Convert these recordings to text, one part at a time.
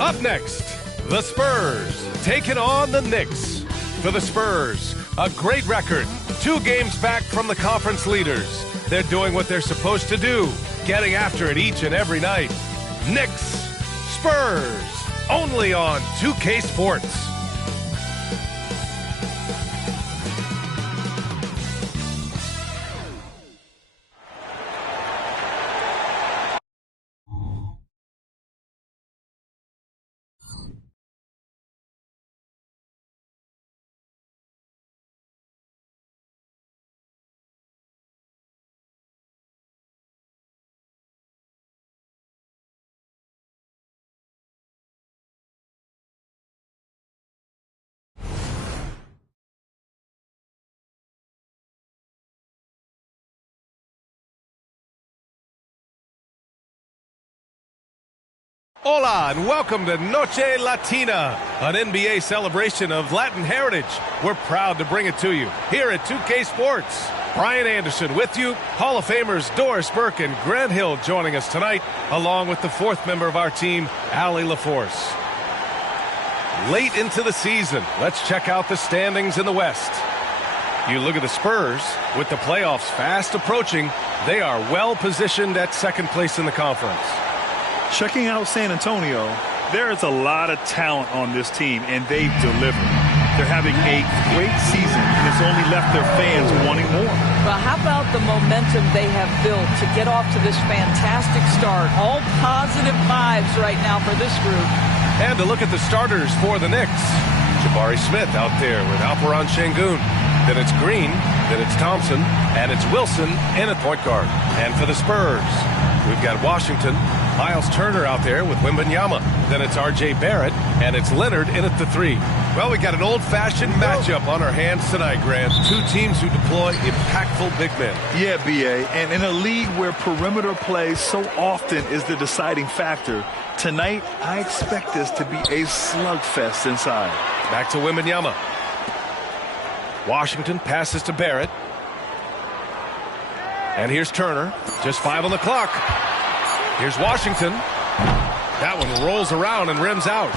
Up next, the Spurs taking on the Knicks. For the Spurs, a great record, 2 games back from the conference leaders. They're doing what they're supposed to do, getting after it each and every night. Knicks, Spurs, only on 2K Sports. Hola and welcome to Noche Latina, an NBA celebration of Latin heritage. We're proud to bring it to you here at 2K Sports. Brian Anderson with you, Hall of Famers Doris Burke and Grant Hill joining us tonight, along with the 4th member of our team, Allie LaForce. Late into the season, let's check out the standings in the West. You look at the Spurs, with the playoffs fast approaching, they are well positioned at 2nd place in the conference. Checking out San Antonio, there is a lot of talent on this team, and they've delivered. They're having a great season, and it's only left their fans wanting more. Well, how about the momentum they have built to get off to this fantastic start? All positive vibes right now for this group. And to look at the starters for the Knicks. Jabari Smith out there with Alperon Şengün. Then it's Green, then it's Thompson, and it's Wilson in at point guard. And for the Spurs, we've got Washington, Miles Turner out there with Wembanyama. Then it's R.J. Barrett, and it's Leonard in at the 3. Well, we got an old-fashioned matchup on our hands tonight, Grant. 2 teams who deploy impactful big men. Yeah, B.A., and in a league where perimeter play so often is the deciding factor, tonight I expect this to be a slugfest inside. Back to Wembanyama. Washington passes to Barrett. And here's Turner. Just 5 on the clock. Here's Washington. That one rolls around and rims out.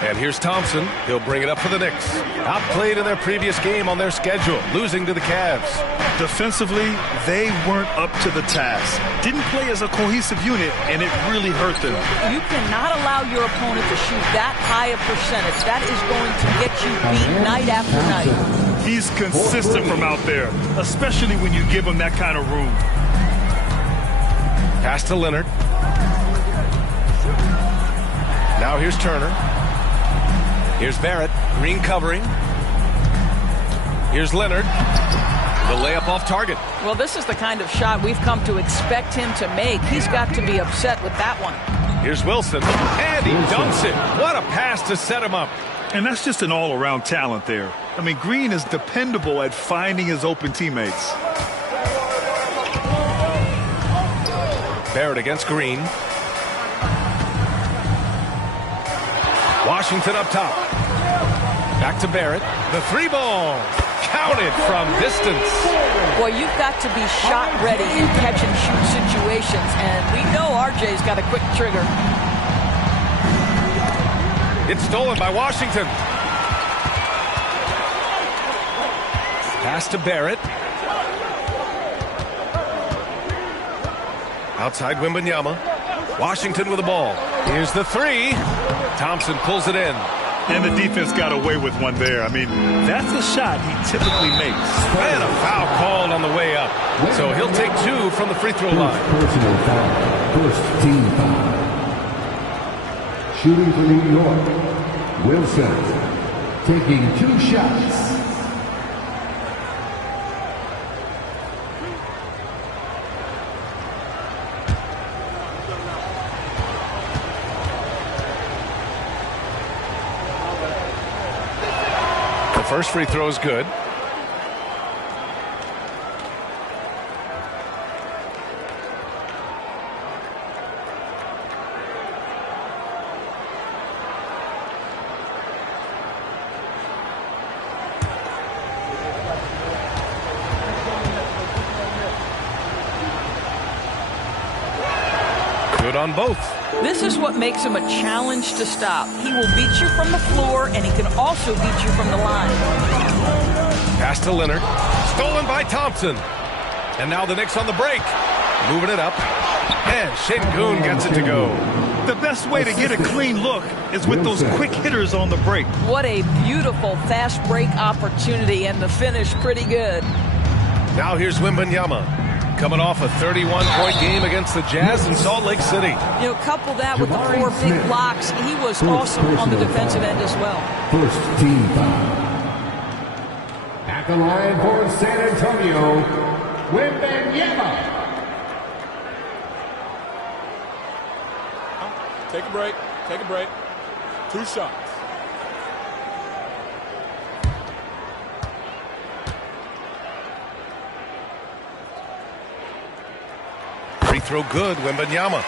And here's Thompson. He'll bring it up for the Knicks. Outplayed in their previous game on their schedule, losing to the Cavs. Defensively, they weren't up to the task. Didn't play as a cohesive unit, and it really hurt them. You cannot allow your opponent to shoot that high a percentage. That is going to get you beat night after night. He's consistent from out there, especially when you give him that kind of room. Pass to Leonard. Now here's Turner. Here's Barrett. Green covering. Here's Leonard. The layup off target. Well, this is the kind of shot we've come to expect him to make. He's got to be upset with that one. Here's Wilson. And he dunks it. What a pass to set him up. And that's just an all-around talent there. I mean, Green is dependable at finding his open teammates. Barrett against Green. Washington up top. Back to Barrett. The 3-ball. Counted from distance. Boy, you've got to be shot ready in catch-and-shoot situations, and we know RJ's got a quick trigger. It's stolen by Washington. Pass to Barrett. Outside Wembanyama. Washington with the ball. Here's the 3. Thompson pulls it in. And the defense got away with one there. I mean, that's a shot he typically makes. And a foul called on the way up. So he'll take 2 from the free throw line. Personal foul. First team foul. Shooting for New York. Wilson taking 2 shots. First free throw is good. Good on both. This is what makes him a challenge to stop. He will beat you from the floor, and he can also beat you from the line. Pass to Leonard. Stolen by Thompson. And now the Knicks on the break. Moving it up. And Şengün gets it to go. The best way to get a clean look is with those quick hitters on the break. What a beautiful fast break opportunity, and the finish pretty good. Now here's Wembanyama, coming off a 31-point game against the Jazz in Salt Lake City. You know, couple that with the 4 big blocks. He was awesome on the defensive end as well. First team foul. At the line for San Antonio, Wembanyama. Take a break. Take a break. 2 shots. Free throw good, Wembanyama.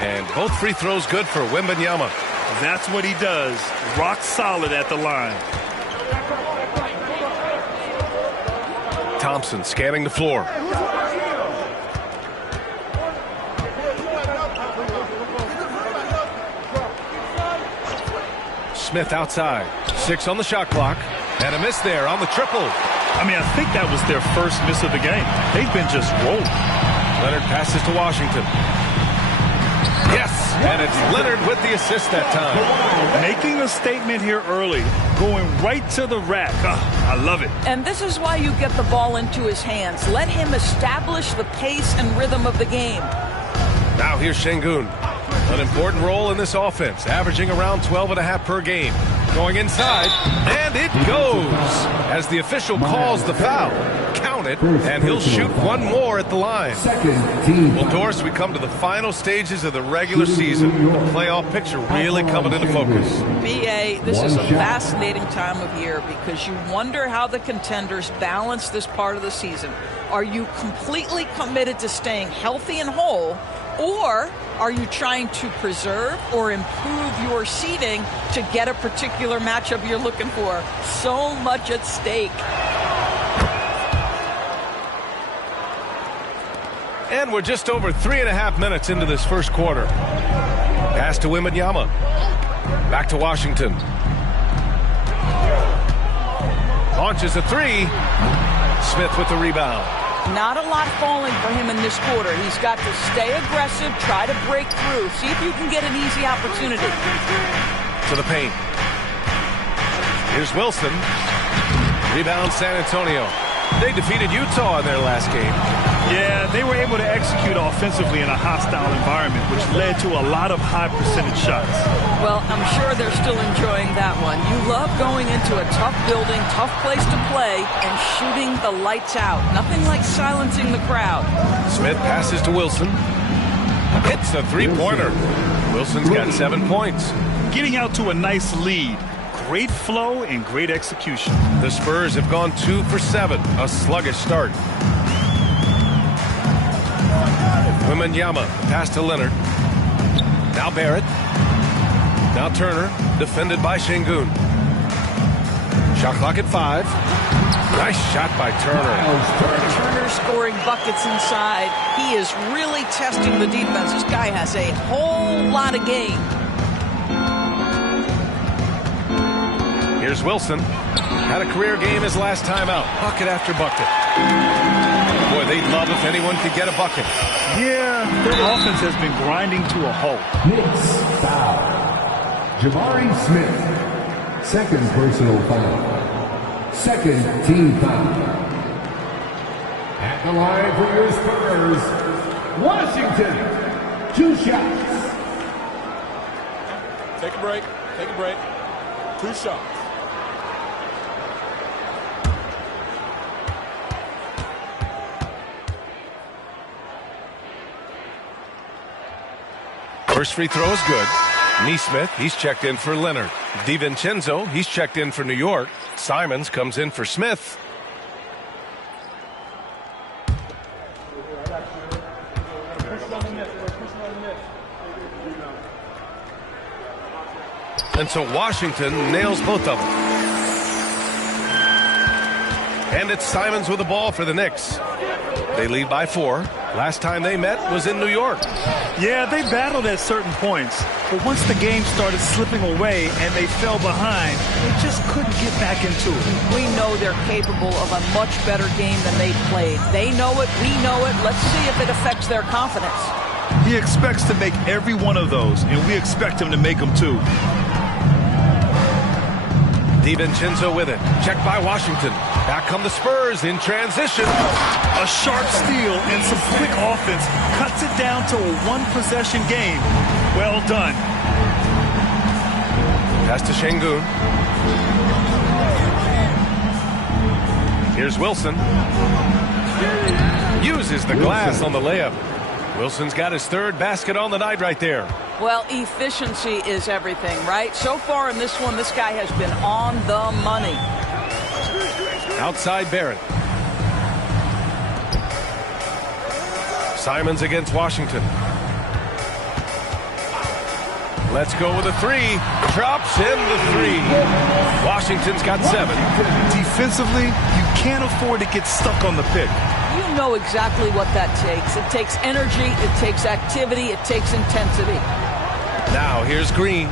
And both free throws good for Wembanyama. That's what he does. Rock solid at the line. Thompson scanning the floor. Smith outside. 6 on the shot clock. And a miss there on the triple. I mean, I think that was their first miss of the game. They've been just rolling. Leonard passes to Washington. Yes, and it's Leonard with the assist that time. Making a statement here early, going right to the rack. I love it. And this is why you get the ball into his hands. Let him establish the pace and rhythm of the game. Now here's Şengün. An important role in this offense, averaging around 12.5 per game. Going inside, and it goes. As the official calls the foul, count it, and he'll shoot one more at the line. Well, Doris, we come to the final stages of the regular season. The playoff picture really coming into focus. B.A., this is a fascinating time of year because you wonder how the contenders balance this part of the season. Are you completely committed to staying healthy and whole, or are you trying to preserve or improve your seeding to get a particular matchup you're looking for? So much at stake. And we're just over 3.5 minutes into this first quarter. Pass to Wembanyama. Back to Washington. Launches a 3. Smith with the rebound. Not a lot falling for him in this quarter. He's got to stay aggressive, try to break through, see if you can get an easy opportunity. To the paint. Here's Wilson. Rebound San Antonio. They defeated Utah in their last game. Yeah, they were able to execute offensively in a hostile environment, which led to a lot of high percentage shots. Well, I'm sure they're still enjoying that one. You love going into a tough building, tough place to play, and shooting the lights out. Nothing like silencing the crowd. Smith passes to Wilson. Hits a three-pointer. Wilson's got 7 points. Getting out to a nice lead. Great flow and great execution. The Spurs have gone 2 for 7. A sluggish start. Wembanyama, pass to Leonard. Now Barrett. Now Turner, defended by Şengün. Shot clock at 5. Nice shot by Turner. Turner scoring buckets inside. He is really testing the defense. This guy has a whole lot of game. Here's Wilson. Had a career game his last time out. Bucket after bucket. Boy, they'd love if anyone could get a bucket. Yeah, their offense has been grinding to a halt. Knicks foul. Jabari Smith. Second personal foul. Second team foul. At the line for your Spurs, Washington. 2 shots. Take a break. Take a break. 2 shots. First free throw is good. Nesmith, he's checked in for Leonard. DiVincenzo, he's checked in for New York. Simons comes in for Smith. And so Washington nails both of them. And it's Simons with the ball for the Knicks. They lead by 4. Last time they met was in New York. Yeah, they battled at certain points, but once the game started slipping away and they fell behind, they just couldn't get back into it. We know they're capable of a much better game than they played. They know it, we know it. Let's see if it affects their confidence. He expects to make every one of those, and we expect him to make them too. DiVincenzo with it. Checked by Washington. Back come the Spurs in transition. A sharp steal and some quick offense cuts it down to a one-possession game. Well done. Pass to Şengün. Here's Wilson. Uses the glass on the layup. Wilson's got his 3rd basket on the night right there. Well, efficiency is everything, right? So far in this one, this guy has been on the money. Outside Barrett. Simons against Washington. Let's go with a 3. Drops in the 3. Washington's got 7. Defensively, you can't afford to get stuck on the pick. You know exactly what that takes. It takes energy, it takes activity, it takes intensity. Now here's Green,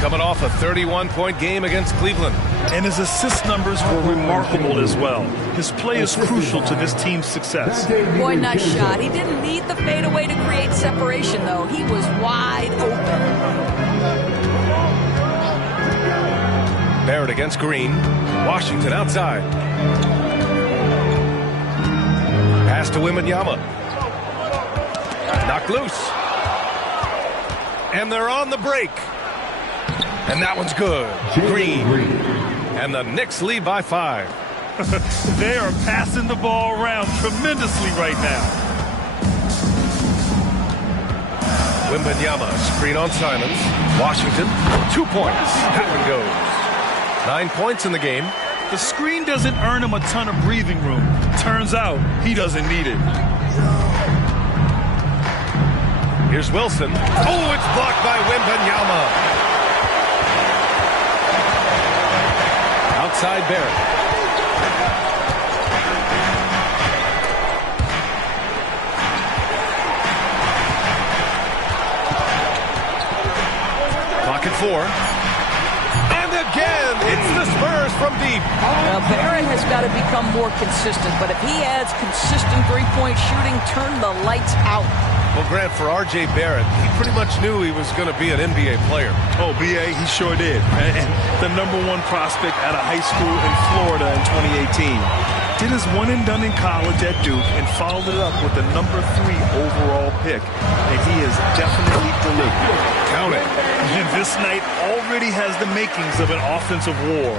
coming off a 31-point game against Cleveland. And his assist numbers were remarkable as well. His play is crucial to this team's success. Boy, nice shot. He didn't need the fadeaway to create separation, though. He was wide open. Barrett against Green. Washington outside. Pass to Wembanyama. Knocked loose. And they're on the break. And that one's good. Green. And the Knicks lead by 5. They are passing the ball around tremendously right now. Wembanyama, screen on Simons. Washington, 2 points. That one goes. 9 points in the game. The screen doesn't earn him a ton of breathing room. Turns out he doesn't need it. Here's Wilson. Oh, it's blocked by Wembanyama. Outside Barrett. Clock at 4. And again, it's the Spurs from deep. Now, Barrett has got to become more consistent, but if he adds consistent three-point shooting, turn the lights out. Well, Grant, for R.J. Barrett, he pretty much knew he was going to be an NBA player. Oh, B.A., he sure did. And the #1 prospect out of high school in Florida in 2018. Did his one and done in college at Duke and followed it up with the #3 overall pick. And he has definitely delivered. Count it. And this night already has the makings of an offensive war.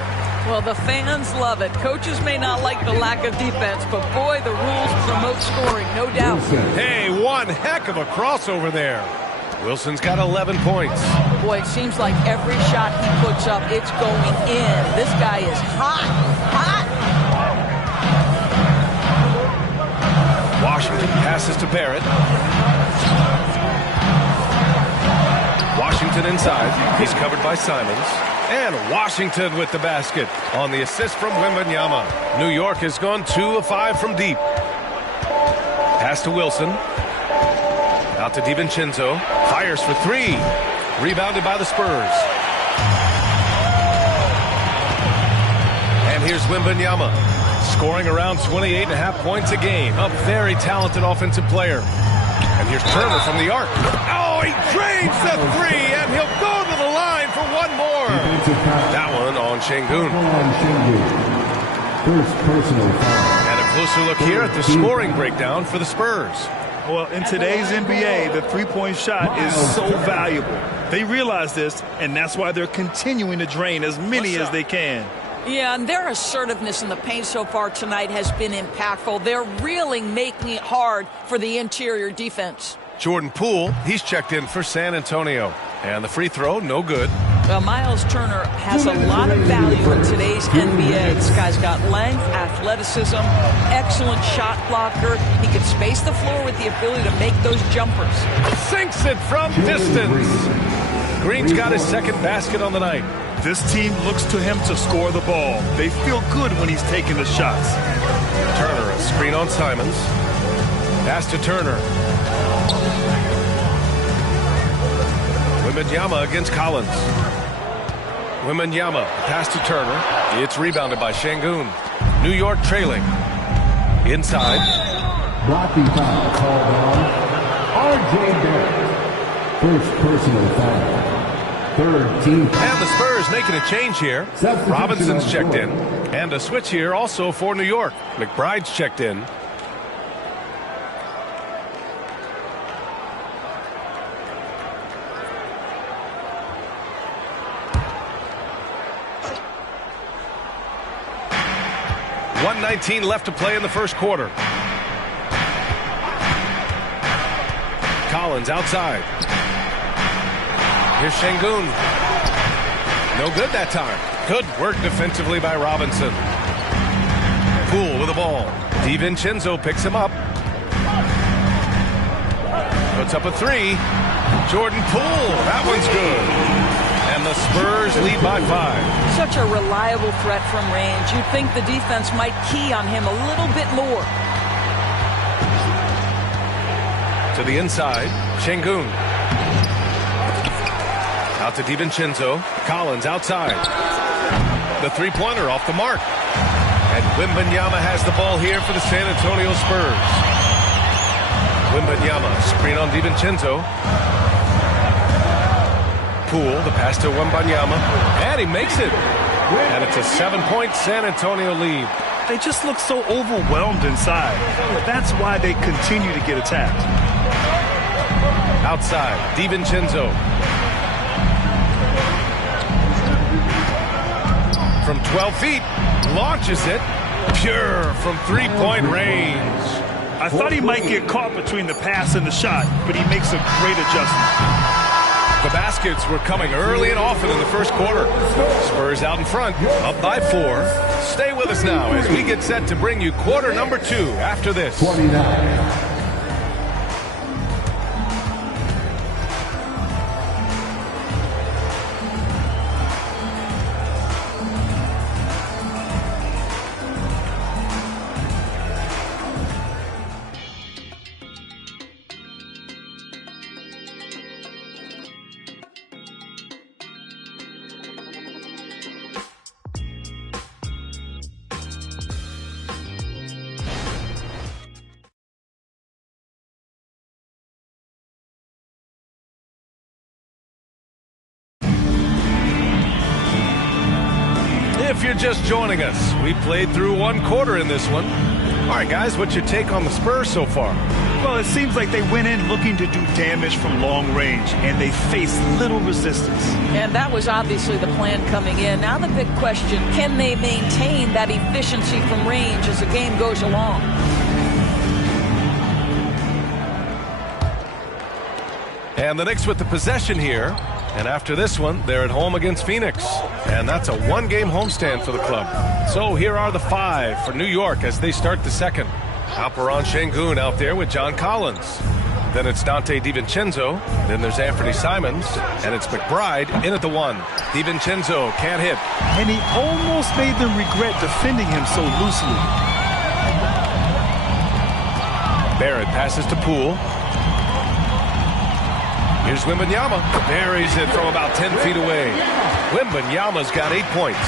Well, the fans love it. Coaches may not like the lack of defense, but boy, the rules promote scoring, no doubt. Hey, one heck of a crossover there. Wilson's got 11 points. Boy, it seems like every shot he puts up, it's going in. This guy is hot, hot. Washington passes to Barrett. Washington inside. He's covered by Simons. And Washington with the basket on the assist from Wembanyama. New York has gone 2 of 5 from deep. Pass to Wilson. Out to DiVincenzo. Fires for 3. Rebounded by the Spurs. And here's Wembanyama. Scoring around 28.5 points a game. A very talented offensive player. And here's Turner from the arc. Oh, he drains the 3, and he'll go to the line for one more. That one on Şengün. First personal foul. And a closer look here at the scoring breakdown for the Spurs. Well, in today's NBA, the three-point shot is so valuable. They realize this, and that's why they're continuing to drain as many as they can. Yeah, and their assertiveness in the paint so far tonight has been impactful. They're really making it hard for the interior defense. Jordan Poole, he's checked in for San Antonio. And the free throw, no good. Well, Miles Turner has a lot of value in today's NBA. This guy's got length, athleticism, excellent shot blocker. He can space the floor with the ability to make those jumpers. Sinks it from distance. Green's got his second basket on the night. This team looks to him to score the ball. They feel good when he's taking the shots. Turner, a screen on Simons. Pass to Turner. Wembanyama against Collins. Wembanyama, pass to Turner. It's rebounded by Şengün. New York trailing. Inside. Blocking foul called on R.J. Barrett. First personal foul. Third team. And the Spurs making a change here. Robinson's checked in. And a switch here also for New York. McBride's checked in. .119 left to play in the first quarter. Collins outside. Here's Şengün. No good that time. Good work defensively by Robinson. Poole with the ball. DiVincenzo picks him up. Puts up a three. Jordan Poole. That one's good. And the Spurs lead by 5. Such a reliable threat from range. You'd think the defense might key on him a little bit more. To the inside, Şengün. Out to DiVincenzo. Collins outside. The three-pointer off the mark. And Wembanyama has the ball here for the San Antonio Spurs. Wembanyama, screen on DiVincenzo. Poole, the pass to Wembanyama. And he makes it. And it's a 7-point San Antonio lead. They just look so overwhelmed inside. That's why they continue to get attacked. Outside, DiVincenzo. From 12 feet, launches it. Pure from three-point range. I thought he might get caught between the pass and the shot, but he makes a great adjustment. The baskets were coming early and often in the first quarter. Spurs out in front, up by 4. Stay with us now as we get set to bring you quarter number 2 after this. 29. If you're just joining us, we played through 1 quarter in this one. All right, guys, what's your take on the Spurs so far? Well, it seems like they went in looking to do damage from long range, and they faced little resistance. And that was obviously the plan coming in. Now the big question, can they maintain that efficiency from range as the game goes along? And the Knicks with the possession here. And after this one, they're at home against Phoenix. And that's a 1-game homestand for the club. So here are the 5 for New York as they start the second. Alperen Şengün out there with John Collins. Then it's Dante DiVincenzo. Then there's Anthony Simons. And it's McBride in at the 1. DiVincenzo can't hit. And he almost made them regret defending him so loosely. Barrett passes to Poole. Here's Wembanyama. Buries it from about 10 feet away. Wembanyama's got 8 points.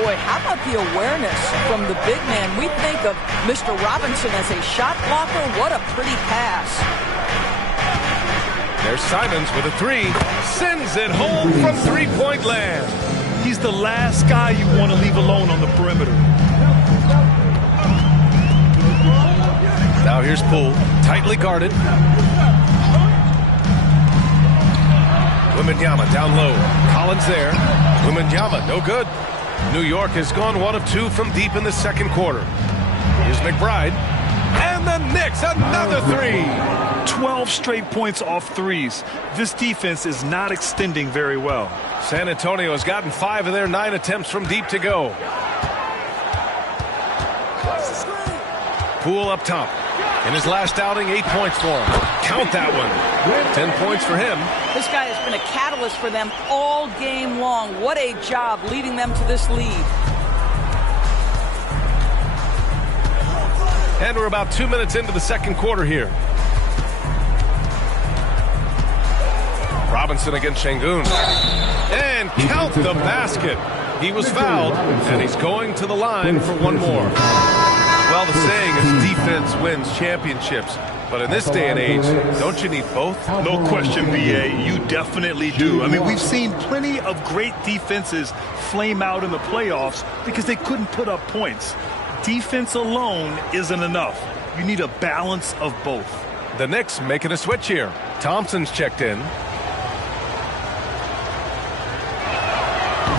Boy, how about the awareness from the big man? We think of Mr. Robinson as a shot blocker. What a pretty pass. There's Simons with a 3. Sends it home from three-point land. He's the last guy you want to leave alone on the perimeter. Now here's Poole, tightly guarded. Wembanyama down low. Collins there. Wembanyama, no good. New York has gone 1 of 2 from deep in the second quarter. Here's McBride. And the Knicks, another 3. 12 straight points off threes. This defense is not extending very well. San Antonio has gotten 5 of their 9 attempts from deep to go. Poole up top. In his last outing, 8 points for him. Count that one. 10 points for him. This guy has been a catalyst for them all game long. What a job leading them to this lead. And we're about 2 minutes into the second quarter here. Robinson against Şengün. And count the basket. He was fouled, and he's going to the line for one more. Well, the saying is defense wins championships. But in this day and age, don't you need both? No question, B.A. You definitely do. I mean, we've seen plenty of great defenses flame out in the playoffs because they couldn't put up points. Defense alone isn't enough. You need a balance of both. The Knicks making a switch here. Thompson's checked in.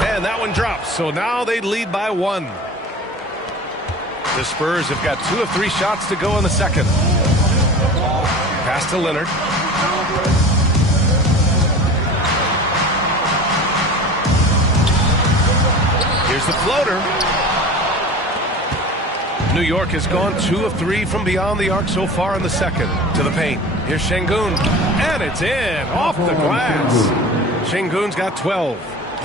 And that one drops, so now they lead by 1. The Spurs have got 2 of 3 shots to go in the second. Pass to Leonard. Here's the floater. New York has gone 2 of 3 from beyond the arc so far in the second. To the paint. Here's Şengün. And it's in. Off the glass. Şengün's got 12.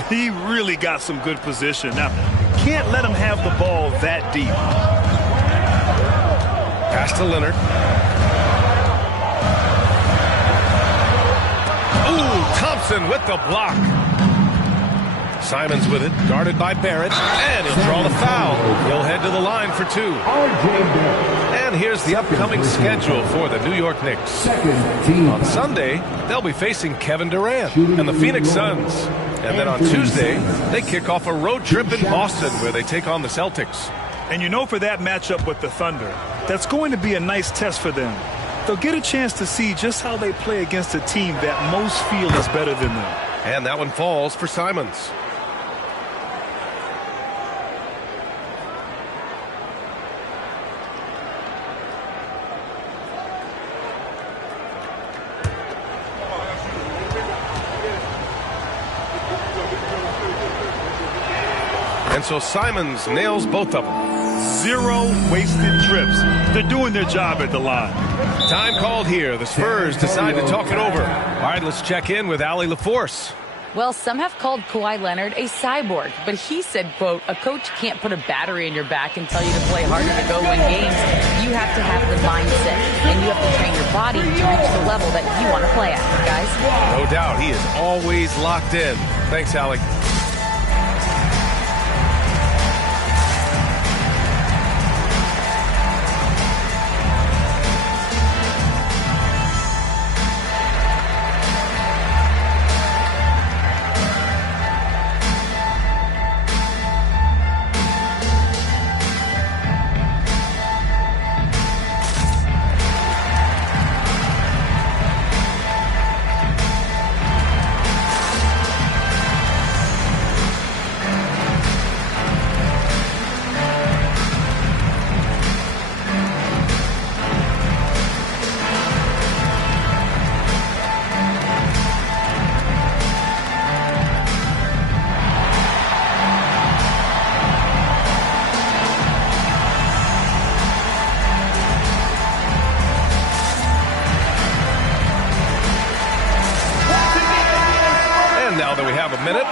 He really got some good position. Now, can't let him have the ball that deep. Pass to Leonard. Ooh, Thompson with the block. Simons with it, guarded by Barrett, and he'll draw the foul. He'll head to the line for 2. And here's the upcoming schedule for the New York Knicks. On Sunday, they'll be facing Kevin Durant and the Phoenix Suns. And then on Tuesday, they kick off a road trip in Boston where they take on the Celtics. And you know, for that matchup with the Thunder, that's going to be a nice test for them. They'll get a chance to see just how they play against a team that most feel is better than them. And that one falls for Simons. And so Simons nails both of them. 0 wasted trips. They're doing their job at the line. Time called here. The Spurs decide to talk it over. All right, let's check in with Allie LaForce. Well, some have called Kawhi Leonard a cyborg, but he said, quote, a coach can't put a battery in your back and tell you to play harder to go win games. You have to have the mindset, and you have to train your body to reach the level that you want to play at, guys. No doubt. He is always locked in. Thanks, Allie.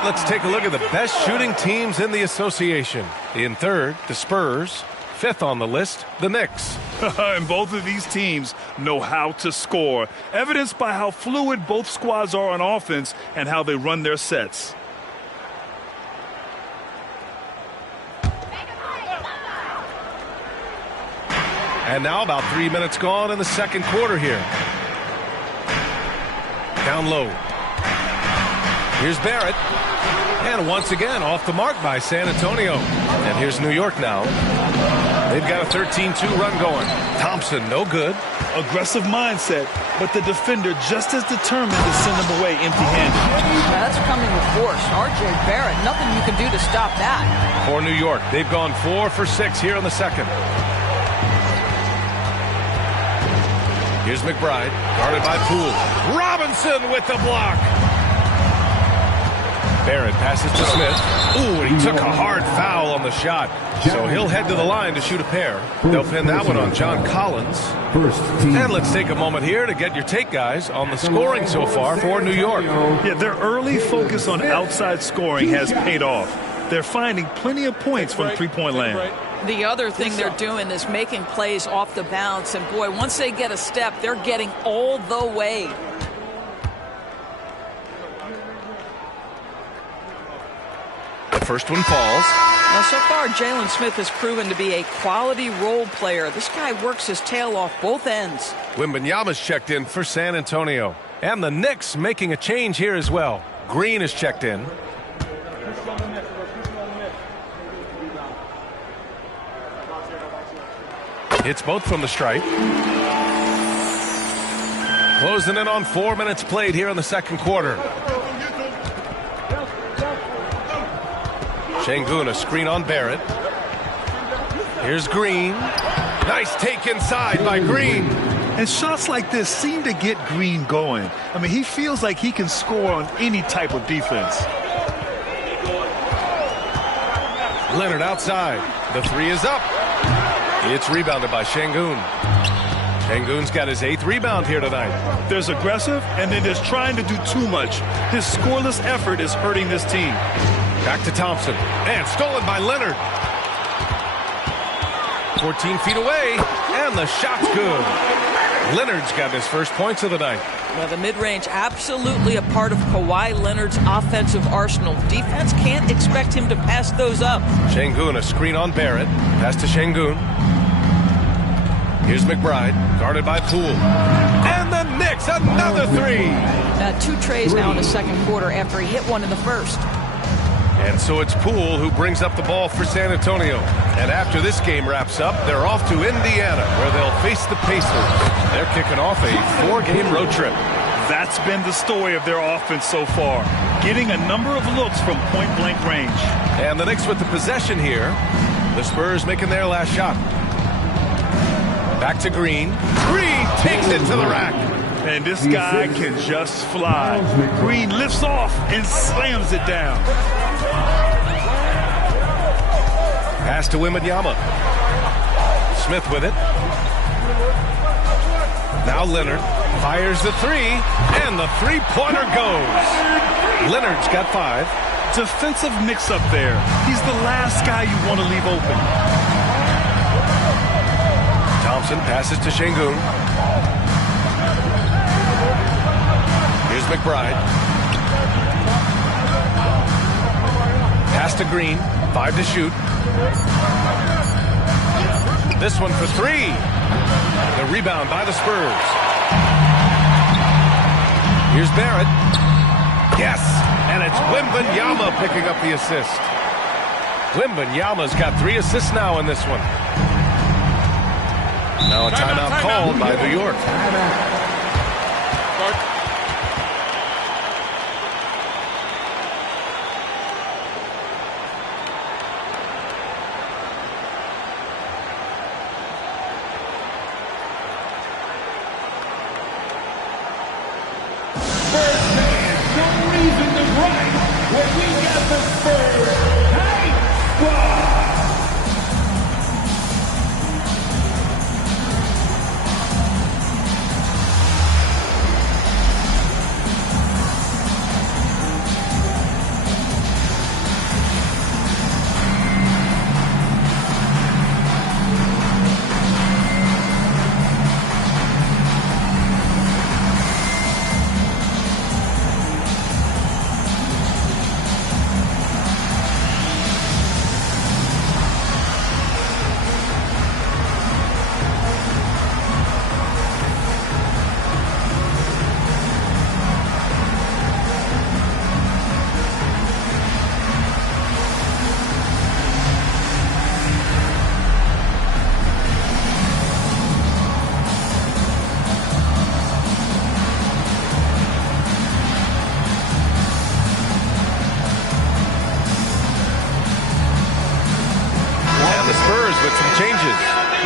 Let's take a look at the best shooting teams in the association. In third, the Spurs. Fifth on the list, the Knicks. And both of these teams know how to score, evidenced by how fluid both squads are on offense and how they run their sets. And now about 3 minutes gone in the second quarter here. Down low. Here's Barrett. And once again, off the mark by San Antonio. And here's New York now. They've got a 13-2 run going. Thompson, no good. Aggressive mindset, but the defender just as determined to send them away empty-handed. That's coming with force. R.J. Barrett, nothing you can do to stop that. For New York, they've gone 4 for 6 here in the second. Here's McBride, guarded by Poole. Robinson with the block. Barrett passes to Smith. Ooh, and he took a hard foul on the shot. So he'll head to the line to shoot a pair. They'll pin that one on John Collins. And let's take a moment here to get your take, guys, on the scoring so far for New York. Yeah, their early focus on outside scoring has paid off. They're finding plenty of points from three-point land. The other thing they're doing is making plays off the bounce. And, boy, once they get a step, they're getting all the way. The first one falls. Now, so far, Jalen Smith has proven to be a quality role player. This guy works his tail off both ends. Wembanyama's checked in for San Antonio. And the Knicks making a change here as well. Green is checked in. Hits both from the stripe. Closing in on 4 minutes played here in the second quarter. Şengün, a screen on Barrett. Here's Green. Nice take inside by Green. And shots like this seem to get Green going. I mean, he feels like he can score on any type of defense. Leonard outside. The three is up. It's rebounded by Şengün. Şengün's got his 8th rebound here tonight. There's aggressive, and then there's trying to do too much. His scoreless effort is hurting this team. Back to Thompson. And stolen by Leonard. 14 feet away. And the shot's good. Leonard's got his first points of the night. Well, the mid-range absolutely a part of Kawhi Leonard's offensive arsenal. Defense can't expect him to pass those up. Şengün, a screen on Barrett. Pass to Şengün. Here's McBride, guarded by Poole. And the Knicks, another three. 2 trays now in the second quarter after he hit one in the first. And so it's Poole who brings up the ball for San Antonio. And after this game wraps up, they're off to Indiana, where they'll face the Pacers. They're kicking off a 4-game road trip. That's been the story of their offense so far, getting a number of looks from point-blank range. And the Knicks with the possession here. The Spurs making their last shot. Back to Green. Green takes it to the rack. And this guy can just fly. Green lifts off and slams it down. Pass to Wembanyama. Smith with it. Now Leonard fires the three, and the three-pointer goes. Leonard's got 5. Defensive mix-up there. He's the last guy you want to leave open. Thompson passes to Şengün. Here's McBride. Pass to Green. 5 to shoot. This one for 3. The rebound by the Spurs. Here's Barrett. Yes, and it's Wembanyama picking up the assist. Wembanyama's got 3 assists now in this one. Now a timeout called by New York.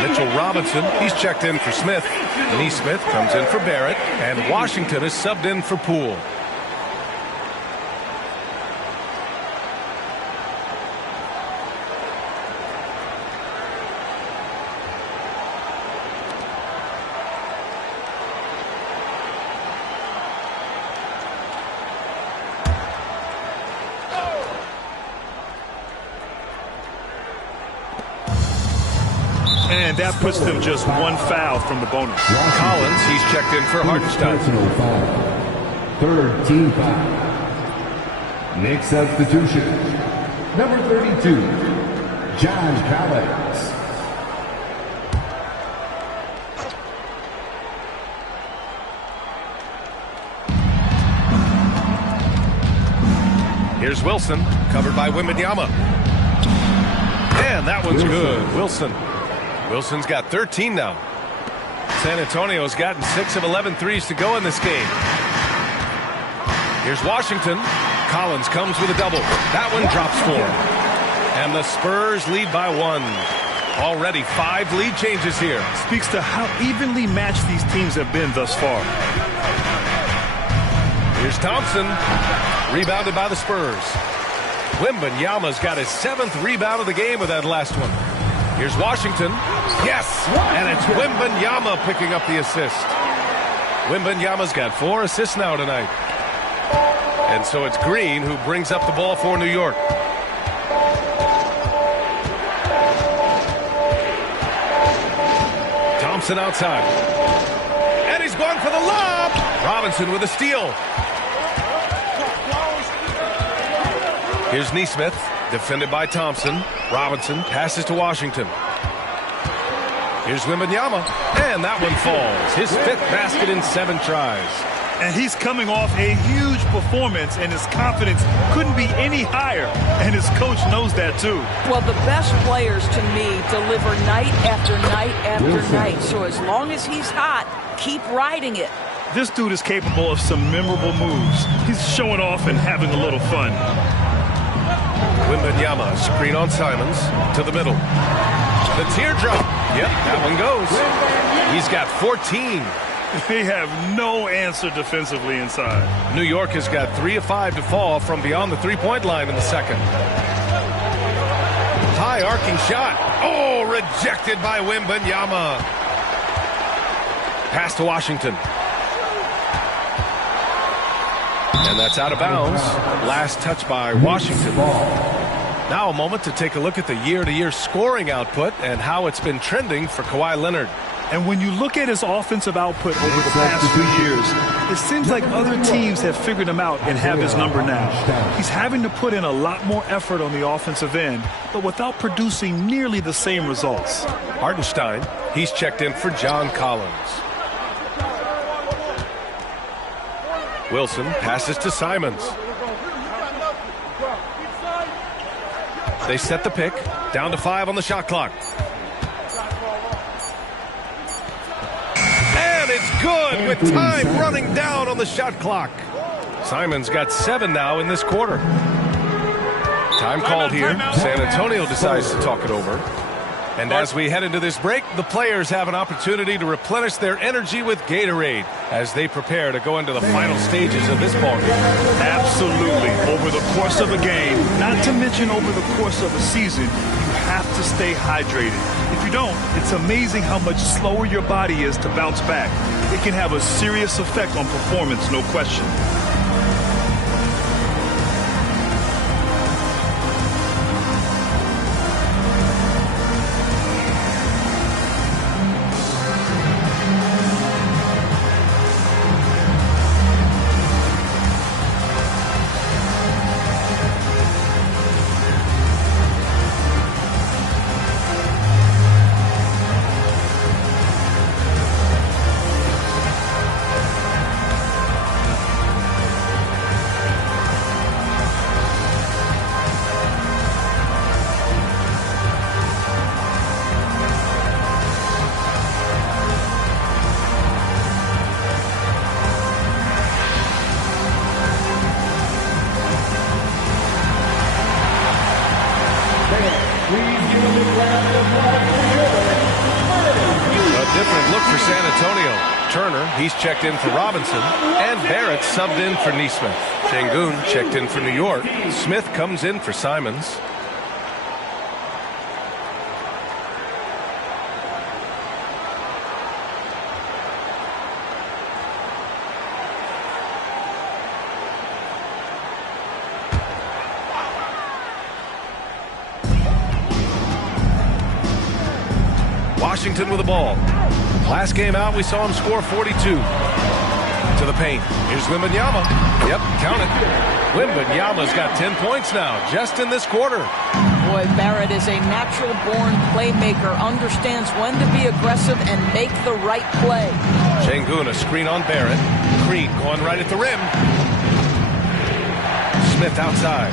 Mitchell Robinson, he's checked in for Smith. Neesmith comes in for Barrett. And Washington is subbed in for Poole. And that puts them just one foul from the bonus. Collins, he's checked in for Hartenstein. Personal foul. Third team foul. Next substitution. Number 32, John Collins. Here's Wilson, covered by Wembanyama. And that one's good. Wilson's got 13 now. San Antonio's gotten 6 of 11 threes to go in this game. Here's Washington. Collins comes with a double. That one drops 4. And the Spurs lead by 1. Already 5 lead changes here. Speaks to how evenly matched these teams have been thus far. Here's Thompson. Rebounded by the Spurs. Wembanyama's got his 7th rebound of the game with that last one. Here's Washington. Yes! And it's Wembanyama picking up the assist. Wembanyama's got 4 assists now tonight. And so it's Green who brings up the ball for New York. Thompson outside. And he's going for the lob. Robinson with a steal. Here's Neesmith, defended by Thompson. Robinson passes to Washington. Here's Wembanyama, and that one falls. His 5th basket in 7 tries. And he's coming off a huge performance, and his confidence couldn't be any higher. And his coach knows that, too. Well, the best players, to me, deliver night after night after night. So as long as he's hot, keep riding it. This dude is capable of some memorable moves. He's showing off and having a little fun. Wembanyama, screen on Simons, to the middle. The teardrop. Yep, that one goes. He's got 14. They have no answer defensively inside. New York has got 3 of 5 to fall from beyond the three-point line in the second. High arcing shot. Oh, rejected by Wembanyama. Pass to Washington. And that's out of bounds. Last touch by Washington. Now a moment to take a look at the year-to-year scoring output and how it's been trending for Kawhi Leonard. And when you look at his offensive output over the past few years, it seems like other teams have figured him out and have his number now. He's having to put in a lot more effort on the offensive end, but without producing nearly the same results. Hartenstein, he's checked in for John Collins. Wilson passes to Simons. They set the pick. Down to 5 on the shot clock. And it's good with time running down on the shot clock. Simons got 7 now in this quarter. Time called here. San Antonio decides to talk it over. And as we head into this break, the players have an opportunity to replenish their energy with Gatorade as they prepare to go into the final stages of this ballgame. Absolutely. Over the course of a game, not to mention over the course of a season, you have to stay hydrated. If you don't, it's amazing how much slower your body is to bounce back. It can have a serious effect on performance, no question. different look for San Antonio. Turner, he's checked in for Robinson, and Barrett subbed in for Neesmith. Şengün checked in for New York. Smith comes in for Simons. Washington with the ball. Last game out, we saw him score 42. To the paint. Here's Wembanyama. Yep, count it. Wembanyama's got 10 points now, just in this quarter. Boy, Barrett is a natural-born playmaker, understands when to be aggressive and make the right play. Şengün, a screen on Barrett. Green going right at the rim. Smith outside.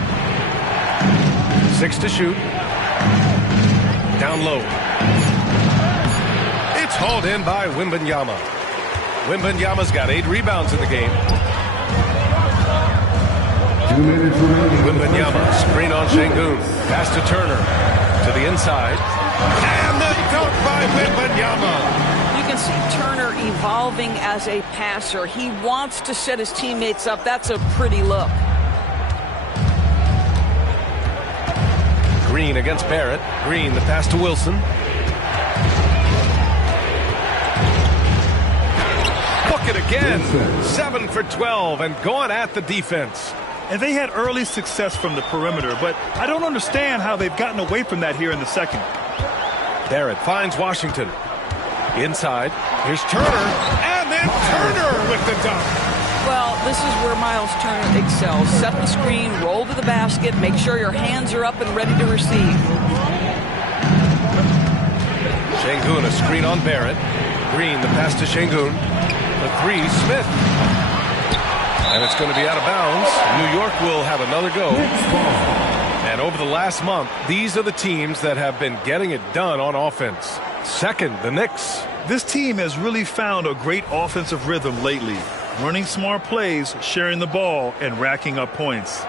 6 to shoot. Down low. It's hauled in by Wembanyama. Wembanyama's got 8 rebounds in the game. 2 minutes remaining. Wembanyama, screen on Şengün. Pass to Turner. To the inside. And the dunk by Wembanyama. You can see Turner evolving as a passer. He wants to set his teammates up. That's a pretty look. Green against Barrett. Green, the pass to Wilson. Book it again. 7 for 12 and going at the defense. And they had early success from the perimeter, but I don't understand how they've gotten away from that here in the second. Barrett finds Washington. Inside. Here's Turner. And then Turner with the dunk. Well, this is where Miles Turner excels. Set the screen, roll to the basket, make sure your hands are up and ready to receive. Şengün, a screen on Barrett. Green, the pass to Şengün. The 3, Smith. And it's going to be out of bounds. New York will have another go. And over the last month, these are the teams that have been getting it done on offense. Second, the Knicks. This team has really found a great offensive rhythm lately. Running smart plays, sharing the ball, and racking up points.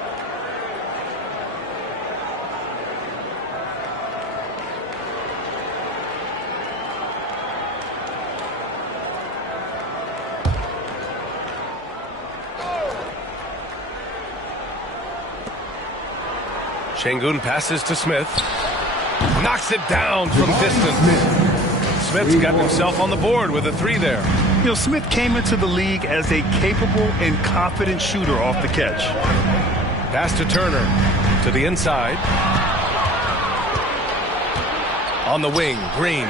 Şengün passes to Smith. Knocks it down from distance. Smith's gotten himself on the board with a 3 there. You know, Smith came into the league as a capable and confident shooter off the catch. Pass to Turner. To the inside. On the wing, Green.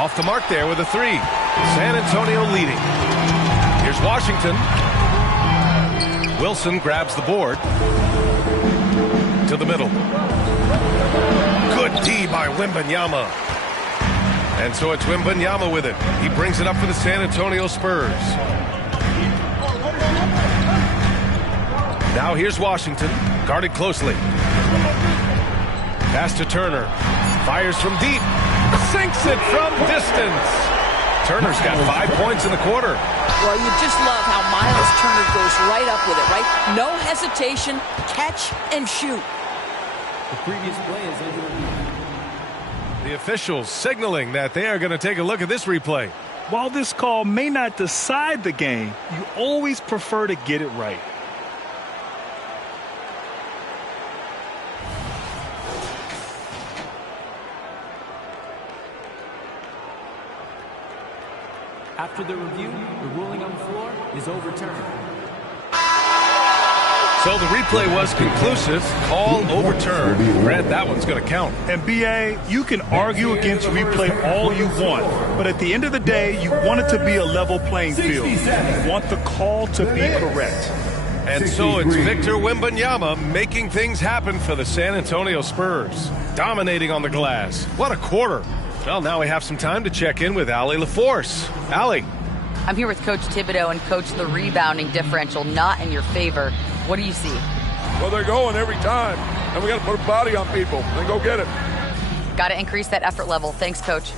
Off the mark there with a 3. San Antonio leading. Here's Washington. Wilson grabs the board. To the middle. Good D by Wembanyama. And so it's Wembanyama with it. He brings it up for the San Antonio Spurs. Now here's Washington, guarded closely. Pass to Turner. Fires from deep. Sinks it from distance. Turner's got 5 points in the quarter. Well, you just love how Miles Turner goes right up with it, right? No hesitation, catch and shoot. The previous play is over. The officials signaling that they are going to take a look at this replay. While this call may not decide the game, you always prefer to get it right. After the review, the ruling on the floor is overturned. So the replay was conclusive. Call overturned. Brad, that one's going to count. And BA, you can argue against replay all you want, but at the end of the day, you want it to be a level playing field. You want the call to be correct. And so it's Victor Wembanyama making things happen for the San Antonio Spurs. Dominating on the glass. What a quarter. Well, now we have some time to check in with Allie LaForce. Allie. I'm here with Coach Thibodeau, and Coach, the rebounding differential not in your favor. What do you see? Well, they're going every time, and we got to put a body on people and go get it. Got to increase that effort level. Thanks, Coach.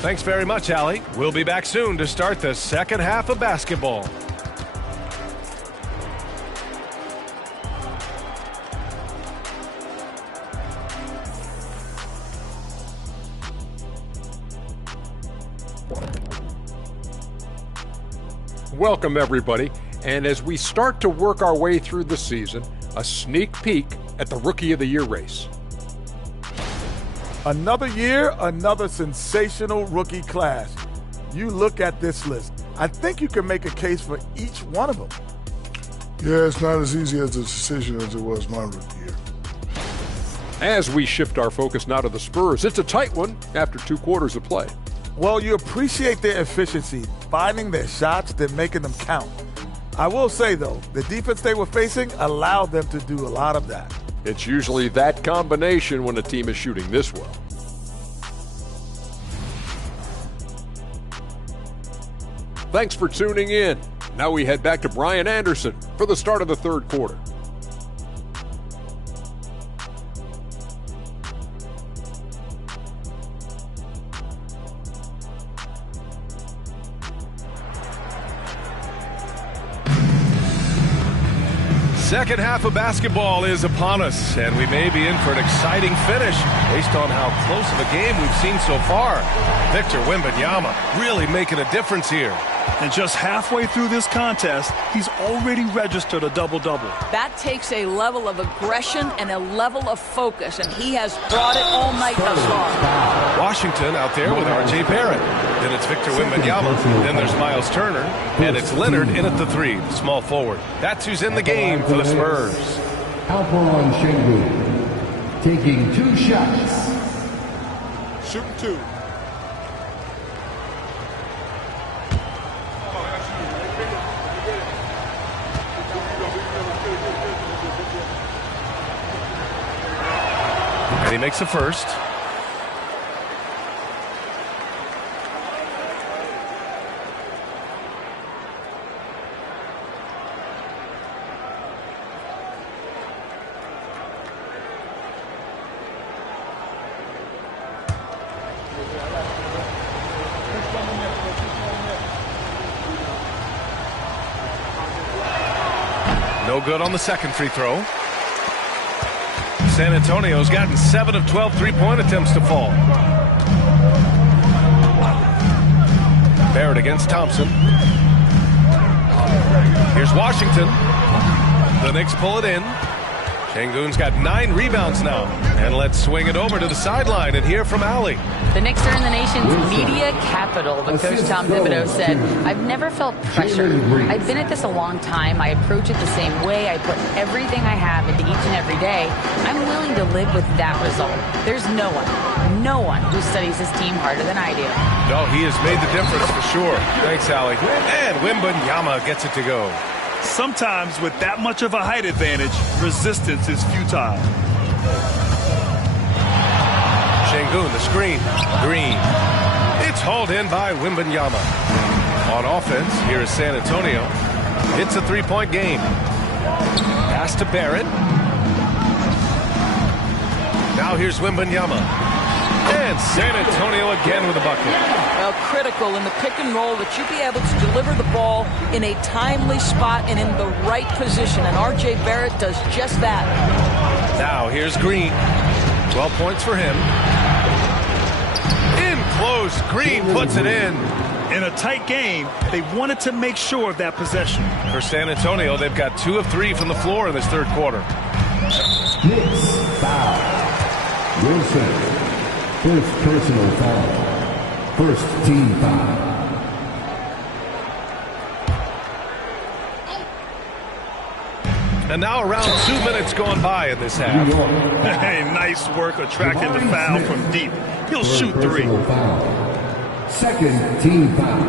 Thanks very much, Allie. We'll be back soon to start the second half of basketball. welcome everybody. And as we start to work our way through the season, a sneak peek at the Rookie of the Year race. Another year, another sensational rookie class. You look at this list, I think you can make a case for each one of them. Yeah, it's not as easy as a decision as it was my rookie year. As we shift our focus now to the Spurs, it's a tight one after 2 quarters of play. Well, you appreciate their efficiency, finding their shots, then making them count. I will say, though, the defense they were facing allowed them to do a lot of that. It's usually that combination when a team is shooting this well. Thanks for tuning in. Now we head back to Brian Anderson for the start of the 3rd quarter. Second half of basketball is upon us, and we may be in for an exciting finish based on how close of a game we've seen so far. Victor Wembanyama really making a difference here. And just halfway through this contest, he's already registered a double-double. That takes a level of aggression and a level of focus, and he has brought it all night thus far. Washington out there with R.J. Barrett. Then it's Victor Wembanyama. Then there's Miles Turner. And it's Leonard in at the 3, the small forward. That's who's in the game for the Spurs. Alperen Sengun taking 2 shots. Shooting 2. And he makes the first. No good on the second free throw. San Antonio's gotten 7 of 12 three-point attempts to fall. Barrett against Thompson. Here's Washington. The Knicks pull it in. Sengun's got 9 rebounds now. And let's swing it over to the sideline and hear from Allie. The Knicks are in the nation's media capital, but Coach Tom Thibodeau said, I've never felt pressure. I've been at this a long time. I approach it the same way. I put everything I have into each and every day. I'm willing to live with that result. There's no one who studies his team harder than I do. No, he has made the difference for sure. Thanks, Allie. And Wembanyama gets it to go. Sometimes with that much of a height advantage, resistance is futile. Sengun, the screen. Green. It's hauled in by Wembanyama. On offense, here is San Antonio. It's a 3-point game. Pass to Barrett. Now here's Wembanyama. And San Antonio again with a bucket. Well, critical in the pick and roll that you be able to deliver the ball in a timely spot and in the right position. And R.J. Barrett does just that. Now here's Green. 12 points for him. In close. Green puts it in. In a tight game, they wanted to make sure of that possession. For San Antonio, they've got 2 of 3 from the floor in this 3rd quarter. Knicks foul. Wilson. First personal foul. First team foul. And now around 2 minutes going by in this half. Hey, nice work attracting the foul from deep. He'll shoot 3. Foul. Second team foul.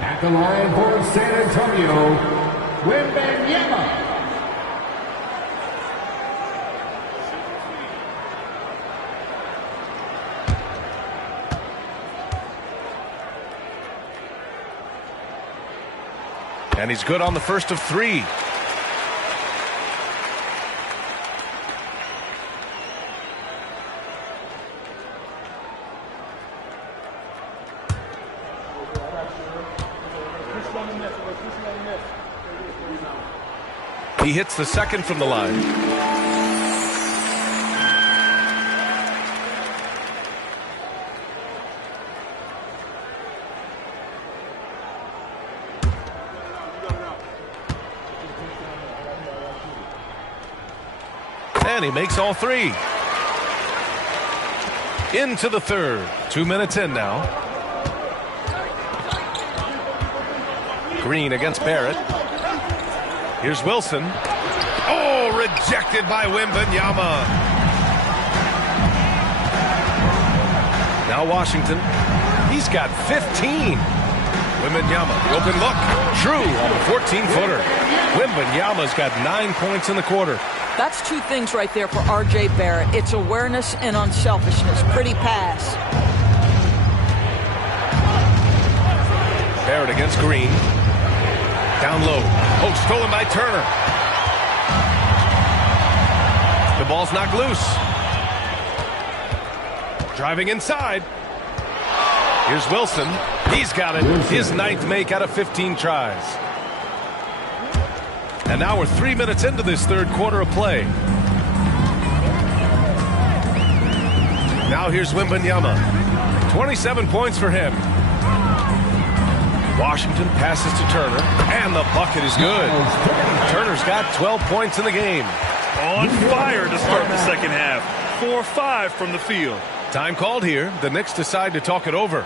At the line for San Antonio, Wembanyama. And he's good on the first of 3. He hits the second from the line. And he makes all three. Into the third. 2 minutes in now. Green against Barrett. Here's Wilson. Oh, rejected by Wembanyama. Now Washington. He's got 15. Wembanyama, the open look. True on the 14-footer. Wembanyama's got 9 points in the quarter. That's two things right there for R.J. Barrett. It's awareness and unselfishness. Pretty pass. Barrett against Green. Down low. Oh, stolen by Turner. The ball's knocked loose. Driving inside. Here's Wilson. He's got it. His 9th make out of 15 tries. And now we're 3 minutes into this third quarter of play. Now here's Wembanyama. 27 points for him. Washington passes to Turner, and the bucket is good. Turner's got 12 points in the game. On fire to start the second half. 4-5 from the field. Time called here. The Knicks decide to talk it over.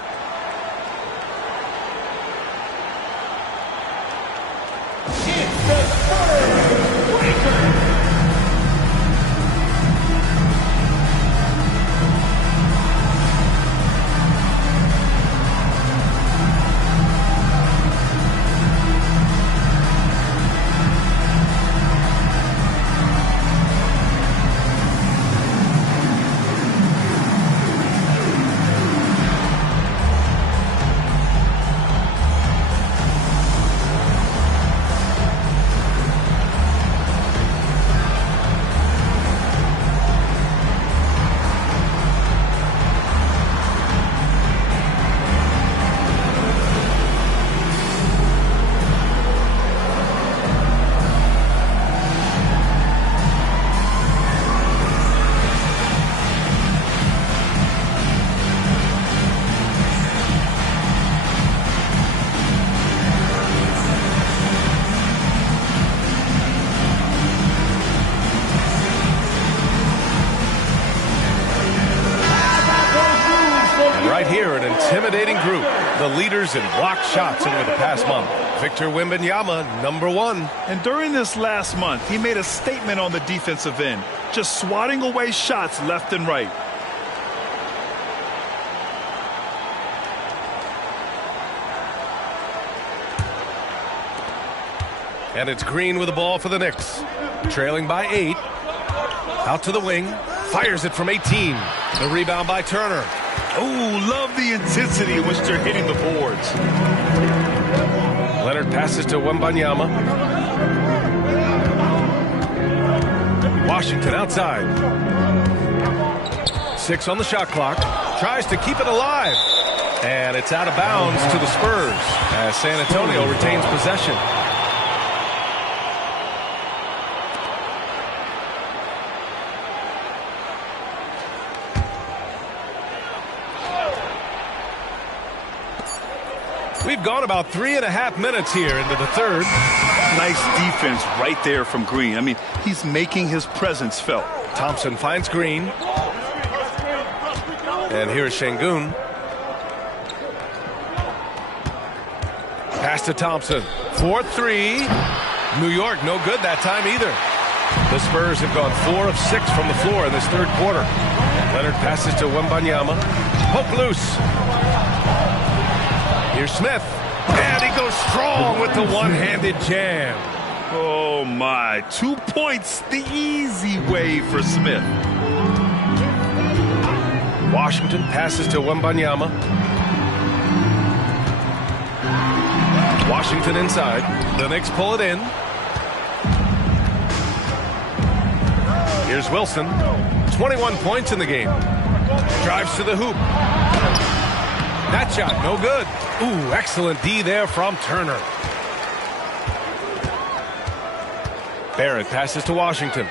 Intimidating group, the leaders in blocked shots over the past month. Victor Wembanyama, #1. And during this last month, he made a statement on the defensive end, just swatting away shots left and right. And it's Green with the ball for the Knicks. Trailing by 8. Out to the wing. Fires it from 18. The rebound by Turner. Oh, love the intensity in which they're hitting the boards. Leonard passes to Wembanyama. Washington outside. 6 on the shot clock. Tries to keep it alive. And it's out of bounds to the Spurs as San Antonio retains possession. We've gone about 3.5 minutes here into the third. Nice defense right there from Green. I mean, he's making his presence felt. Thompson finds Green. And here's Şengün. Pass to Thompson. 4-3. New York, no good that time either. The Spurs have gone 4 of 6 from the floor in this third quarter. Leonard passes to Wembanyama. Poke loose. Here's Smith. And he goes strong with the one-handed jam. Oh, my. 2 points the easy way for Smith. Washington passes to Wembanyama. Washington inside. The Knicks pull it in. Here's Wilson. 21 points in the game. Drives to the hoop. That shot, no good. Ooh, excellent D there from Turner. Barrett passes to Washington.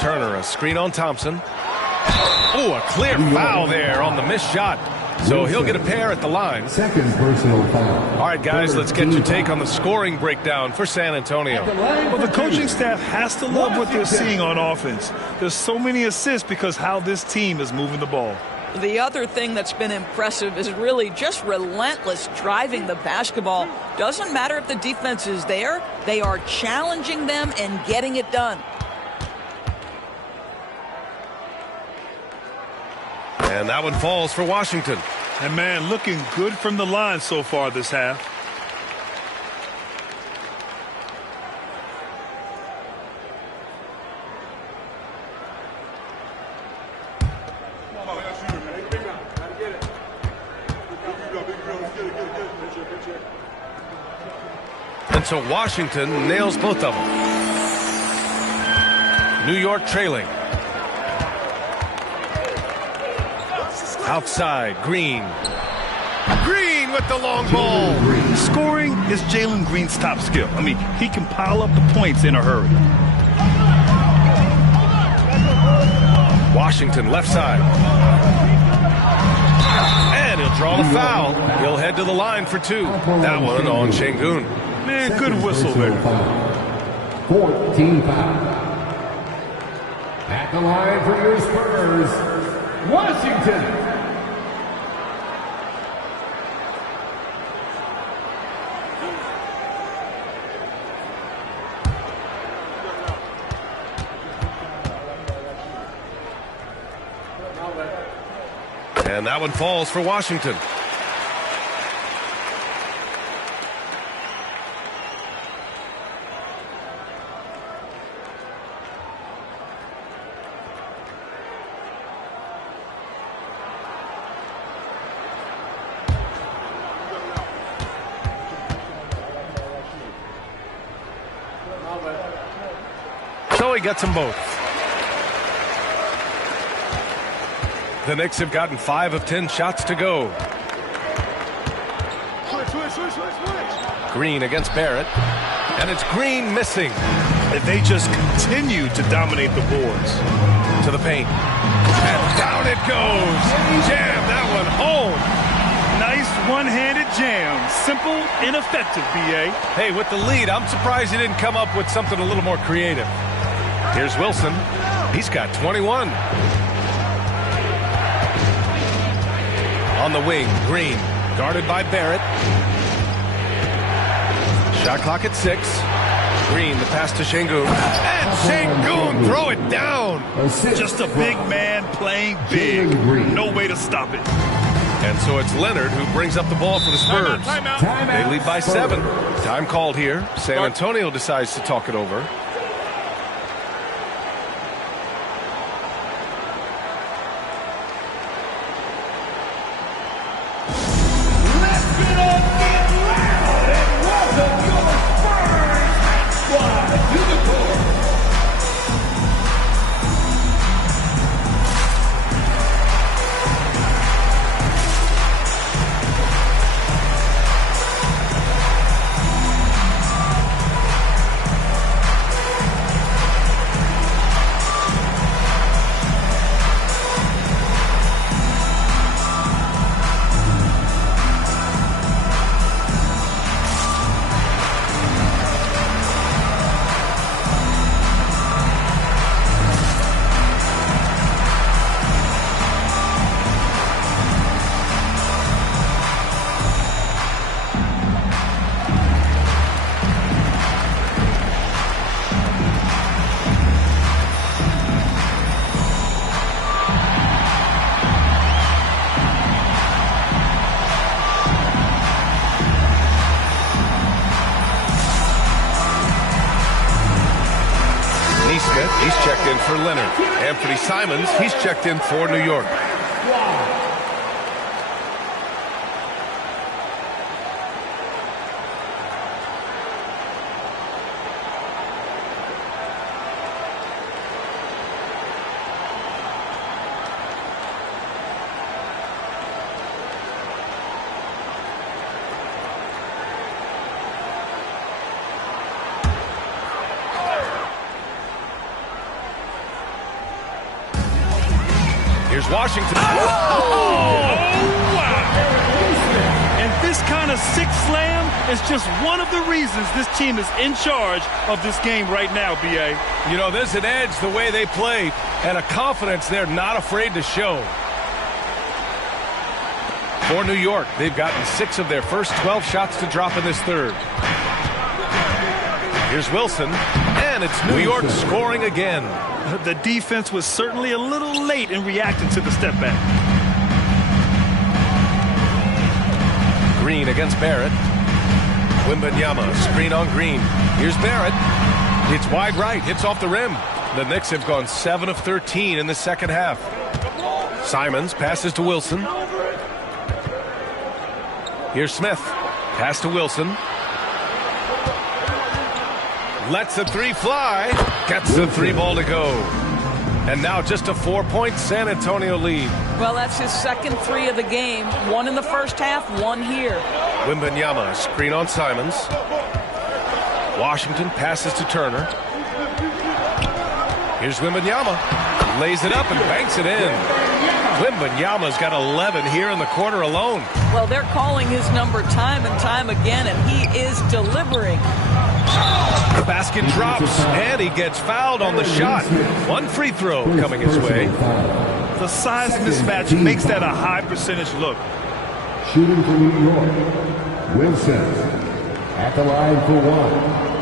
Turner, a screen on Thompson. Ooh, a clear foul there on the missed shot. So he'll get a pair at the line. Second personal foul. All right, guys, let's get your take on the scoring breakdown for San Antonio. Well, the coaching staff has to love what they're seeing on offense. There's so many assists because how this team is moving the ball. The other thing that's been impressive is really just relentless driving the basketball. Doesn't matter if the defense is there, they are challenging them and getting it done. And that one falls for Washington. And, man, looking good from the line so far this half. And so Washington nails both of them. New York trailing. Outside, Green. Green with the long ball. Scoring is Jalen Green's top skill. I mean, he can pile up the points in a hurry. Washington left side. And he'll draw the foul. He'll head to the line for two. That one on Şengün. Man, good whistle there. 14 foul. At the line for your Spurs, Washington. And that one falls for Washington. So he gets them both. The Knicks have gotten 5 of 10 shots to go. Green against Barrett. And it's Green missing. And they just continue to dominate the boards. To the paint. And down it goes. Jam that one home. Nice one-handed jam. Simple and effective, B.A. Hey, with the lead, I'm surprised he didn't come up with something a little more creative. Here's Wilson. He's got 21. On the wing, Green, guarded by Barrett. Shot clock at 6. Green, the pass to Şengün. And Şengün, throw it down. Just a big man playing big. No way to stop it. And so it's Leonard who brings up the ball for the Spurs. They lead by 7. Time called here. San Antonio decides to talk it over. He's checked in for Leonard. Anthony Simons, he's checked in for New York. Here's Washington. Oh, wow. And this kind of six slam is just one of the reasons this team is in charge of this game right now, B.A. You know, there's an edge the way they play and a confidence they're not afraid to show. For New York, they've gotten 6 of their first 12 shots to drop in this third. Here's Wilson, and it's New York scoring again. The defense was certainly a little late in reacting to the step back. Green against Barrett. Wembanyama, screen on Green. Here's Barrett. It's wide right, hits off the rim. The Knicks have gone 7 of 13 in the second half. Simons passes to Wilson. Here's Smith. Pass to Wilson. Lets the 3 fly. Gets the 3 ball to go. And now just a 4-point San Antonio lead. Well, that's his second 3 of the game. 1 in the first half, 1 here. Wembanyama, screen on Simons. Washington passes to Turner. Here's Wembanyama. Lays it up and banks it in. Wembanyama's got 11 here in the quarter alone. Well, they're calling his number time and time again, and he is delivering. The basket drops, and he gets fouled on the shot. 1 free throw coming his way. The size mismatch makes that a high percentage look. Shooting for New York, Wilson at the line for 1.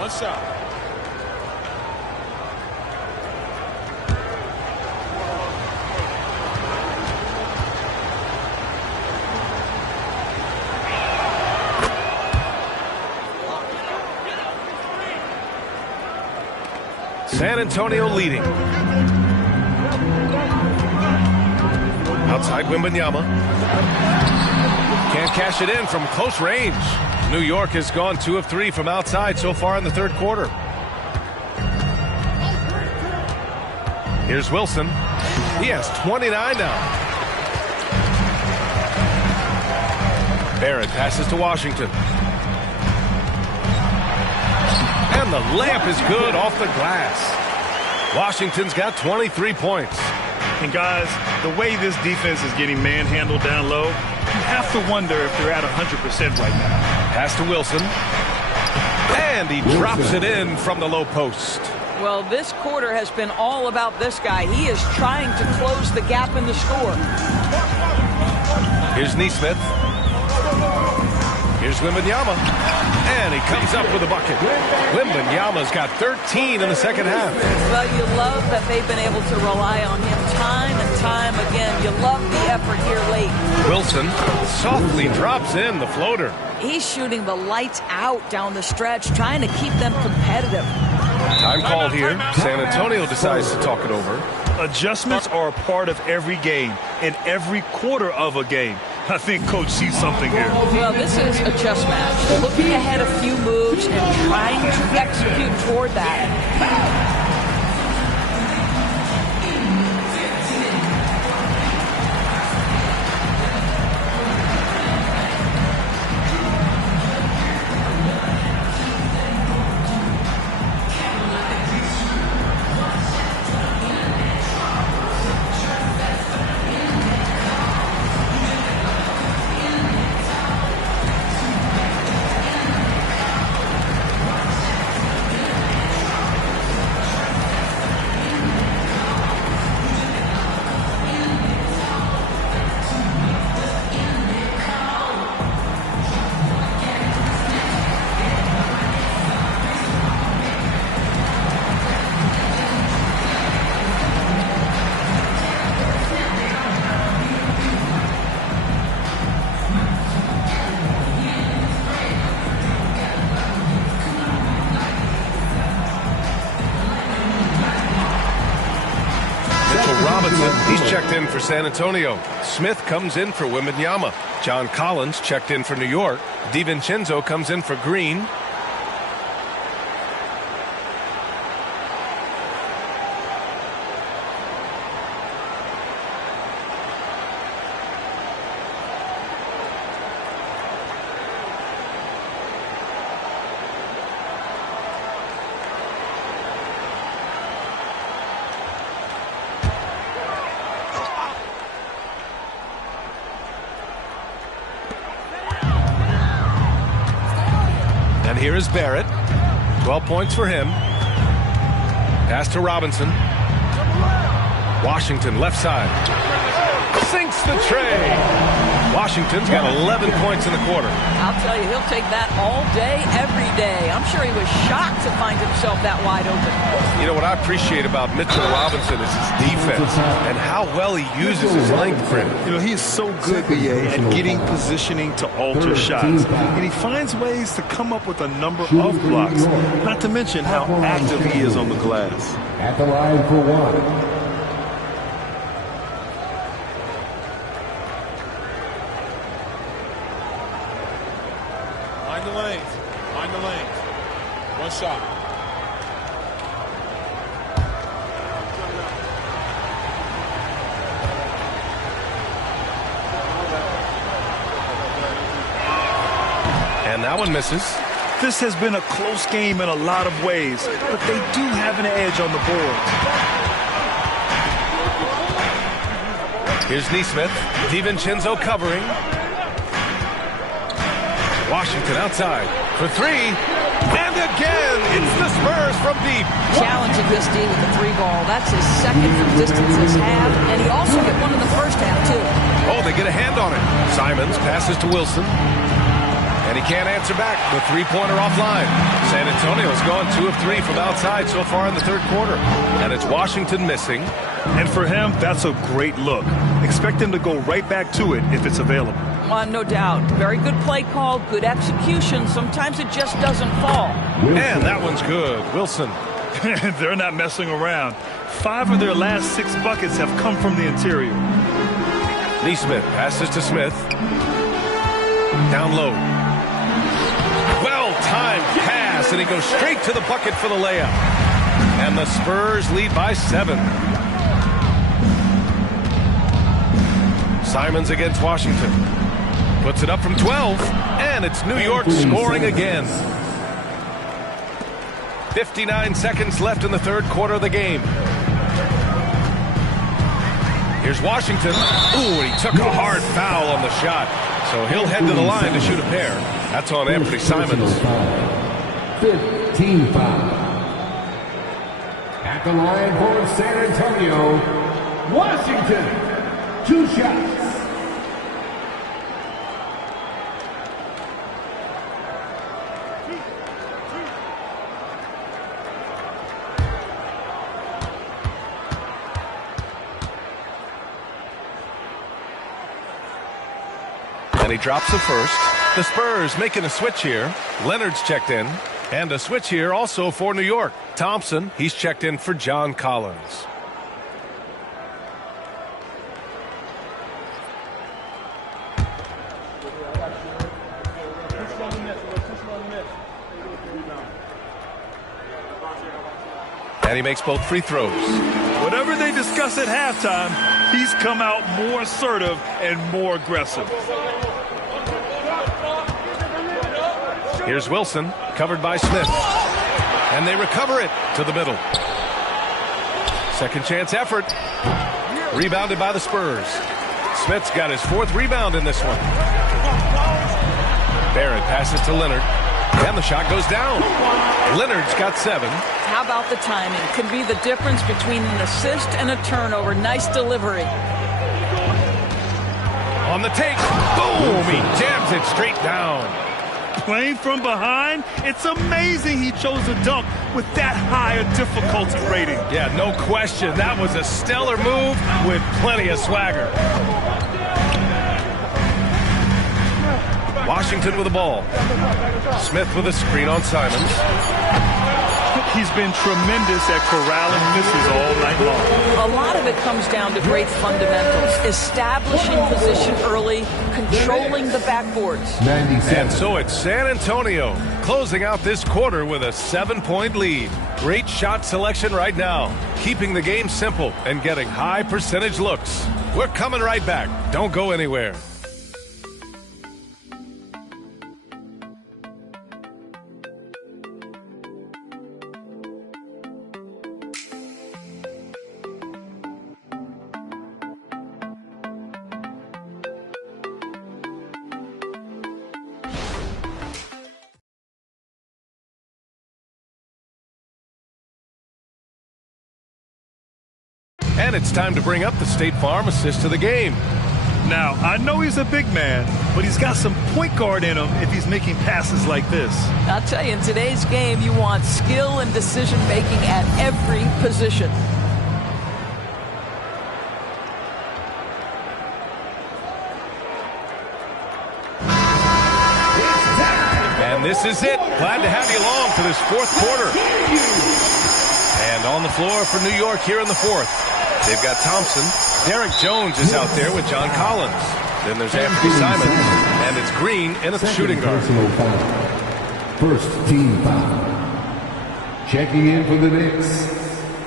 One shot. San Antonio leading. Outside Wembanyama. Can't cash it in from close range. New York has gone 2 of 3 from outside so far in the third quarter. Here's Wilson. He has 29 now. Barrett passes to Washington. And the layup is good off the glass. Washington's got 23 points. And guys, the way this defense is getting manhandled down low, you have to wonder if they're at 100% right now. Pass to Wilson. And he drops it in from the low post. Well, this quarter has been all about this guy. He is trying to close the gap in the score. Here's Nesmith. Here's Wembanyama. And he comes up with a bucket. Wembanyama's got 13 in the second half. Well, you love that they've been able to rely on him time and time again. You love the effort here late. Wilson softly drops in the floater. He's shooting the lights out down the stretch, trying to keep them competitive. Time called here. San Antonio decides to talk it over. Adjustments are a part of every game and every quarter of a game. I think Coach sees something here. Well, this is a chess match. Looking ahead a few moves and trying to execute toward that. He's checked in for San Antonio. Smith comes in for Wembanyama. John Collins checked in for New York. DiVincenzo comes in for Green. Here is Barrett. 12 points for him. Pass to Robinson. Washington left side. Sinks the tray. Washington's got 11 points in the quarter. I'll tell you, he'll take that all day, every day. I'm sure he was shocked to find himself that wide open. You know what I appreciate about Mitchell Robinson is his defense and how well he uses his length for it. You know, he's so good, BA, at getting positioning to alter shots. And he finds ways to come up with a number of blocks, not to mention how active he is on the glass. At the line for one. Find the lane. One shot. And that one misses. This has been a close game in a lot of ways, but they do have an edge on the board. Here's Neesmith. DiVincenzo covering. Washington outside for three. And again, it's the Spurs from deep. Challenging this D with the three ball. That's his second from distance this half. And he also hit one in the first half, too. Oh, they get a hand on it. Simons passes to Wilson. And he can't answer back. The three-pointer offline. San Antonio's gone 2 of 3 from outside so far in the third quarter. And it's Washington missing. And for him, that's a great look. Expect him to go right back to it if it's available. No doubt. Very good play call, good execution. Sometimes it just doesn't fall. And that one's good. Wilson. They're not messing around. 5 of their last 6 buckets have come from the interior. Neesmith passes to Smith. Down low. Well-timed pass, and he goes straight to the bucket for the layup. And the Spurs lead by 7. Simons against Washington. Puts it up from 12, and it's New York scoring again. 59 seconds left in the third quarter of the game. Here's Washington. Ooh, he took a hard foul on the shot. So he'll head to the line to shoot a pair. That's on Anthony Simons. 15 foul. At the line for San Antonio, Washington. 2 shots. And he drops the first. The Spurs making a switch here. Leonard's checked in. And a switch here also for New York. Thompson, he's checked in for John Collins. And he makes both free throws. Whatever they discuss at halftime, he's come out more assertive and more aggressive. Here's Wilson, covered by Smith. And they recover it to the middle. Second chance effort. Rebounded by the Spurs. Smith's got his 4th rebound in this one. Barrett passes to Leonard. And the shot goes down. Leonard's got 7. How about the timing? Could be the difference between an assist and a turnover. Nice delivery. On the take. Boom! He jams it straight down. Playing from behind, it's amazing he chose a dunk with that high a difficulty rating. Yeah, no question. That was a stellar move with plenty of swagger. Washington with the ball. Smith with a screen on Simons. He's been tremendous at corralling misses all night long. A lot of it comes down to great fundamentals. Establishing position early, controlling the backboards. And so it's San Antonio closing out this quarter with a 7-point lead. Great shot selection right now, keeping the game simple and getting high percentage looks. We're coming right back. Don't go anywhere. And it's time to bring up the State Farm assist to the game. Now, I know he's a big man, but he's got some point guard in him if he's making passes like this. I'll tell you, in today's game, you want skill and decision-making at every position. And this is it. Glad to have you along for this fourth quarter. And on the floor for New York here in the fourth, they've got Thompson. Derek Jones is out there with John Collins. Then there's Anthony Simons, and it's Green in at the shooting guard. First team foul. Checking in for the Knicks,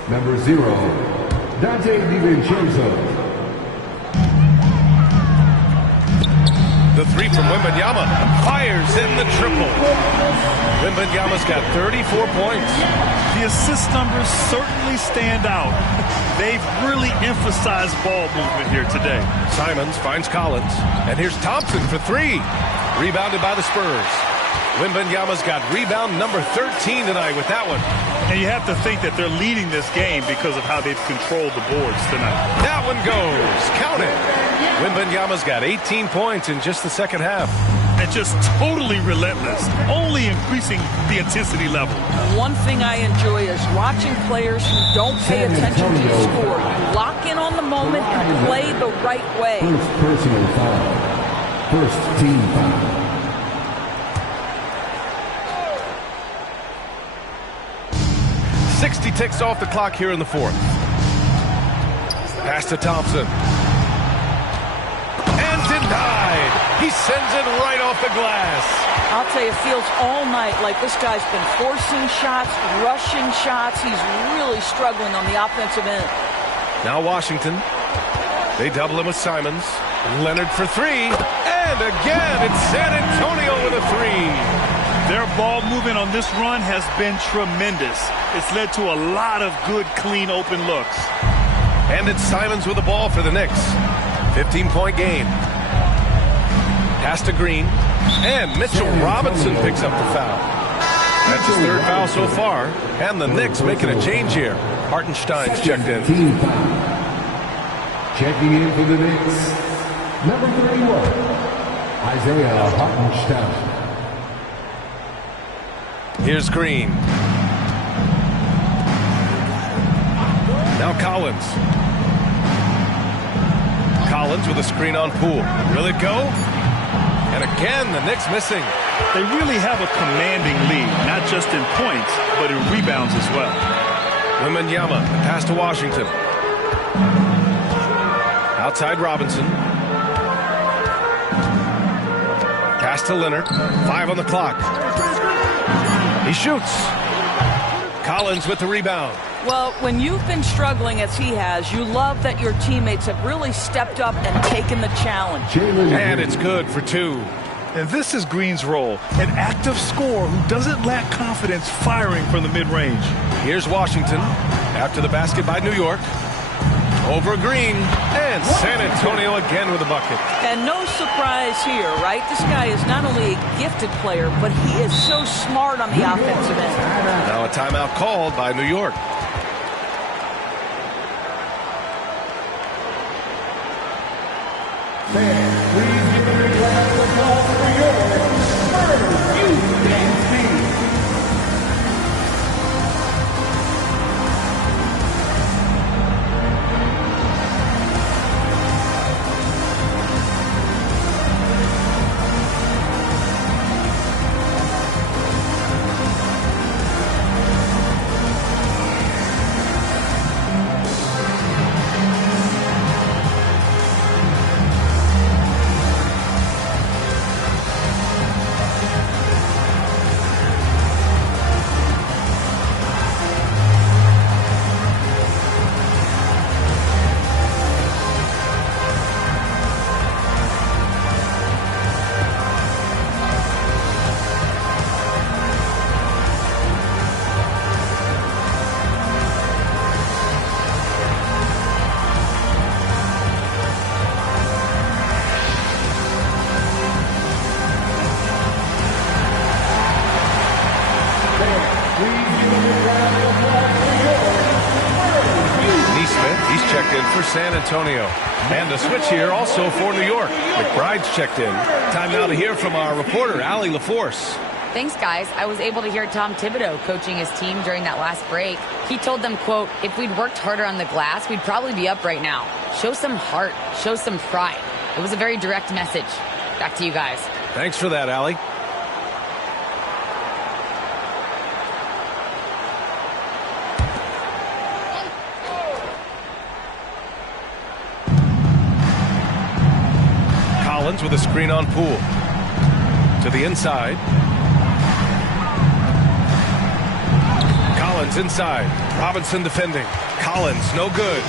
number 0, Dante DiVincenzo. The three from Wembanyama fires in the triple. Wembanyama's got 34 points. The assist numbers certainly stand out. They've really emphasized ball movement here today. Simons finds Collins, and here's Thompson for 3. Rebounded by the Spurs. Wembanyama's got rebound number 13 tonight with that one. And you have to think that they're leading this game because of how they've controlled the boards tonight. That one goes. Count it. Wembanyama's got 18 points in just the second half. And just totally relentless, only increasing the intensity level. One thing I enjoy is watching players who don't pay attention to the score. You lock in on the moment and play the right way. First personal foul. First team foul. .60 ticks off the clock here in the fourth. Pass to Thompson. And denied. He sends it right off the glass. I'll tell you, it feels all night like this guy's been forcing shots, rushing shots. He's really struggling on the offensive end. Now Washington. They double him with Simons. Leonard for 3. And again, it's San Antonio with a 3. Their ball movement on this run has been tremendous. It's led to a lot of good, clean, open looks. And it's Simons with the ball for the Knicks. 15-point game. Pass to Green. And Mitchell Robinson picks up the foul. That's his third foul so far. And the Knicks making a change here. Hartenstein's checked in. Team foul. Checking in for the Knicks, number 31, Isaiah Hartenstein. Here's Green. Now Collins. Collins with a screen on Poole. Will it go? And again, the Knicks missing. They really have a commanding lead, not just in points, but in rebounds as well. Wembanyama, pass to Washington. Outside Robinson. Pass to Leonard. 5 on the clock. He shoots. Collins with the rebound. Well, when you've been struggling as he has, you love that your teammates have really stepped up and taken the challenge. And it's good for 2. And this is Green's role, an active scorer who doesn't lack confidence firing from the mid-range. Here's Washington after the basket by New York. Over Green, and San Antonio again with a bucket. And no surprise here, right? This guy is not only a gifted player, but he is so smart on the offensive end. Now a timeout called by New York. Please give a big round of applause for your youth dance team. Neesmith, he's checked in for San Antonio. And a switch here also for New York. McBride's checked in. Time now to hear from our reporter, Allie LaForce. Thanks, guys. I was able to hear Tom Thibodeau coaching his team during that last break. He told them, quote, if we'd worked harder on the glass, we'd probably be up right now. Show some heart. Show some pride. It was a very direct message. Back to you guys. Thanks for that, Allie. Collins with a screen on Poole. To the inside. Collins inside. Robinson defending. Collins, no good.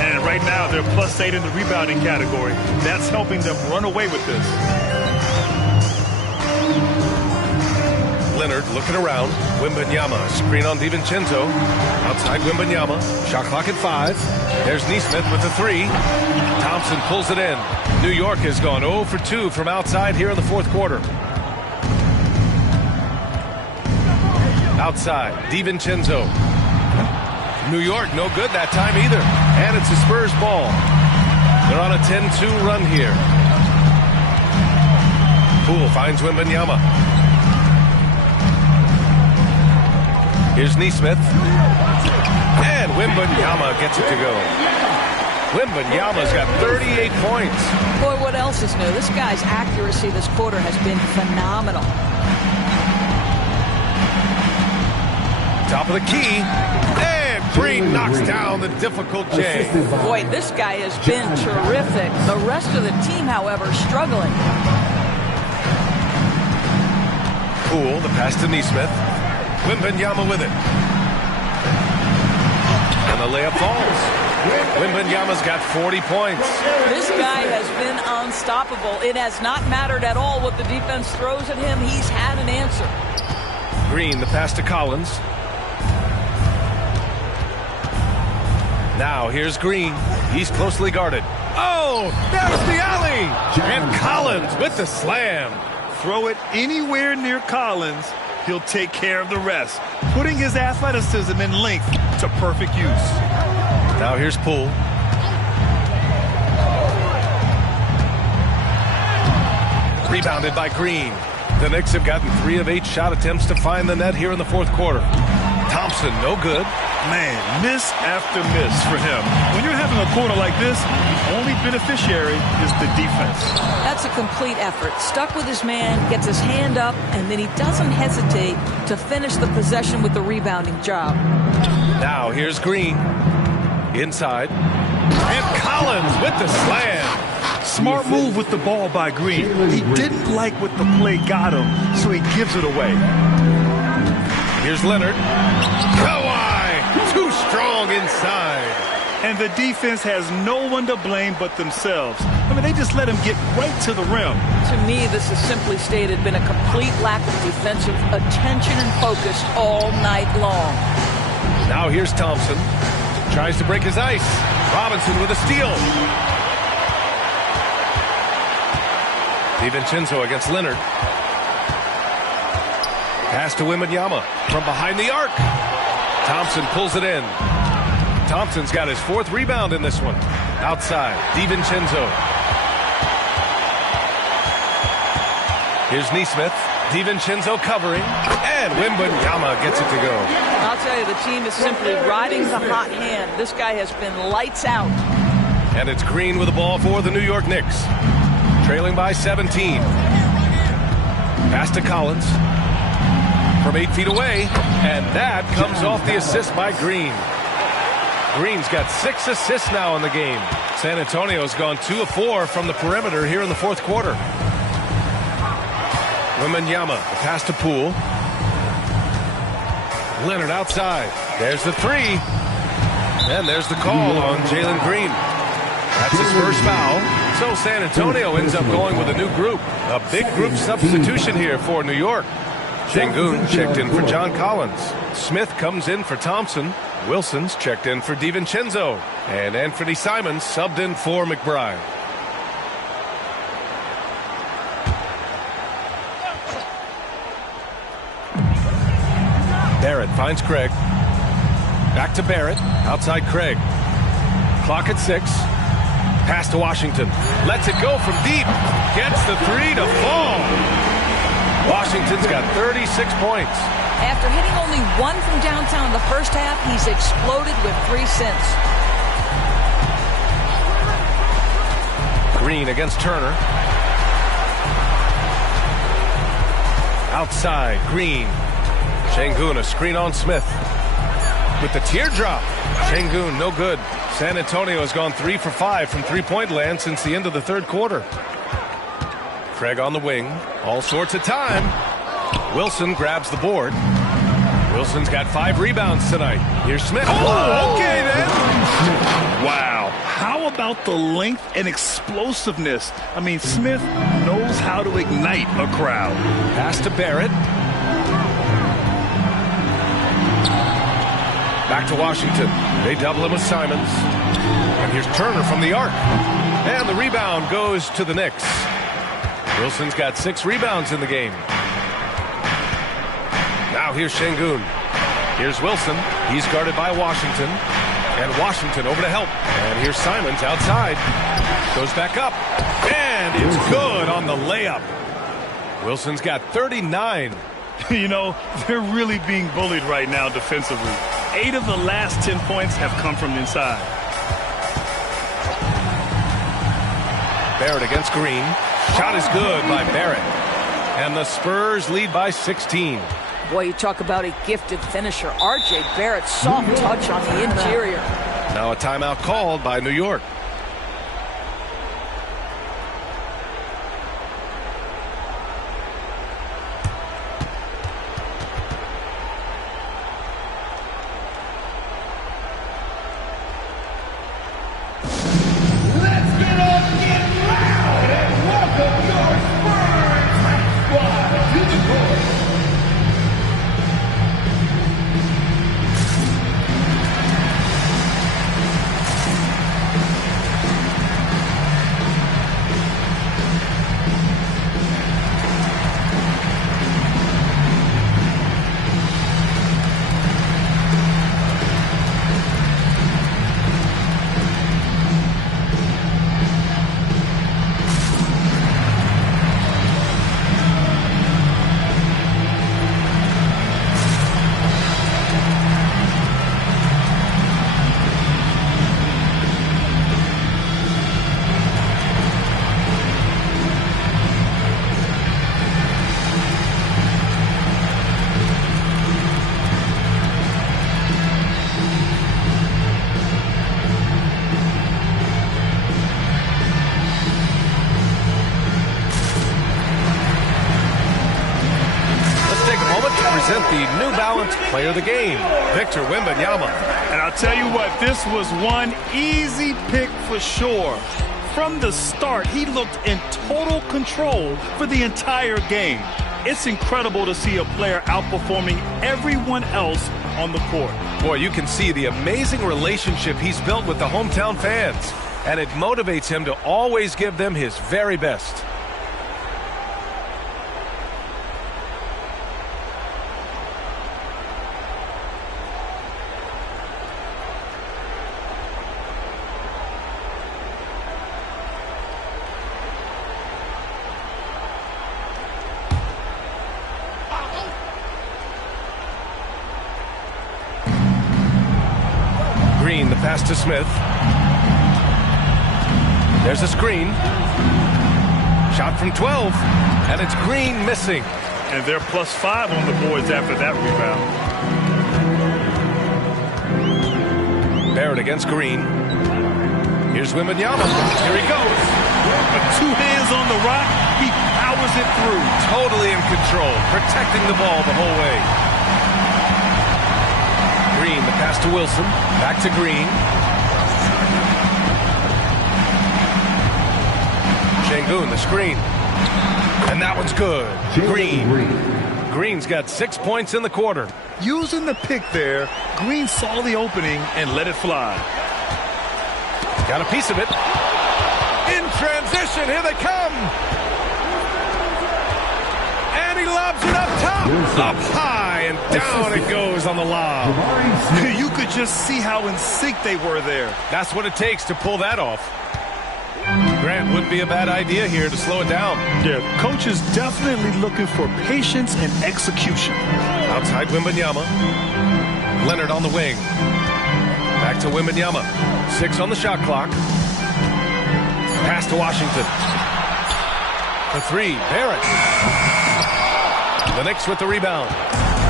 And right now, they're +8 in the rebounding category. That's helping them run away with this. Leonard looking around. Wembanyama, screen on DiVincenzo. Outside Wembanyama. Shot clock at 5. There's Neesmith with the 3. Thompson pulls it in. New York has gone 0 for 2 from outside here in the fourth quarter. Outside, DiVincenzo. New York, no good that time either. And it's a Spurs ball. They're on a 10-2 run here. Poole finds Wembanyama. Here's Neesmith. And Wembanyama gets it to go. Wembanyama's got 38 points. Boy, what else is new? This guy's accuracy this quarter has been phenomenal. Top of the key. And Green knocks down the difficult J. Boy, this guy has been terrific. The rest of the team, however, struggling. Poole, the pass to Neesmith. Wembanyama with it. And the layup falls. Wembanyama's got 40 points. This guy has been unstoppable. It has not mattered at all what the defense throws at him. He's had an answer. Green, the pass to Collins. Now here's Green. He's closely guarded. Oh, there's the alley. And Collins with the slam. Throw it anywhere near Collins. He'll take care of the rest, putting his athleticism and length to perfect use. Now here's Poole. Rebounded by Green. The Knicks have gotten 3 of 8 shot attempts to find the net here in the fourth quarter. Thompson, no good. Man, miss after miss for him. When you're having a quarter like this, the only beneficiary is the defense. That's a complete effort. Stuck with his man, gets his hand up, and then he doesn't hesitate to finish the possession with the rebounding job. Now here's Green. Inside. And Collins with the slam. Smart move with the ball by Green. He didn't like what the play got him, so he gives it away. Here's Leonard. Kawhi, too strong inside. And the defense has no one to blame but themselves. I mean, they just let him get right to the rim. To me, this has simply stated been a complete lack of defensive attention and focus all night long. Now here's Thompson. Tries to break his ice. Robinson with a steal. DiVincenzo against Leonard. Pass to Wembanyama from behind the arc. Thompson pulls it in. Thompson's got his 4th rebound in this one. Outside, DiVincenzo. Here's Neesmith. DiVincenzo covering. And Wembanyama gets it to go. I'll tell you, the team is simply riding the hot hand. This guy has been lights out. And it's Green with the ball for the New York Knicks. Trailing by 17. Pass to Collins. From 8 feet away. And that comes off the assist by Green. Green's got 6 assists now in the game. San Antonio's gone 2 of 4 from the perimeter here in the fourth quarter. Wembanyama, the pass to Poole. Leonard outside. There's the 3. And there's the call on Jalen Green. That's his first foul. So San Antonio ends up going with a new group. A big group substitution here for New York. Şengün checked in for John Collins. Smith comes in for Thompson. Wilson's checked in for DiVincenzo. And Anthony Simons subbed in for McBride. Barrett finds Craig. Back to Barrett. Outside Craig. Clock at 6. Pass to Washington. Lets it go from deep. Gets the 3 to fall. Washington's got 36 points. After hitting only 1 from downtown in the first half, he's exploded with 3 since. Green against Turner. Outside, Green. Şengün, a screen on Smith. With the teardrop. Şengün, no good. San Antonio has gone 3 for 5 from three-point land since the end of the third quarter. Craig on the wing. All sorts of time. Wilson grabs the board. Wilson's got 5 rebounds tonight. Here's Smith. Oh, okay then. Wow. How about the length and explosiveness? I mean, Smith knows how to ignite a crowd. Pass to Barrett. Back to Washington. They double him with Simons. And here's Turner from the arc. And the rebound goes to the Knicks. Wilson's got 6 rebounds in the game. Now here's Şengün. Here's Wilson. He's guarded by Washington. And Washington over to help. And here's Simons outside. Goes back up. And it's good on the layup. Wilson's got 39. You know, they're really being bullied right now defensively. 8 of the last 10 points have come from inside. Barrett against Green. Shot is good by Barrett. And the Spurs lead by 16. Boy, you talk about a gifted finisher. R.J. Barrett, soft touch on the interior. Now a timeout called by New York. The New Balance Player of the Game, Victor Wembanyama. And I'll tell you what, this was one easy pick for sure. From the start, he looked in total control for the entire game. It's incredible to see a player outperforming everyone else on the court. Boy, you can see the amazing relationship he's built with the hometown fans, and it motivates him to always give them his very best. The pass to Smith. There's a screen. Shot from 12. And it's Green missing. And they're +5 on the boards after that rebound. Barrett against Green. Here's Wembanyama. Here he goes. With 2 hands on the rock, he powers it through. Totally in control. Protecting the ball the whole way. Green, the pass to Wilson. Back to Green. Şengün, the screen. And that one's good. Green. Green's got 6 points in the quarter. Using the pick there, Green saw the opening and let it fly. Got a piece of it. In transition, here they come. And he lobs it up top. Up high and Down it goes on the lob. You could just see how in sync they were there. That's what it takes to pull that off. Grant would be a bad idea here to slow it down. Yeah, coach is definitely looking for patience and execution. Outside Wembanyama. Leonard on the wing. Back to Wembanyama. 6 on the shot clock. Pass to Washington. For 3, Barrett. The Knicks with the rebound.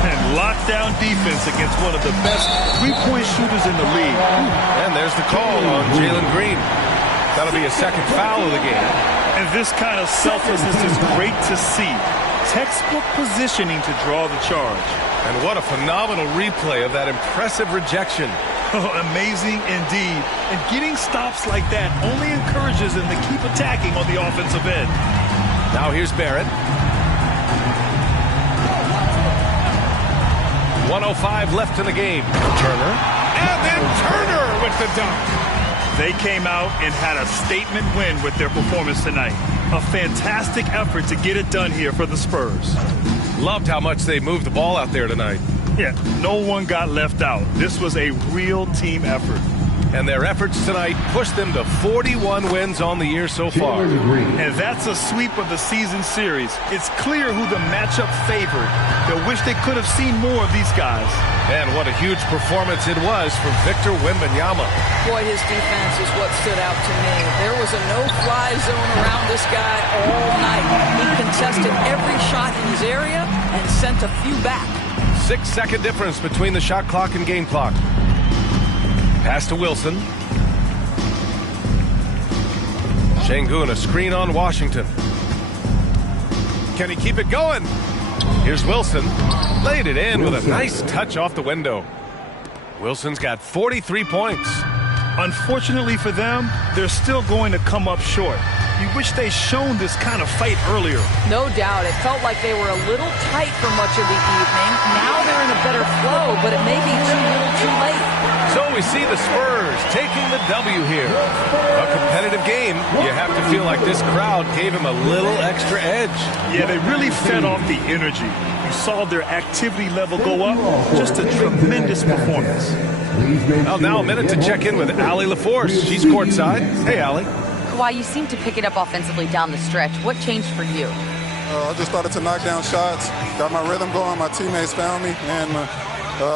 And lockdown defense against one of the best three-point shooters in the league. And there's the call on Jalen Green. That'll be a second foul of the game. And this kind of selflessness is great to see. Textbook positioning to draw the charge. And what a phenomenal replay of that impressive rejection. Amazing indeed. And getting stops like that only encourages them to keep attacking on the offensive end. Now here's Barrett. 1:05 left in the game. Turner. And then Turner with the dunk. They came out and had a statement win with their performance tonight. A fantastic effort to get it done here for the Spurs. Loved how much they moved the ball out there tonight. Yeah, no one got left out. This was a real team effort. And their efforts tonight pushed them to 41 wins on the year so far. And that's a sweep of the season series. It's clear who the matchup favored. They'll wish they could have seen more of these guys. And what a huge performance it was from Victor Wembanyama. Boy, his defense is what stood out to me. There was a no-fly zone around this guy all night. He contested every shot in his area and sent a few back. 6-second difference between the shot clock and game clock. Pass to Wilson. Şengün, a screen on Washington. Can he keep it going? Here's Wilson. Laid it in with a nice touch off the window. Wilson's got 43 points. Unfortunately for them, they're still going to come up short. You wish they'd shown this kind of fight earlier. No doubt. It felt like they were a little tight for much of the evening. Now they're in a better flow, but it may be too little too late. So we see the Spurs taking the W here. A competitive game. You have to feel like this crowd gave him a little extra edge. Yeah, they really fed off the energy. You saw their activity level go up. Just a tremendous performance. Well, now a minute to check in with Allie LaForce. She's courtside. Hey, Allie. Kawhi, you seem to pick it up offensively down the stretch. What changed for you? I just started to knock down shots, got my rhythm going, my teammates found me, and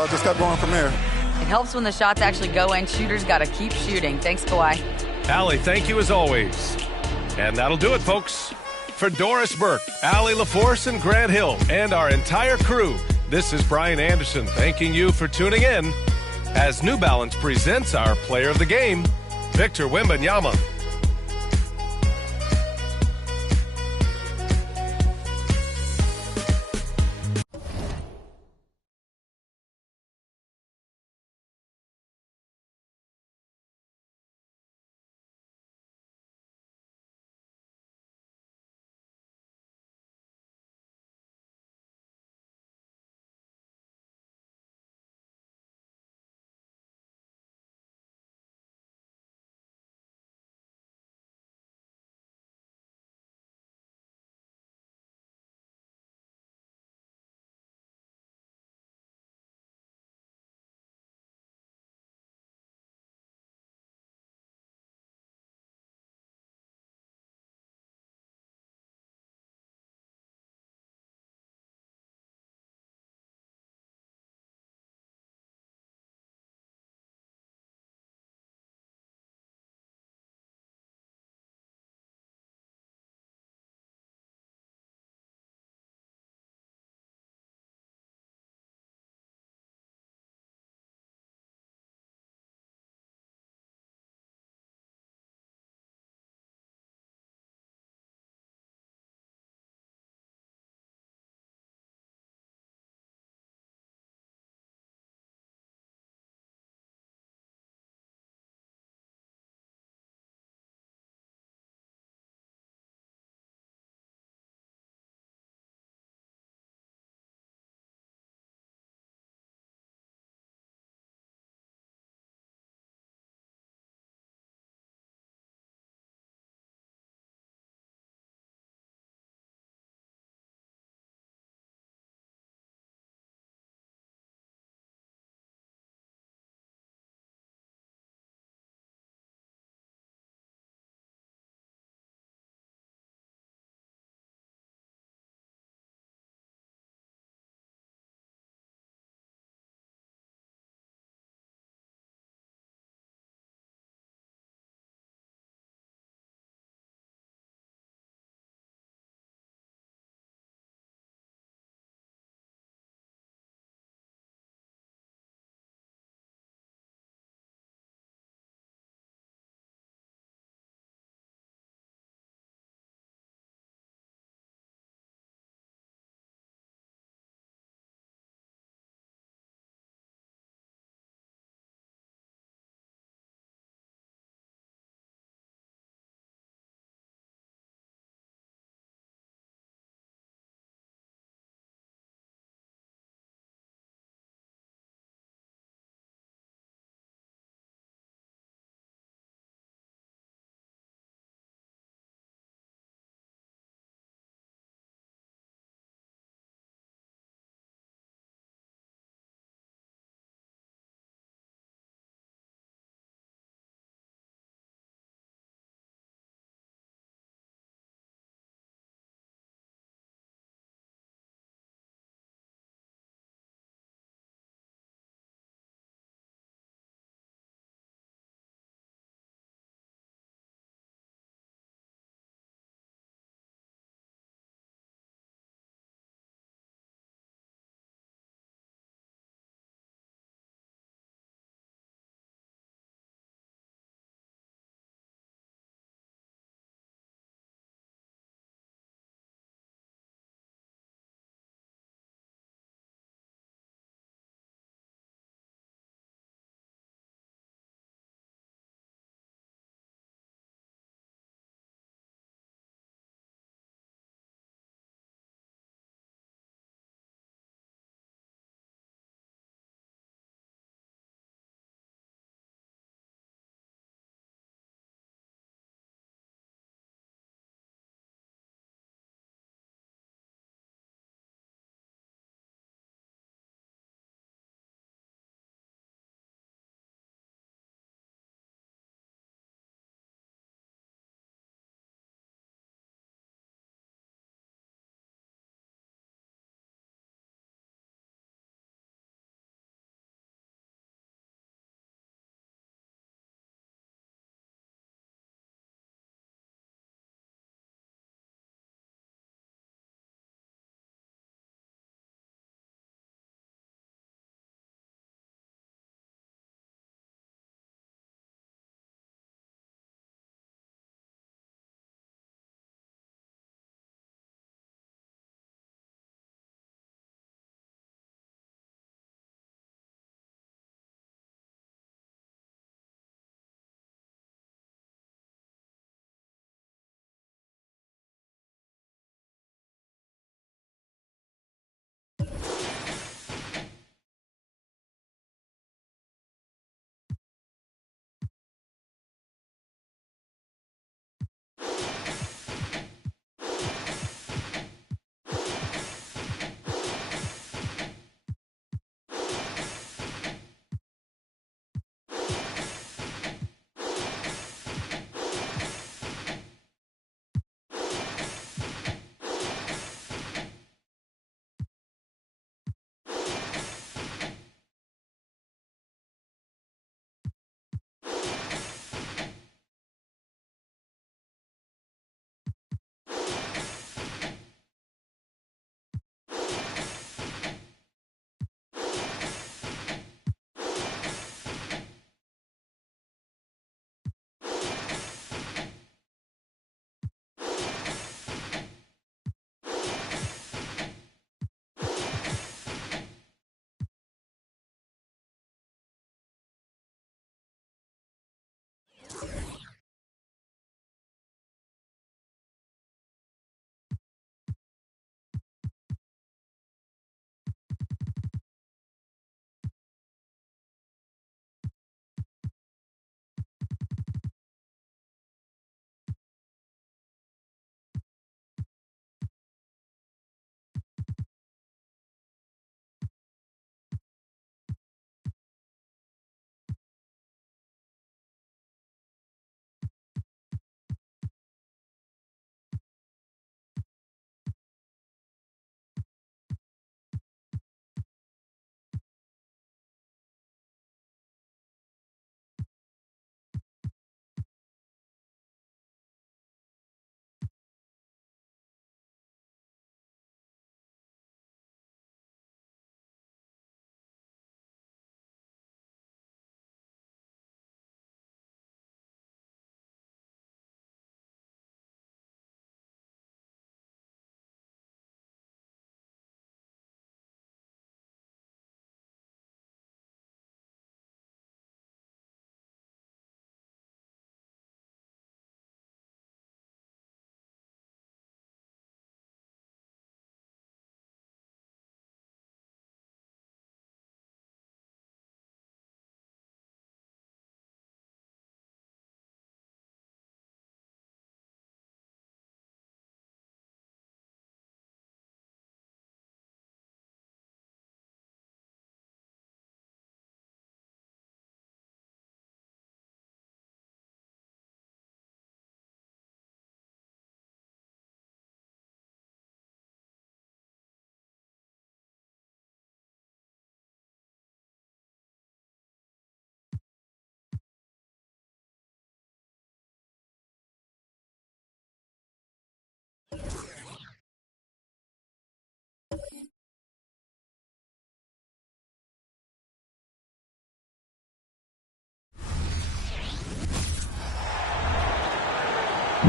just kept going from there. It helps when the shots actually go in. Shooters got to keep shooting. Thanks, Kawhi. Allie, thank you as always. And that'll do it, folks. For Doris Burke, Allie LaForce, and Grant Hill, and our entire crew, this is Brian Anderson thanking you for tuning in as New Balance presents our player of the game, Victor Wembanyama.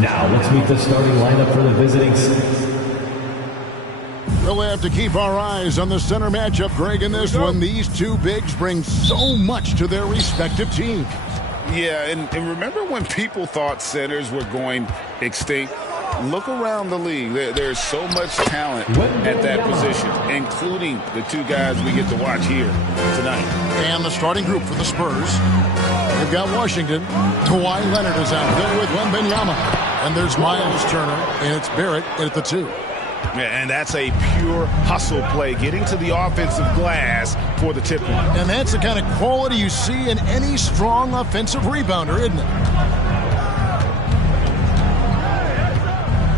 Now let's meet the starting lineup for the visiting. We'll have to keep our eyes on the center matchup, Greg, in this one. These two bigs bring so much to their respective teams. Yeah, and remember when people thought centers were going extinct? Look around the league. There's so much talent at that position, including the two guys we get to watch here tonight. And the starting group for the Spurs. They've got Washington. Kawhi Leonard is out there with Wembanyama. And there's Miles Turner, and it's Barrett at the 2. Yeah, and that's a pure hustle play, getting to the offensive glass for the tip one. And that's the kind of quality you see in any strong offensive rebounder, isn't it?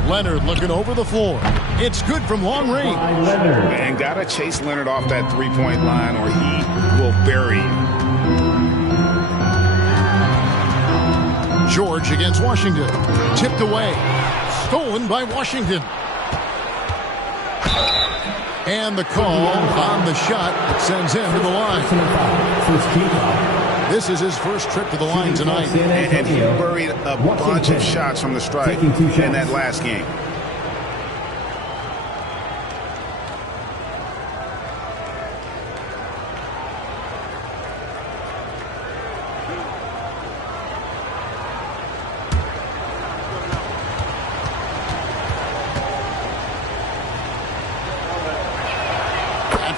Leonard looking over the floor. It's good from long range. And got to chase Leonard off that three-point line or he will bury you. George against Washington. Tipped away. Stolen by Washington. And the call on the shot sends him to the line. This is his first trip to the line tonight. And he buried a bunch of shots from the stripe in that last game.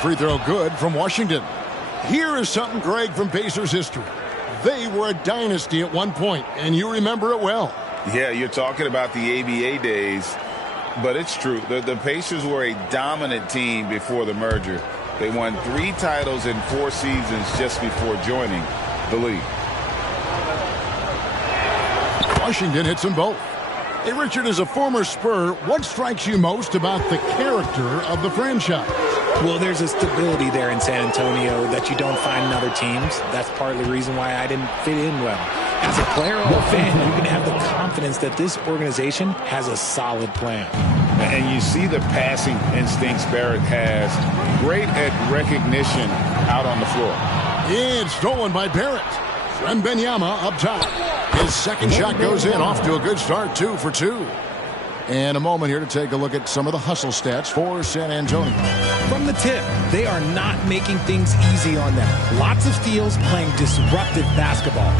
Free throw good from Washington. Here is something, Greg, from Pacers history. They were a dynasty at one point, and you remember it well. Yeah, you're talking about the ABA days, but it's true. The Pacers were a dominant team before the merger. They won 3 titles in 4 seasons just before joining the league. Washington hits them both. Hey, Richard, as a former Spur, what strikes you most about the character of the franchise? Well, there's a stability there in San Antonio that you don't find in other teams. That's part of the reason why I didn't fit in well. As a player or a fan, you can have the confidence that this organization has a solid plan. And you see the passing instincts Barrett has. Great at recognition out on the floor. It's stolen by Barrett. Wembanyama up top. His second shot goes in, off to a good start, 2 for 2. And a moment here to take a look at some of the hustle stats for San Antonio. From the tip, they are not making things easy on them. Lots of steals, playing disruptive basketball.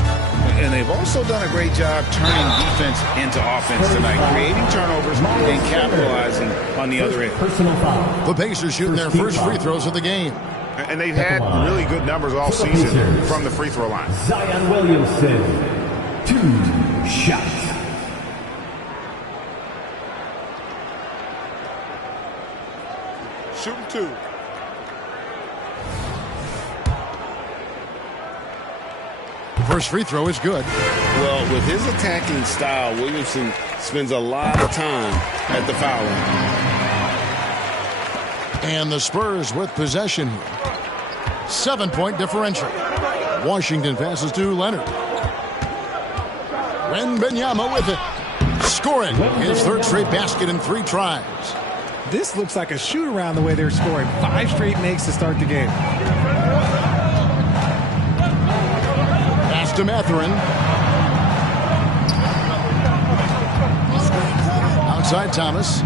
And they've also done a great job turning defense into offense tonight, creating turnovers and capitalizing on the other end. The Pacers shooting their first free throws of the game. And they've had really good numbers all season from the free throw line. Zion Williamson, 2 shots. Shooting 2. First free throw is good. Well, with his attacking style, Williamson spends a lot of time at the foul line. And the Spurs with possession here. 7-point differential. Washington passes to Leonard. Wembanyama with it. Scoring his third straight basket in 3 tries. This looks like a shoot-around the way they're scoring. 5 straight makes to start the game. Pass to Mathurin. Outside Thomas.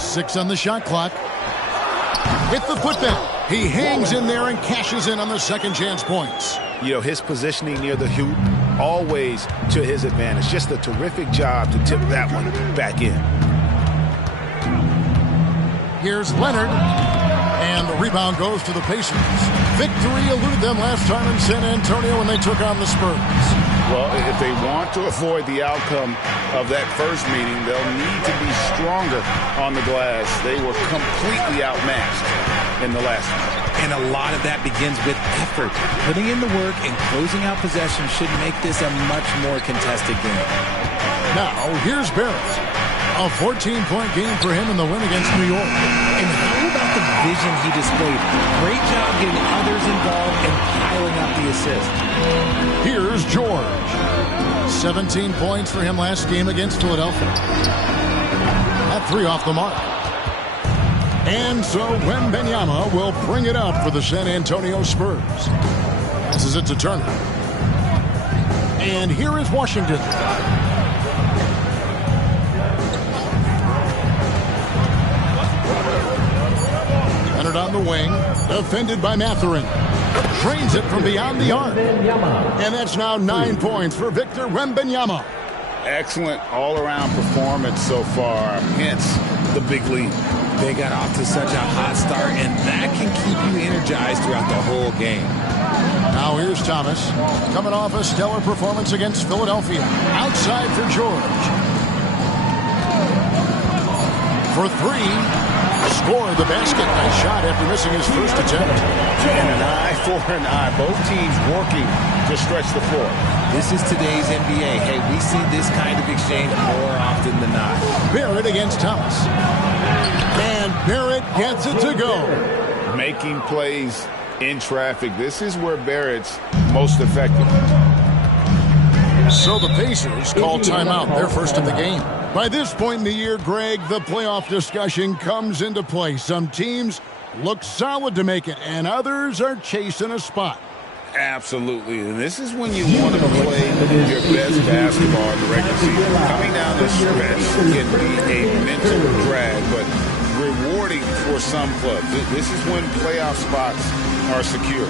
6 on the shot clock. Hit the putback. He hangs in there and cashes in on the second chance points. You know, his positioning near the hoop, always to his advantage. Just a terrific job to tip that one back in. Here's Leonard, and the rebound goes to the Pacers. Victory eluded them last time in San Antonio when they took on the Spurs. Well, if they want to avoid the outcome of that first meeting, they'll need to be stronger on the glass. They were completely outmatched in the last one. And a lot of that begins with effort. Putting in the work and closing out possession should make this a much more contested game. Now, here's Barrett. A 14-point game for him in the win against New York. And how about the vision he displayed? Great job getting others involved and piling up the assist. Here's George. 17 points for him last game against Philadelphia. That 3 off the mark. And so Wembanyama will bring it up for the San Antonio Spurs. Passes it to Turner. And here is Washington. Leonard on the wing. Defended by Mathurin. Trains it from beyond the arc. And that's now 9 points for Victor Wembanyama. Excellent all-around performance so far, hence the big lead. They got off to such a hot start, and that can keep you energized throughout the whole game. Now here's Thomas, coming off a stellar performance against Philadelphia. Outside for George. For three. Score the basket. Nice shot after missing his first attempt. And an eye for an eye. Both teams working to stretch the floor. This is today's NBA. Hey, we see this kind of exchange more often than not. Barrett against Thomas. And Barrett gets it to go. Making plays in traffic. This is where Barrett's most effective. So the Pacers call timeout. They're first of the game. By this point in the year, Greg, the playoff discussion comes into play. Some teams look solid to make it, and others are chasing a spot. Absolutely. And this is when you want to play your best basketball in the regular season. Coming down this stretch can be a mental drag, but rewarding for some clubs. This is when playoff spots are secure.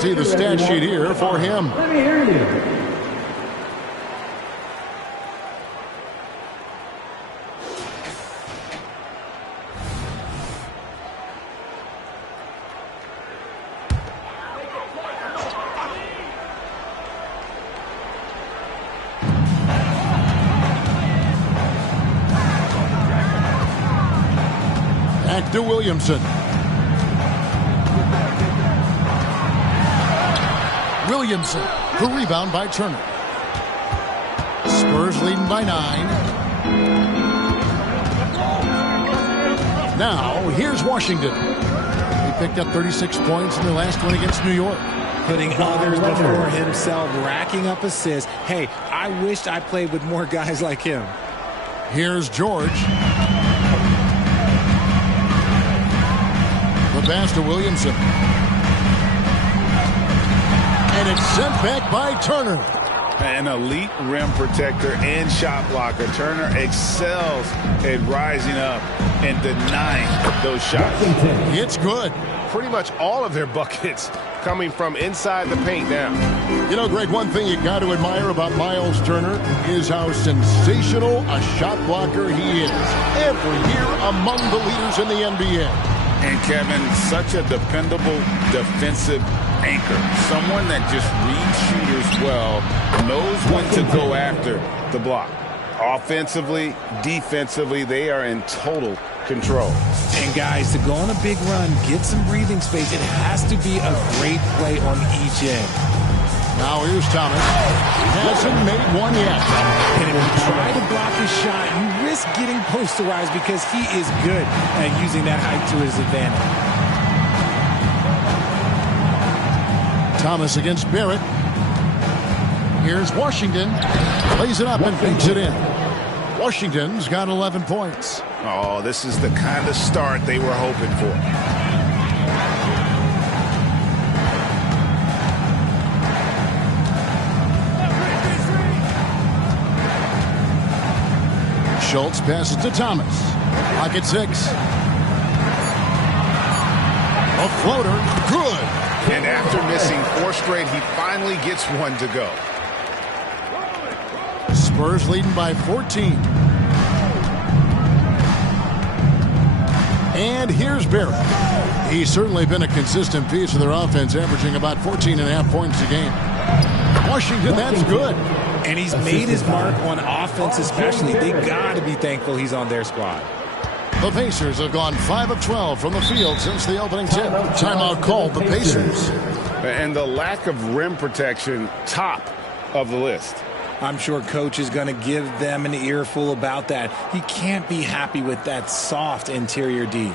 See the stat sheet here for him. Let me hear you. Back to Williamson. Williamson, the rebound by Turner. Spurs leading by 9. Now, here's Washington. He picked up 36 points in their last one against New York. Putting others before himself, racking up assists. Hey, I wished I played with more guys like him. Here's George. The pass to Williamson. And it's sent back by Turner. An elite rim protector and shot blocker. Turner excels at rising up and denying those shots. It's good. Pretty much all of their buckets coming from inside the paint now. You know, Greg, one thing you got to admire about Miles Turner is how sensational a shot blocker he is. Every year among the leaders in the NBA. And Kevin, such a dependable defensive anchor. Someone that just reads shooters well, knows when to go after the block. Offensively, defensively, they are in total control. And guys, to go on a big run, get some breathing space, it has to be a great play on each end. Now here's Thomas. Hasn't made one yet. And if you try to block his shot, you risk getting posterized because he is good at using that height to his advantage. Thomas against Barrett. Here's Washington. Plays it up and banks it in. Washington's got 11 points. Oh, this is the kind of start they were hoping for. Schultz passes to Thomas. Pocket 6. A floater. Good. And after missing 4 straight, he finally gets one to go. Spurs leading by 14. And here's Barrett. He's certainly been a consistent piece of their offense, averaging about 14.5 points a game. Washington, that's good. And he's made his mark on offense especially. They got to be thankful he's on their squad. The Pacers have gone 5 of 12 from the field since the opening tip. Timeout called the Pacers. And the lack of rim protection, top of the list. I'm sure coach is going to give them an earful about that. He can't be happy with that soft interior D.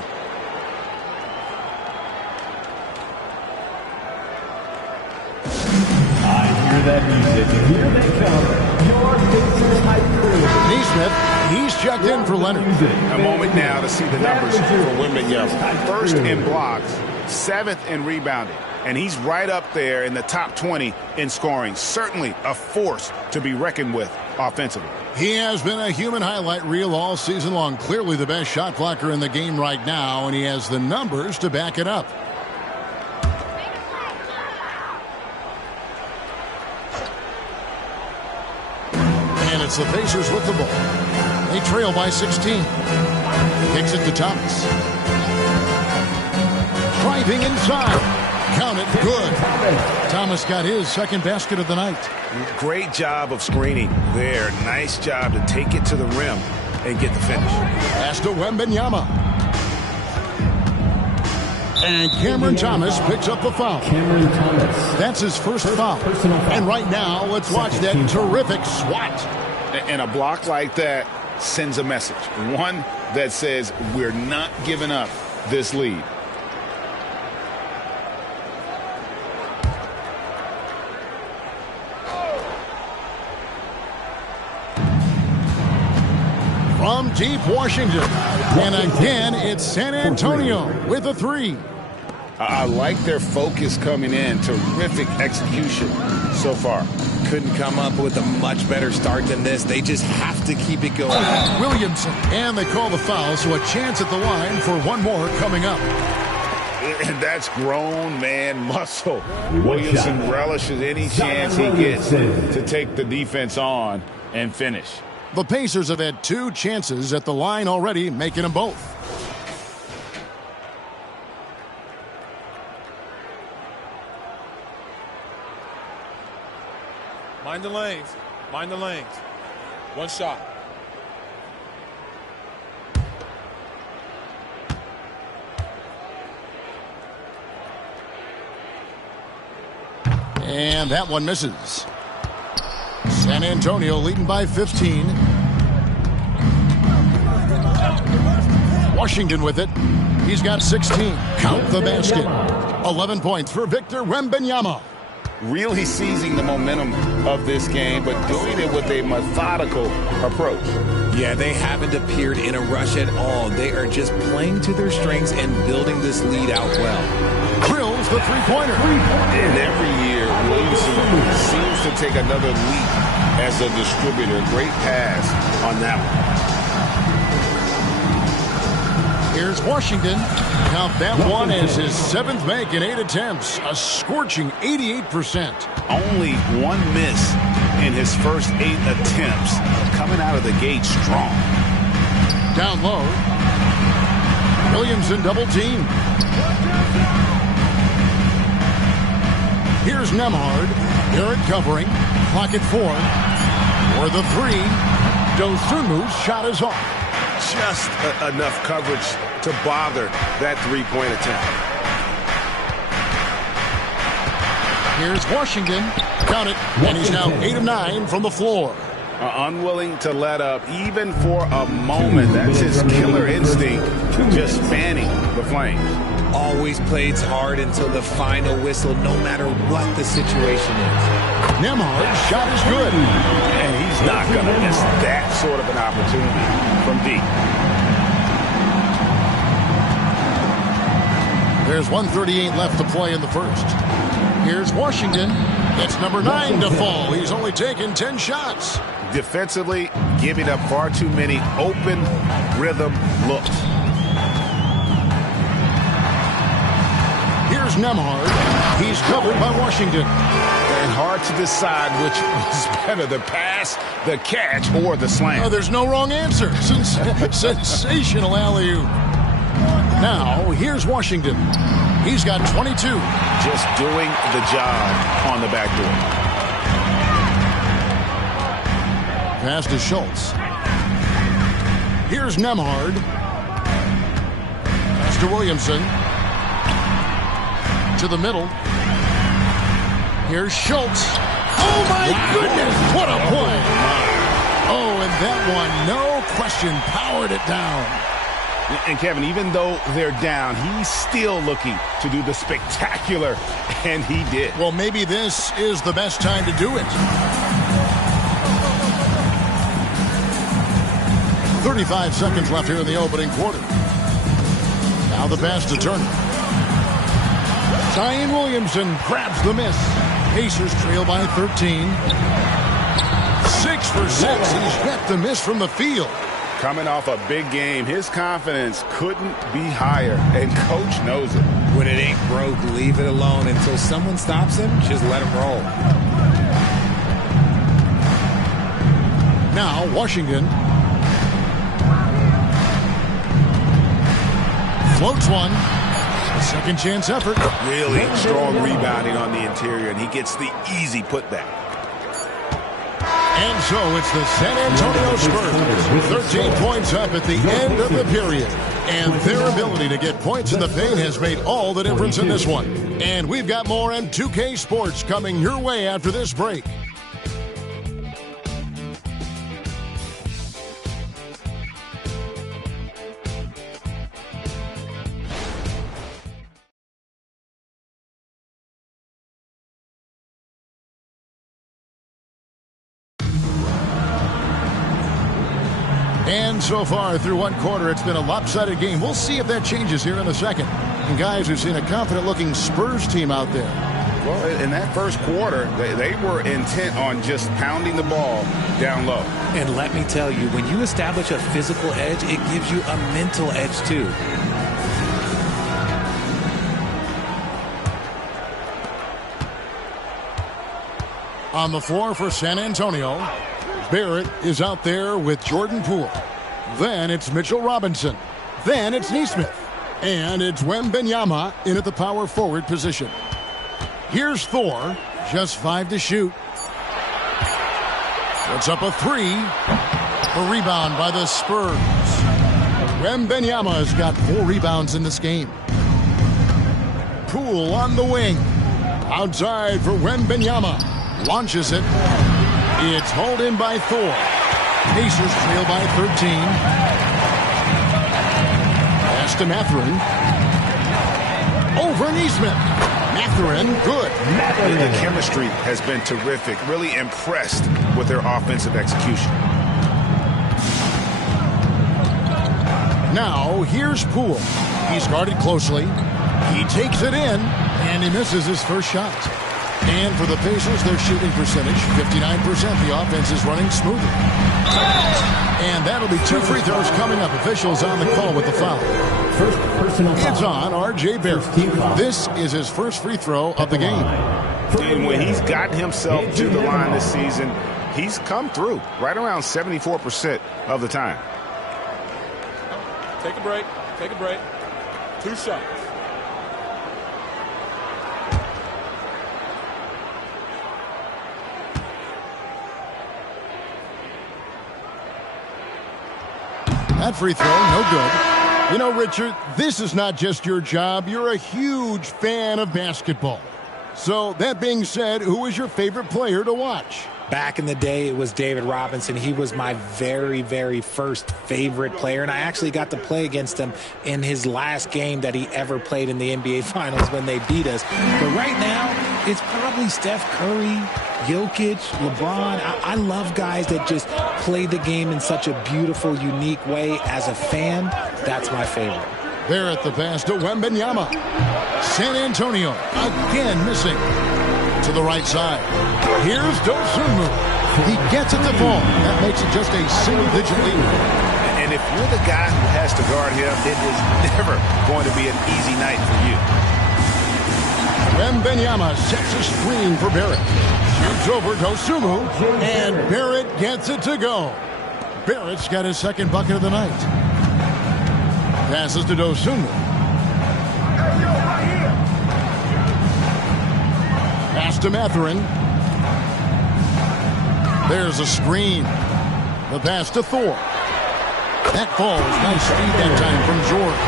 I hear that music. Here they come. Your Pacers hype crew. Neesmith, he's checked in for Leonard. A moment now to see the numbers for Wembanyama. First in blocks, 7th in rebounding. And he's right up there in the top 20 in scoring. Certainly a force to be reckoned with offensively. He has been a human highlight reel all season long. Clearly the best shot blocker in the game right now, and he has the numbers to back it up. And it's the Pacers with the ball. They trail by 16. Kicks it to Thomas. Driving inside. Count it. Good. Thomas got his second basket of the night. Great job of screening there. Nice job to take it to the rim and get the finish. Pass to Wembanyama. And Cameron Thomas picks up the foul. Cameron Thomas. That's his first foul. And right now, let's watch that terrific swat. And a block like that sends a message. One that says we're not giving up this lead. From deep Washington. And again, it's San Antonio with a 3. I like their focus coming in. Terrific execution so far. Couldn't come up with a much better start than this. They just have to keep it going. Williamson. And they call the foul, so a chance at the line for one more coming up. And that's grown man muscle. Williamson relishes any chance he gets to take the defense on and finish. The Pacers have had 2 chances at the line already, making them both. Mind the lanes. Mind the lanes. One shot. And that one misses. San Antonio leading by 15. Washington with it. He's got 16. Count the basket. 11 points for Victor Wembanyama. Really seizing the momentum of this game, but doing it with a methodical approach. Yeah, they haven't appeared in a rush at all. They are just playing to their strengths and building this lead out well. Drills the three-pointer. And every year, Williamson seems to take another leap as a distributor. Great pass on that one. Here's Washington. Count that one as his 7th make in 8 attempts. A scorching 88%. Only one miss in his first 8 attempts. Coming out of the gate strong. Down low. Williamson double team. Here's Nemhard. Garrett covering. Clock at 4. For the 3. Dosunmu's shot is off. Just enough coverage to bother that 3-point attempt. Here's Washington. Count it. And he's now 8 of 9 from the floor. Unwilling to let up even for a moment. That's his killer instinct, just fanning the flames. Always plays hard until the final whistle, no matter what the situation is. Nemhard's shot is good. And he's not going to miss that sort of an opportunity from deep. There's 1:38 left to play in the first. Here's Washington. It's number 9 to fall. He's only taken 10 shots. Defensively, giving up far too many open rhythm looks. Here's Nemhard. He's covered by Washington. And hard to decide which was better, the pass, the catch, or the slam. Oh, there's no wrong answer. Sensational alley-oop. Now, here's Washington. He's got 22. Just doing the job on the backdoor. Pass to Schultz. Here's Nemhard. to Williamson. To the middle. Here's Schultz. Oh, my goodness. What a play. Oh, and that one, no question, powered it down. And, Kevin, even though they're down, he's still looking to do the spectacular, and he did. Well, maybe this is the best time to do it. 35 seconds left here in the opening quarter. Now the pass to Turner. Zion Williamson grabs the miss. Pacers trail by 13. 6 for 6. He's got the miss from the field. Coming off a big game, his confidence couldn't be higher, and Coach knows it. When it ain't broke, leave it alone. Until someone stops him, just let him roll. Now Washington. Floats one. Second chance effort. Really strong rebounding on the interior, and he gets the easy putback. And so it's the San Antonio Spurs. 13 points up at the end of the period. And their ability to get points in the paint has made all the difference in this one. And we've got more M2K Sports coming your way after this break. And so far through one quarter, it's been a lopsided game. We'll see if that changes here in the second. And guys, we've seen a confident-looking Spurs team out there. Well, in that first quarter, they were intent on just pounding the ball down low. And let me tell you, when you establish a physical edge, it gives you a mental edge too. On the floor for San Antonio, Barrett is out there with Jordan Poole. Then it's Mitchell Robinson. Then it's Nesmith. And it's Wembanyama in at the power forward position. Here's Thor, just 5 to shoot. Puts up a 3. A rebound by the Spurs. Wembanyama has got 4 rebounds in this game. Poole on the wing. Outside for Wembanyama. Launches it. It's hauled in by Thor. Pacers trail by 13. Pass to Mathurin. Over Nesmith. Mathurin, good. The chemistry has been terrific. Really impressed with their offensive execution. Now, here's Poole. He's guarded closely. He takes it in, and he misses his first shot. And for the Pacers, their shooting percentage, 59%. The offense is running smoothly. And that'll be 2 free throws coming up. Officials on the call with the foul. First personal foul. It's on R.J. Barrett. This is his first free throw of the game. And when he's gotten himself to the line this season, he's come through right around 74% of the time. Take a break. Take a break. 2 shots. That free throw, no good. You know, Richard, this is not just your job. You're a huge fan of basketball. So, that being said, who is your favorite player to watch? Back in the day, it was David Robinson. He was my very, very first favorite player, and I actually got to play against him in his last game that he ever played in the NBA Finals when they beat us. But right now, it's probably Steph Curry, Jokic, LeBron. I love guys that just play the game in such a beautiful, unique way. As a fan, that's my favorite. Barrett the pass to Wembanyama. San Antonio again missing. To the right side. Here's Dosunmu. He gets it to fall. That makes it just a single-digit lead. And if you're the guy who has to guard him, it is never going to be an easy night for you. Wembanyama sets a screen for Barrett. Shoots over Dosunmu, and Barrett gets it to go. Barrett's got his second bucket of the night. Passes to Dosunmu. Pass to Mathurin. There's a screen. The pass to Thor. That falls. Nice speed that time from George.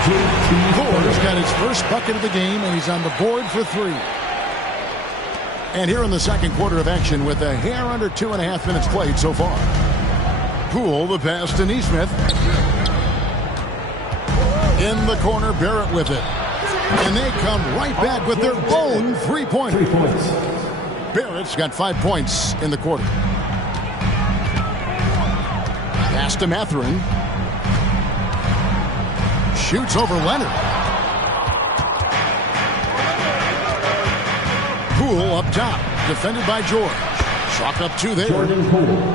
George got his first bucket of the game, and he's on the board for 3. And here in the second quarter of action with a hair under 2.5 minutes played so far. Poole, the pass to Neesmith. In the corner, Barrett with it. And they come right back with their own 3-pointer. 3 points. Barrett's got 5 points in the quarter. Pass to Mathurin. Shoots over Leonard. Poole up top. Defended by George. Chalk up 2 there.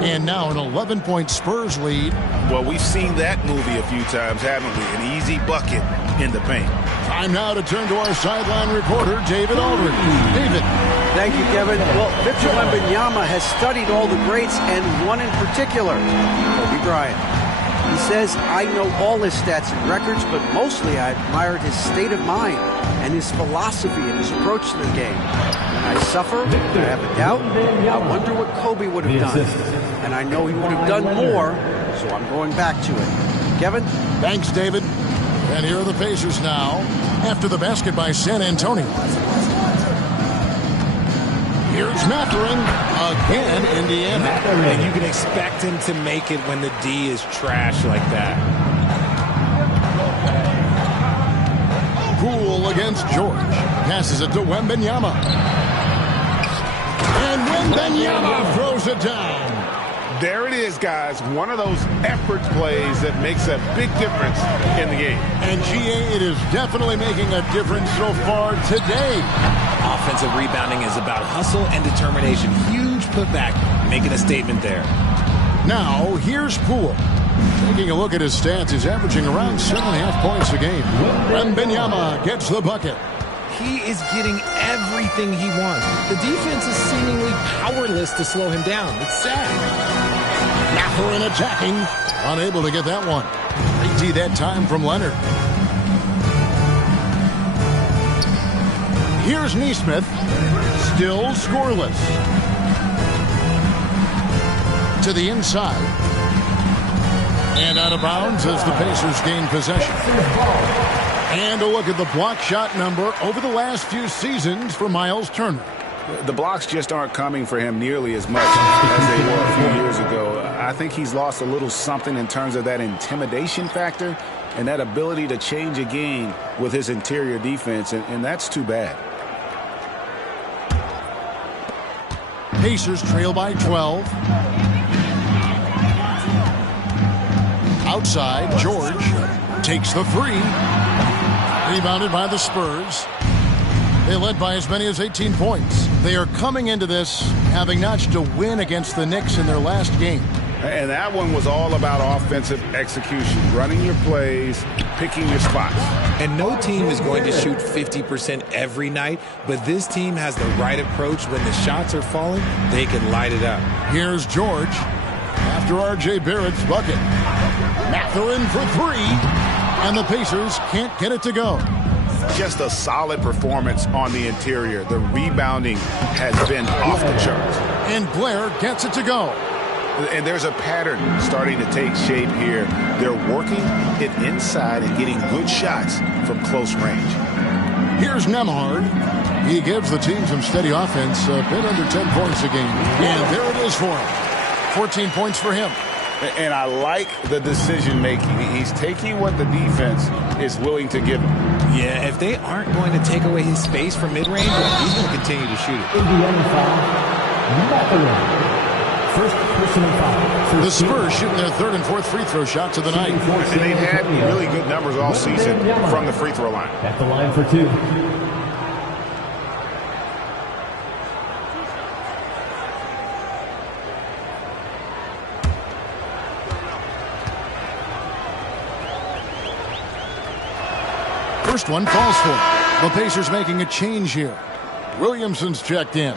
And now an 11-point Spurs lead. Well, we've seen that movie a few times, haven't we? An easy bucket in the paint. Time now to turn to our sideline reporter, David Aldridge. David. Thank you, Kevin. Well, Victor Wembanyama has studied all the greats and one in particular, Kobe Bryant. He says, I know all his stats and records, but mostly I admired his state of mind and his philosophy and his approach to the game. When I suffer, I have a doubt, I wonder what Kobe would have done. And I know he would have done more, so I'm going back to it. Kevin? Thanks, David. And here are the Pacers now, after the basket by San Antonio. Here's Mathurin, again, Indiana. And you can expect him to make it when the D is trash like that. Poole against George. Passes it to Wembanyama. And Wembanyama throws it down. There it is, guys. One of those effort plays that makes a big difference in the game. And GA, it is definitely making a difference so far today. Offensive rebounding is about hustle and determination. Huge putback, making a statement there. Now, here's Poole. Taking a look at his stats, he's averaging around 7.5 points a game. Wembanyama gets the bucket. He is getting everything he wants. The defense is seemingly powerless to slow him down. It's sad. Mathurin attacking. Unable to get that one. Great D that time from Leonard. Here's Neesmith. Still scoreless. To the inside. And out of bounds as the Pacers gain possession. And a look at the block shot number over the last few seasons for Miles Turner. The blocks just aren't coming for him nearly as much as they were a few years ago. I think he's lost a little something in terms of that intimidation factor and that ability to change a game with his interior defense, and that's too bad. Pacers trail by 12. Outside, George takes the 3. Rebounded by the Spurs. They led by as many as 18 points. They are coming into this having notched a win against the Knicks in their last game. And that one was all about offensive execution, running your plays, picking your spots. And no team is going to shoot 50% every night, but this team has the right approach. When the shots are falling, they can light it up. Here's George after R.J. Barrett's bucket. Mathurin for 3, and the Pacers can't get it to go. Just a solid performance on the interior. The rebounding has been off the charts. And Blair gets it to go. And there's a pattern starting to take shape here. They're working it inside and getting good shots from close range. Here's Nembhard. He gives the team some steady offense, a bit under 10 points a game. And there it is for him. 14 points for him. And I like the decision-making. He's taking what the defense is willing to give him. Yeah, if they aren't going to take away his space from mid-range, he's going to continue to shoot it. Indiana foul. First personal foul. The Spurs shooting their 3rd and 4th free throw shots of the night. And they've had really good numbers all season from the free throw line. At the line for 2. First one falls for him. The Pacers making a change here. Williamson's checked in.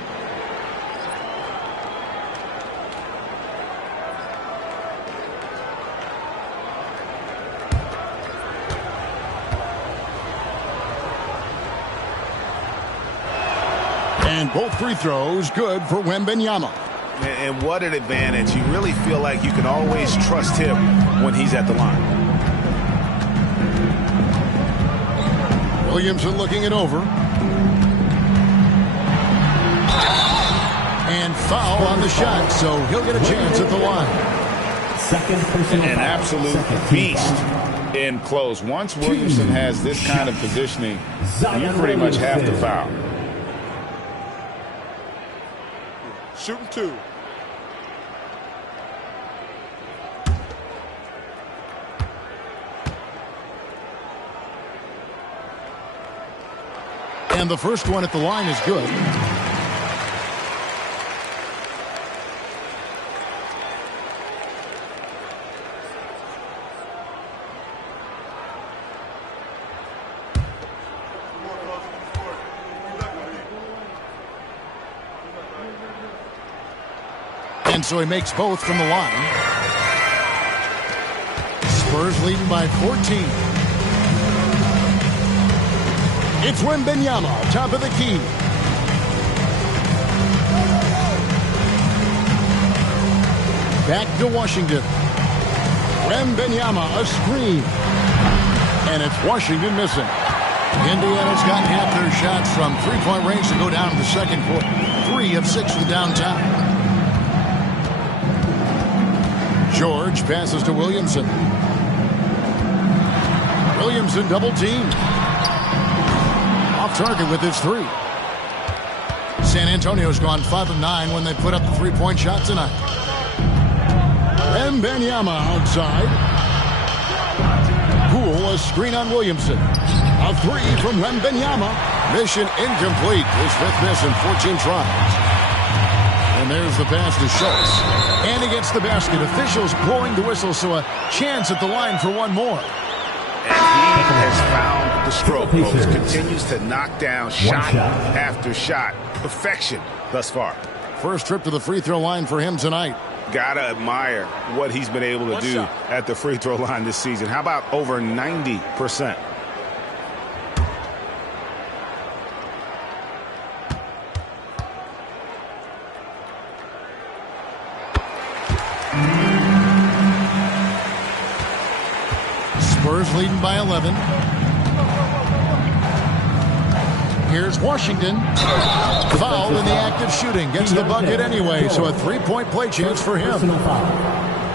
And both free throws good for Wembanyama. And what an advantage. You really feel like you can always trust him when he's at the line. Williamson looking it over. And foul on the shot, so he'll get a chance at the line. An absolute beast in close. Once Williamson has this kind of positioning, you pretty much have to foul. Shooting 2. And the first one at the line is good. And so he makes both from the line. Spurs leading by 14. It's Wembanyama, top of the key. Back to Washington. Wembanyama, a screen. And it's Washington missing. Indiana's gotten half their shots from three-point range to go down in the second quarter. 3 of 6 from downtown. George passes to Williamson. Williamson double teamed. Off target with his 3. San Antonio's gone 5 of 9 when they put up the three-point shot tonight. Wembanyama outside. Poole, a screen on Williamson. A 3 from Wembanyama. Mission incomplete. His 5th miss in 14 tries. And there's the pass to Schultz. And he gets the basket. Officials blowing the whistle, so a chance at the line for one more. And he has found the stroke, folks. Continues to knock down shot after shot. Perfection thus far. First trip to the free throw line for him tonight. Gotta admire what he's been able to do at the free throw line this season. How about over 90%? Spurs leading by 11. Here's Washington. Fouled in the act of shooting. Gets the bucket anyway, so a three-point play chance for him.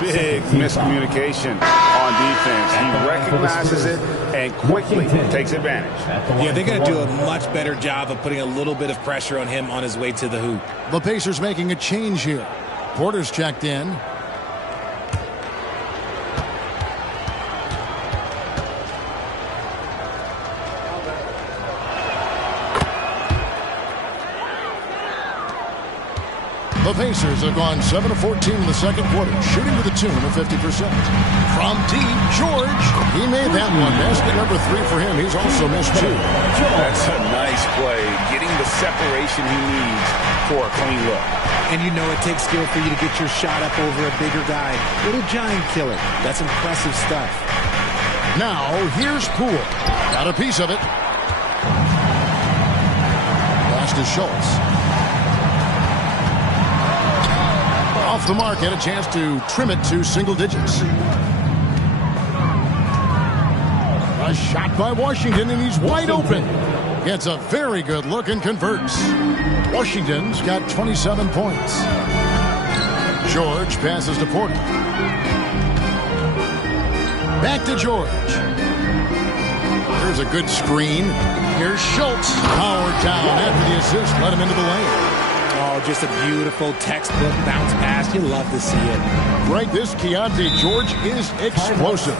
Big miscommunication on defense. He recognizes it and quickly takes advantage. Yeah, they're going to do a much better job of putting a little bit of pressure on him on his way to the hoop. The Pacers making a change here. Porter's checked in. The Pacers have gone 7 of 14 in the second quarter, shooting to the tune of 50%. From deep, George. He made that one. Basket number 3 for him. He's also missed 2. That's a nice play. Getting the separation he needs for a clean look. And you know it takes skill for you to get your shot up over a bigger guy. Little giant killer. That's impressive stuff. Now, here's Poole. Got a piece of it. Pass to Schultz. Off the mark, had a chance to trim it to single digits. A shot by Washington, and he's wide open. Gets a very good look and converts. Washington's got 27 points. George passes to Porter. Back to George. Here's a good screen. Here's Schultz. Powered down after the assist. Let him into the lane. Oh, just a beautiful textbook bounce pass. You love to see it. Right, this Keontae George is explosive.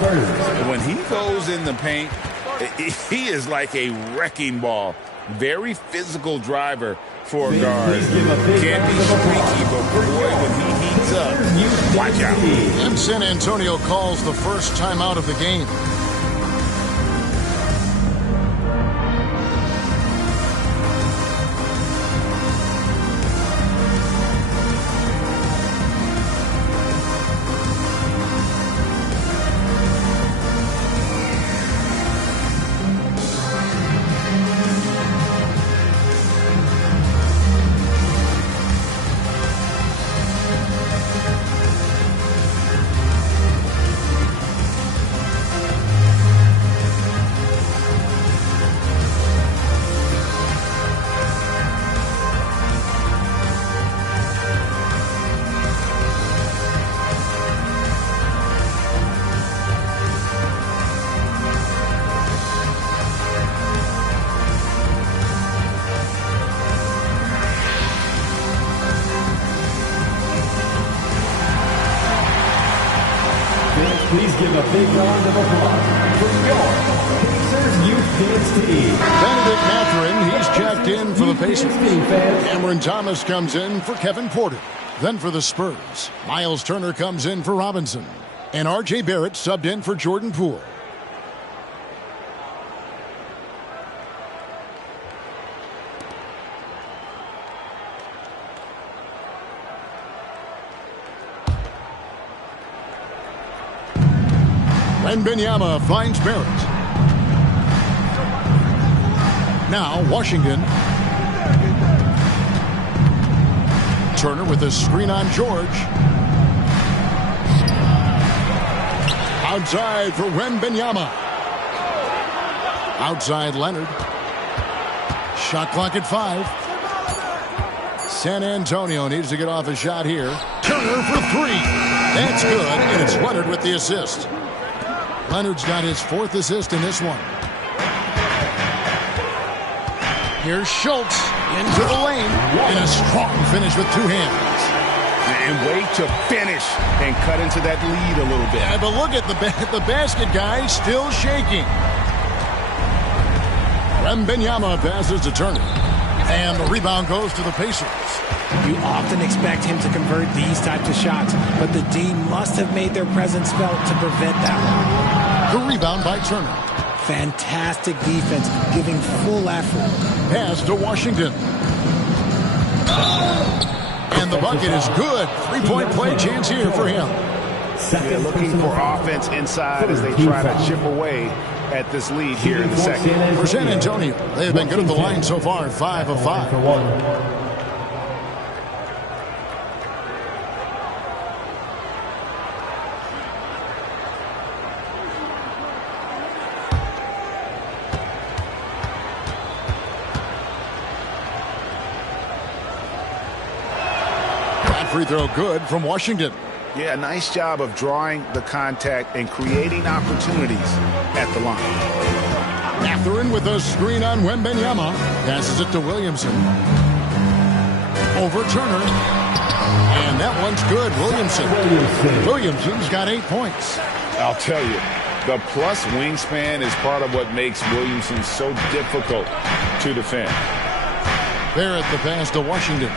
When he goes in the paint, he is like a wrecking ball. Very physical driver for a guard. Can't be streaky, but boy, when he heats up, watch out. And San Antonio calls the first timeout of the game. Please give a big round of applause for your Pacers Youth Kids team. Benedict Mathurin, he's checked in for the Pacers. Cameron Thomas comes in for Kevin Porter. Then for the Spurs, Miles Turner comes in for Robinson. And R.J. Barrett subbed in for Jordan Poole. Wembanyama finds Barrett. Now Washington. Turner with a screen on George. Outside for Wembanyama. Outside Leonard. Shot clock at 5. San Antonio needs to get off a shot here. Turner for 3. That's good, and it's Leonard with the assist. Leonard's got his 4th assist in this one. Here's Schultz into the lane. And a strong finish with 2 hands. And wait to finish and cut into that lead a little bit. Yeah, but look at the basket guy still shaking. Wembanyama passes to Turner. And the rebound goes to the Pacers. You often expect him to convert these types of shots, but the D must have made their presence felt to prevent that one. The rebound by Turner. Fantastic defense, giving full effort. Pass to Washington. And the bucket is good. 3-point play chance here for him. They're looking for offense inside as they try to chip away at this lead here in the second. For San Antonio, they have been good at the line so far, 5 of 5. That free throw good from Washington. Yeah, nice job of drawing the contact and creating opportunities at the line. Mathurin with a screen on Wembanyama. Passes it to Williamson. Over Turner. And that one's good. Williamson's got 8 points. I'll tell you, the plus wingspan is part of what makes Williamson so difficult to defend. Barrett the pass to Washington.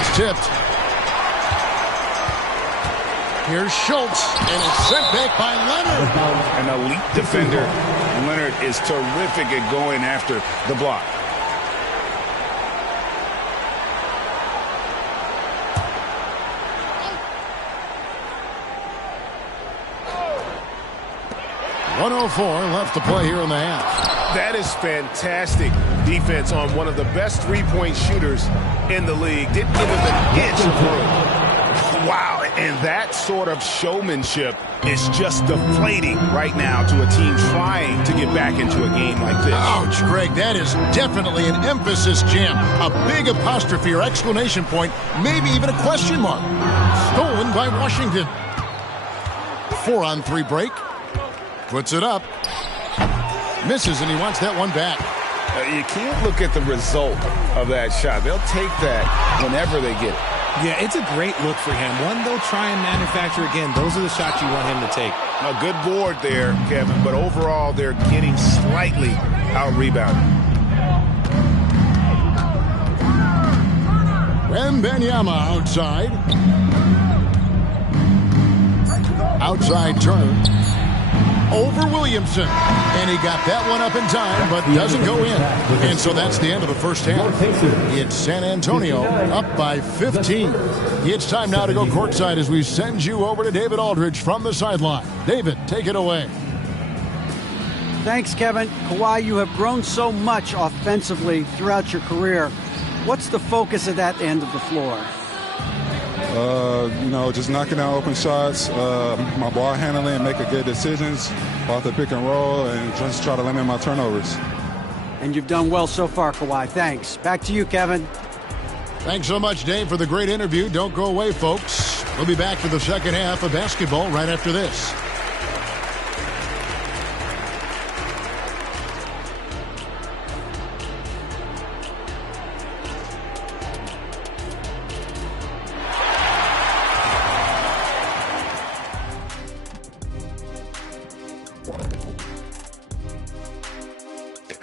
It's tipped. Here's Schultz, and it's sent back by Leonard. An elite defender. Leonard is terrific at going after the block. .104 left to play here in the half. That is fantastic defense on one of the best three-point shooters in the league. Didn't give him an inch of room. Wow, and that sort of showmanship is just deflating right now to a team trying to get back into a game like this. Ouch, Greg, that is definitely an emphasis jam. A big apostrophe or exclamation point, maybe even a question mark. Stolen by Washington. 4-on-3 break. Puts it up. Misses, and he wants that one back. You can't look at the result of that shot. They'll take that whenever they get it. Yeah, it's a great look for him. One they'll try and manufacture again. Those are the shots you want him to take. A good board there, Kevin, but overall they're getting slightly out-rebounded. Wembanyama outside. Outside Turner. Over Williamson. And he got that one up in time, but doesn't go in. And so that's the end of the first half. It's San Antonio up by 15. It's time now to go courtside as we send you over to David Aldridge from the sideline. David, take it away. Thanks, Kevin. Kawhi, you have grown so much offensively throughout your career. What's the focus of that end of the floor? Just knocking down open shots, my ball handling, making good decisions off the pick and roll, and just try to limit my turnovers. And you've done well so far, Kawhi. Thanks. Back to you, Kevin. Thanks so much, Dave, for the great interview. Don't go away, folks. We'll be back for the second half of basketball right after this.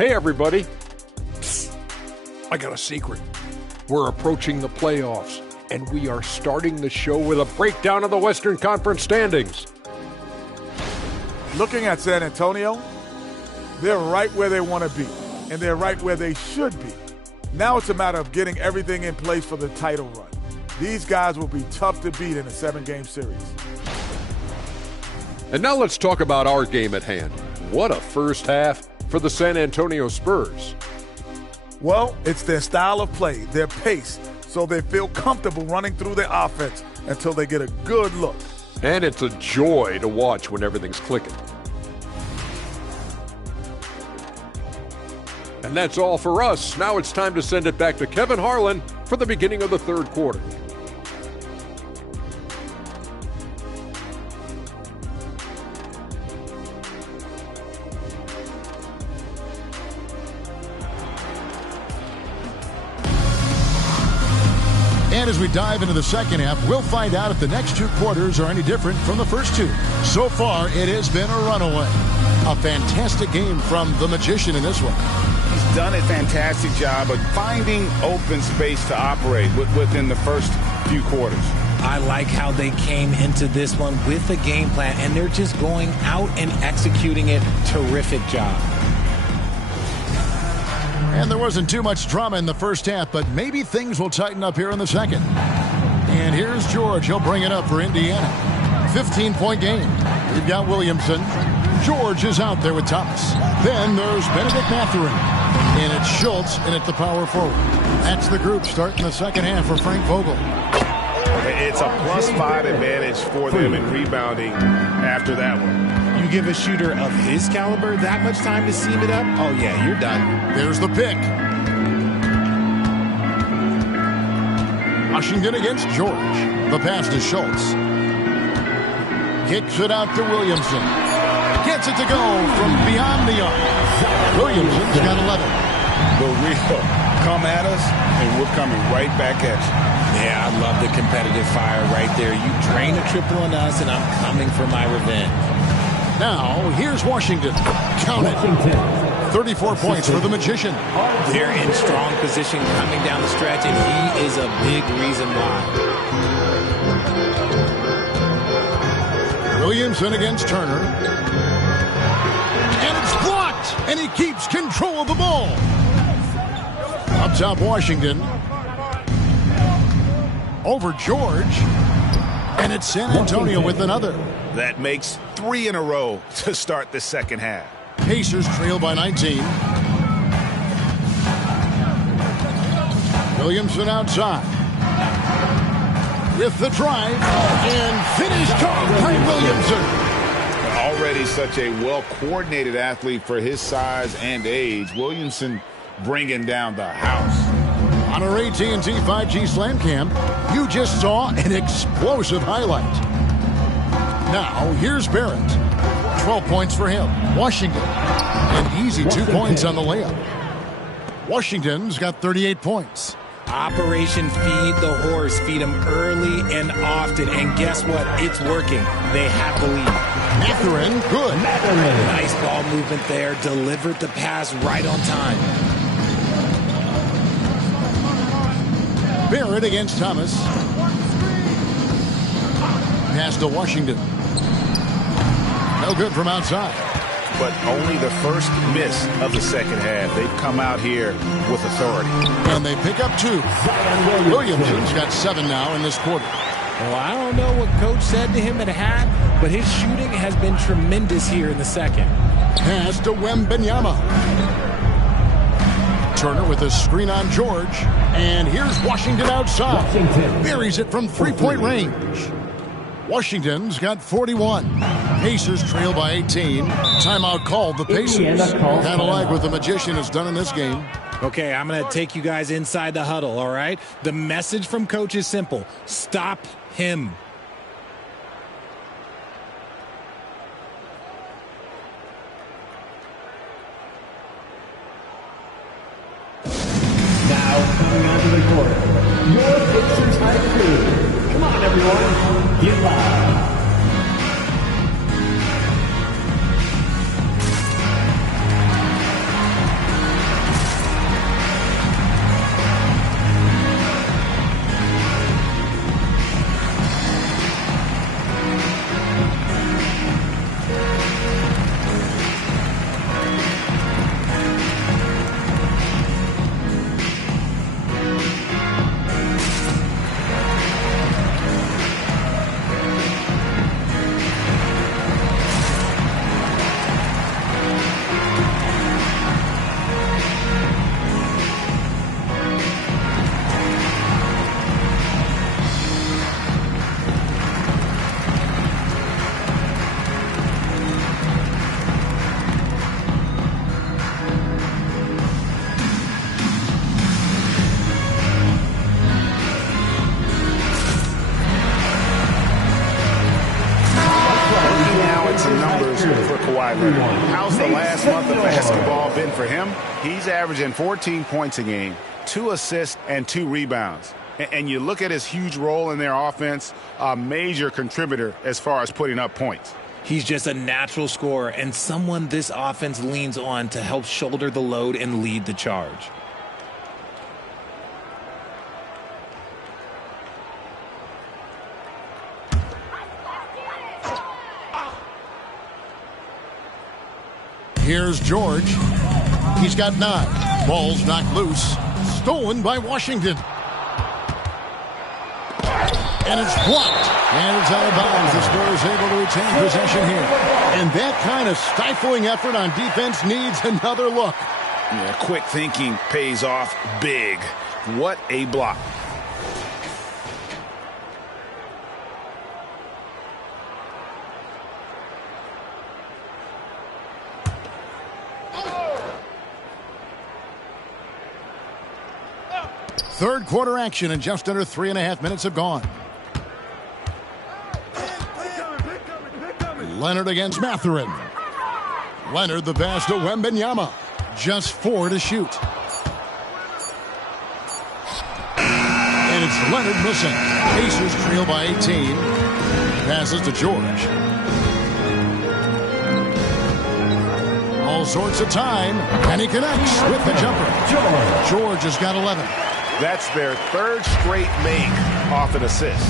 Hey, everybody. Psst. I got a secret. We're approaching the playoffs, and we are starting the show with a breakdown of the Western Conference standings. Looking at San Antonio, they're right where they want to be, and they're right where they should be. Now it's a matter of getting everything in place for the title run. These guys will be tough to beat in a 7-game series. And now let's talk about our game at hand. What a first half for the San Antonio Spurs. Well, it's their style of play, their pace, so they feel comfortable running through their offense until they get a good look. And it's a joy to watch when everything's clicking. And that's all for us. Now it's time to send it back to Kevin Harlan for the beginning of the third quarter. And as we dive into the second half, we'll find out if the next 2 quarters are any different from the first 2. So far, it has been a runaway. A fantastic game from the Magician in this one. He's done a fantastic job of finding open space to operate within the first few quarters. I like how they came into this one with a game plan, and they're just going out and executing it. Terrific job. And there wasn't too much drama in the first half, but maybe things will tighten up here in the second. And here's George. He'll bring it up for Indiana. 15-point game. We've got Williamson. George is out there with Thomas. Then there's Benedict Mathurin. And it's Schultz in at the power forward. That's the group starting the second half for Frank Vogel. It's a +5 advantage for them in rebounding after that one. You give a shooter of his caliber that much time to seam it up, oh yeah, you're done. There's the pick. Washington against George. The pass to Schultz. Kicks it out to Williamson. Gets it to go from beyond the arc. Williamson's got 11. But we'll come at us, and we're coming right back at you. Yeah, I love the competitive fire right there. You drain a triple on us, and I'm coming for my revenge. Now, here's Washington. Count it. 34 points for the Magician. They're in strong position coming down the stretch, and he is a big reason why. Williamson against Turner. And it's blocked, and he keeps control of the ball. Up top, Washington. Over George. And it's San Antonio with another. That makes 3 in a row to start the second half. Pacers trail by 19. Williamson outside. With the drive. And finished off by Williamson. Already such a well-coordinated athlete for his size and age. Williamson bringing down the house. On our AT&T 5G Slam Cam, you just saw an explosive highlight. Now, here's Barrett. 12 points for him. Washington. An easy 2 points on the layup. Washington's got 38 points. Operation Feed the Horse. Feed him early and often. And guess what? It's working. They have the lead. Mathurin, good. Nice ball movement there. Delivered the pass right on time. Barrett against Thomas. Pass to Washington. No good from outside. But only the first miss of the second half. They've come out here with authority. And they pick up 2. Williamson's got 7 now in this quarter. Well, I don't know what Coach said to him at half, but his shooting has been tremendous here in the second. Pass to Wembanyama. Turner with a screen on George. And here's Washington outside. Buries it from 3-point range. Washington's got 41. Pacers trail by 18. Timeout called the Pacers. Kind of like what the Magician has done in this game. Okay, I'm going to take you guys inside the huddle, all right? The message from Coach is simple. Stop him. Now coming onto the court, your Pacers high crew. Come on, everyone, get loud. Kawhi Leonard. How's the last month of basketball been for him? He's averaging 14 points a game, 2 assists, and 2 rebounds. And you look at his huge role in their offense, a major contributor as far as putting up points. He's just a natural scorer and someone this offense leans on to help shoulder the load and lead the charge. Here's George. He's got 9. Ball's knocked loose. Stolen by Washington. And it's blocked. And it's out of bounds. The Spurs able to retain possession here. And that kind of stifling effort on defense needs another look. Yeah, quick thinking pays off big. What a block. Third quarter action, and just under 3.5 minutes have gone. Leonard against Mathurin. Leonard the pass to Wembanyama. Just 4 to shoot. And it's Leonard missing. Pacers trail by 18. Passes to George. All sorts of time, and he connects with the jumper. George has got 11. That's their 3rd straight make off an assist.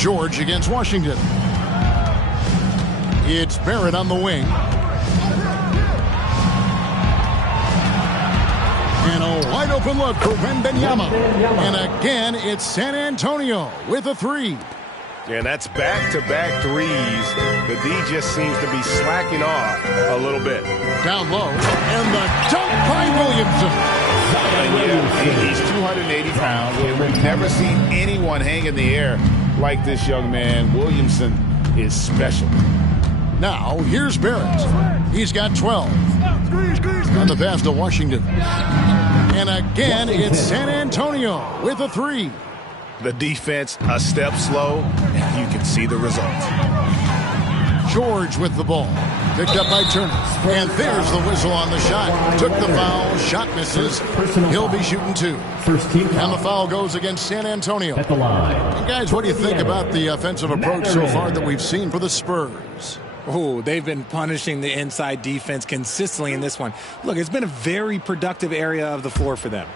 George against Washington. It's Barrett on the wing. And a wide open look for Wembanyama. And again, it's San Antonio with a 3. And that's back-to-back threes. The D just seems to be slacking off a little bit. Down low, and the dunk by Williamson. Yeah, he's 280 pounds, and we've never seen anyone hang in the air like this young man. Williamson is special. Now, here's Barrett. He's got 12. And the pass to Washington. And again, it's San Antonio with a 3. The defense a step slow, and you can see the results. George with the ball. Picked up by Turner. And there's the whistle on the shot. Took the foul. Shot misses. He'll be shooting 2. And the foul goes against San Antonio. At the line. And guys, what do you think about the offensive approach so far that we've seen for the Spurs? Oh, they've been punishing the inside defense consistently in this one. Look, it's been a very productive area of the floor for them.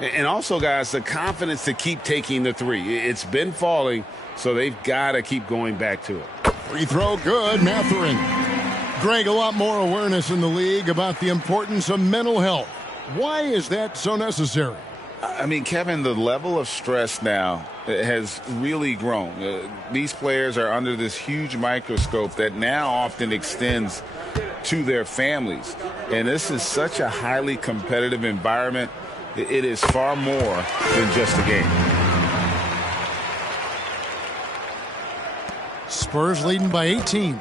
And also, guys, the confidence to keep taking the 3. It's been falling, so they've got to keep going back to it. Free throw good, Mathurin. Greg, a lot more awareness in the league about the importance of mental health. Why is that so necessary? I mean, Kevin, the level of stress now has really grown. These players are under this huge microscope that now often extends to their families. And this is such a highly competitive environment. It is far more than just a game. Spurs leading by 18.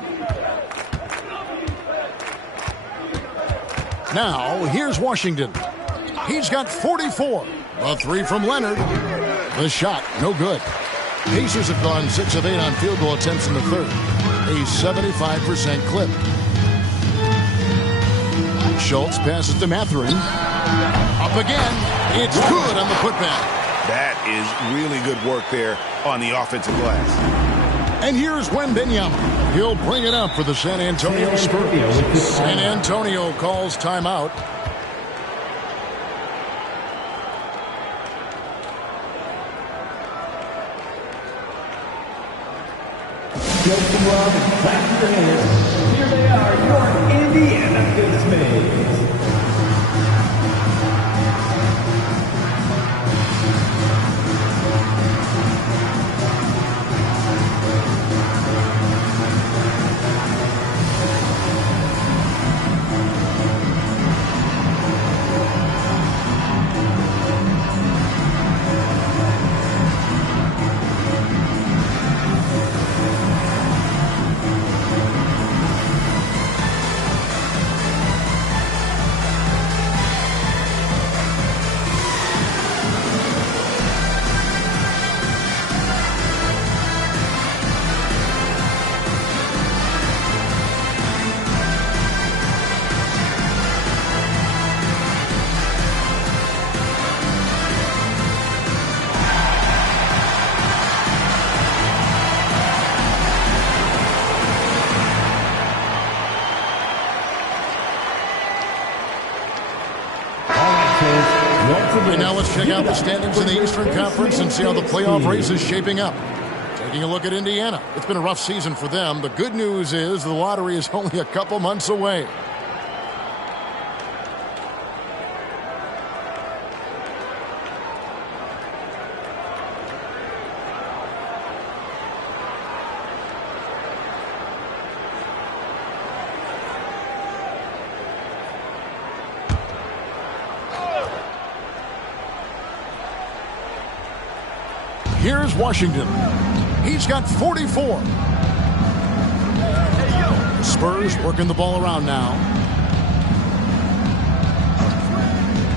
Now, here's Washington. He's got 44. A 3 from Leonard. The shot, no good. Pacers have gone 6 of 8 on field goal attempts in the third. A 75% clip. Schultz passes to Mathurin. Up again. It's good on the putback. That is really good work there on the offensive glass. And here's Wembanyama. He'll bring it up for the San Antonio Spurs. San Antonio calls timeout. Back to your hands. Here they are, your Indiana Fistmates. Right now, let's check out the standings in the Eastern Conference and see how the playoff race is shaping up. Taking a look at Indiana. It's been a rough season for them. The good news is the lottery is only a couple months away. Here's Washington. He's got 44. Spurs working the ball around now.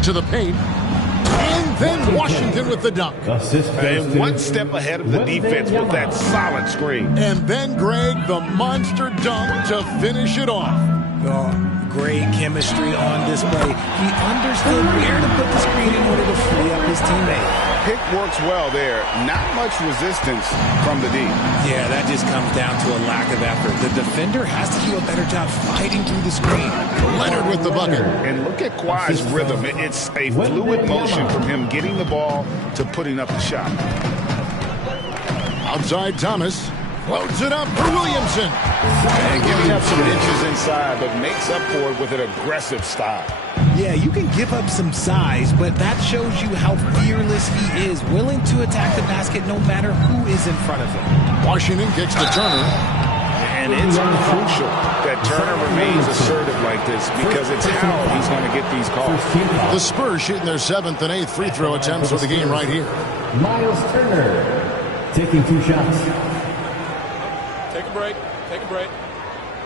To the paint. And then Washington with the dunk. And one step ahead of the defense with that solid screen. And then Greg, the monster dunk to finish it off. Great chemistry on display. He understood where to put the screen in order to free up his teammate. Pick works well there. Not much resistance from the D. Yeah, that just comes down to a lack of effort. The defender has to do a better job fighting through the screen. Leonard with the bucket. And look at Kawhi's rhythm. It's a fluid motion from him getting the ball to putting up the shot. Outside Thomas. Floats it up for Williamson. And giving up some inches inside, but makes up for it with an aggressive style. Yeah, you can give up some size, but that shows you how fearless he is, willing to attack the basket no matter who is in front of him. Washington kicks to Turner. And it's crucial that Turner remains assertive like this because it's how he's going to get these calls. The Spurs shooting their 7th and 8th free throw attempts for the game right here. Miles Turner taking 2 shots. Take a break. Take a break.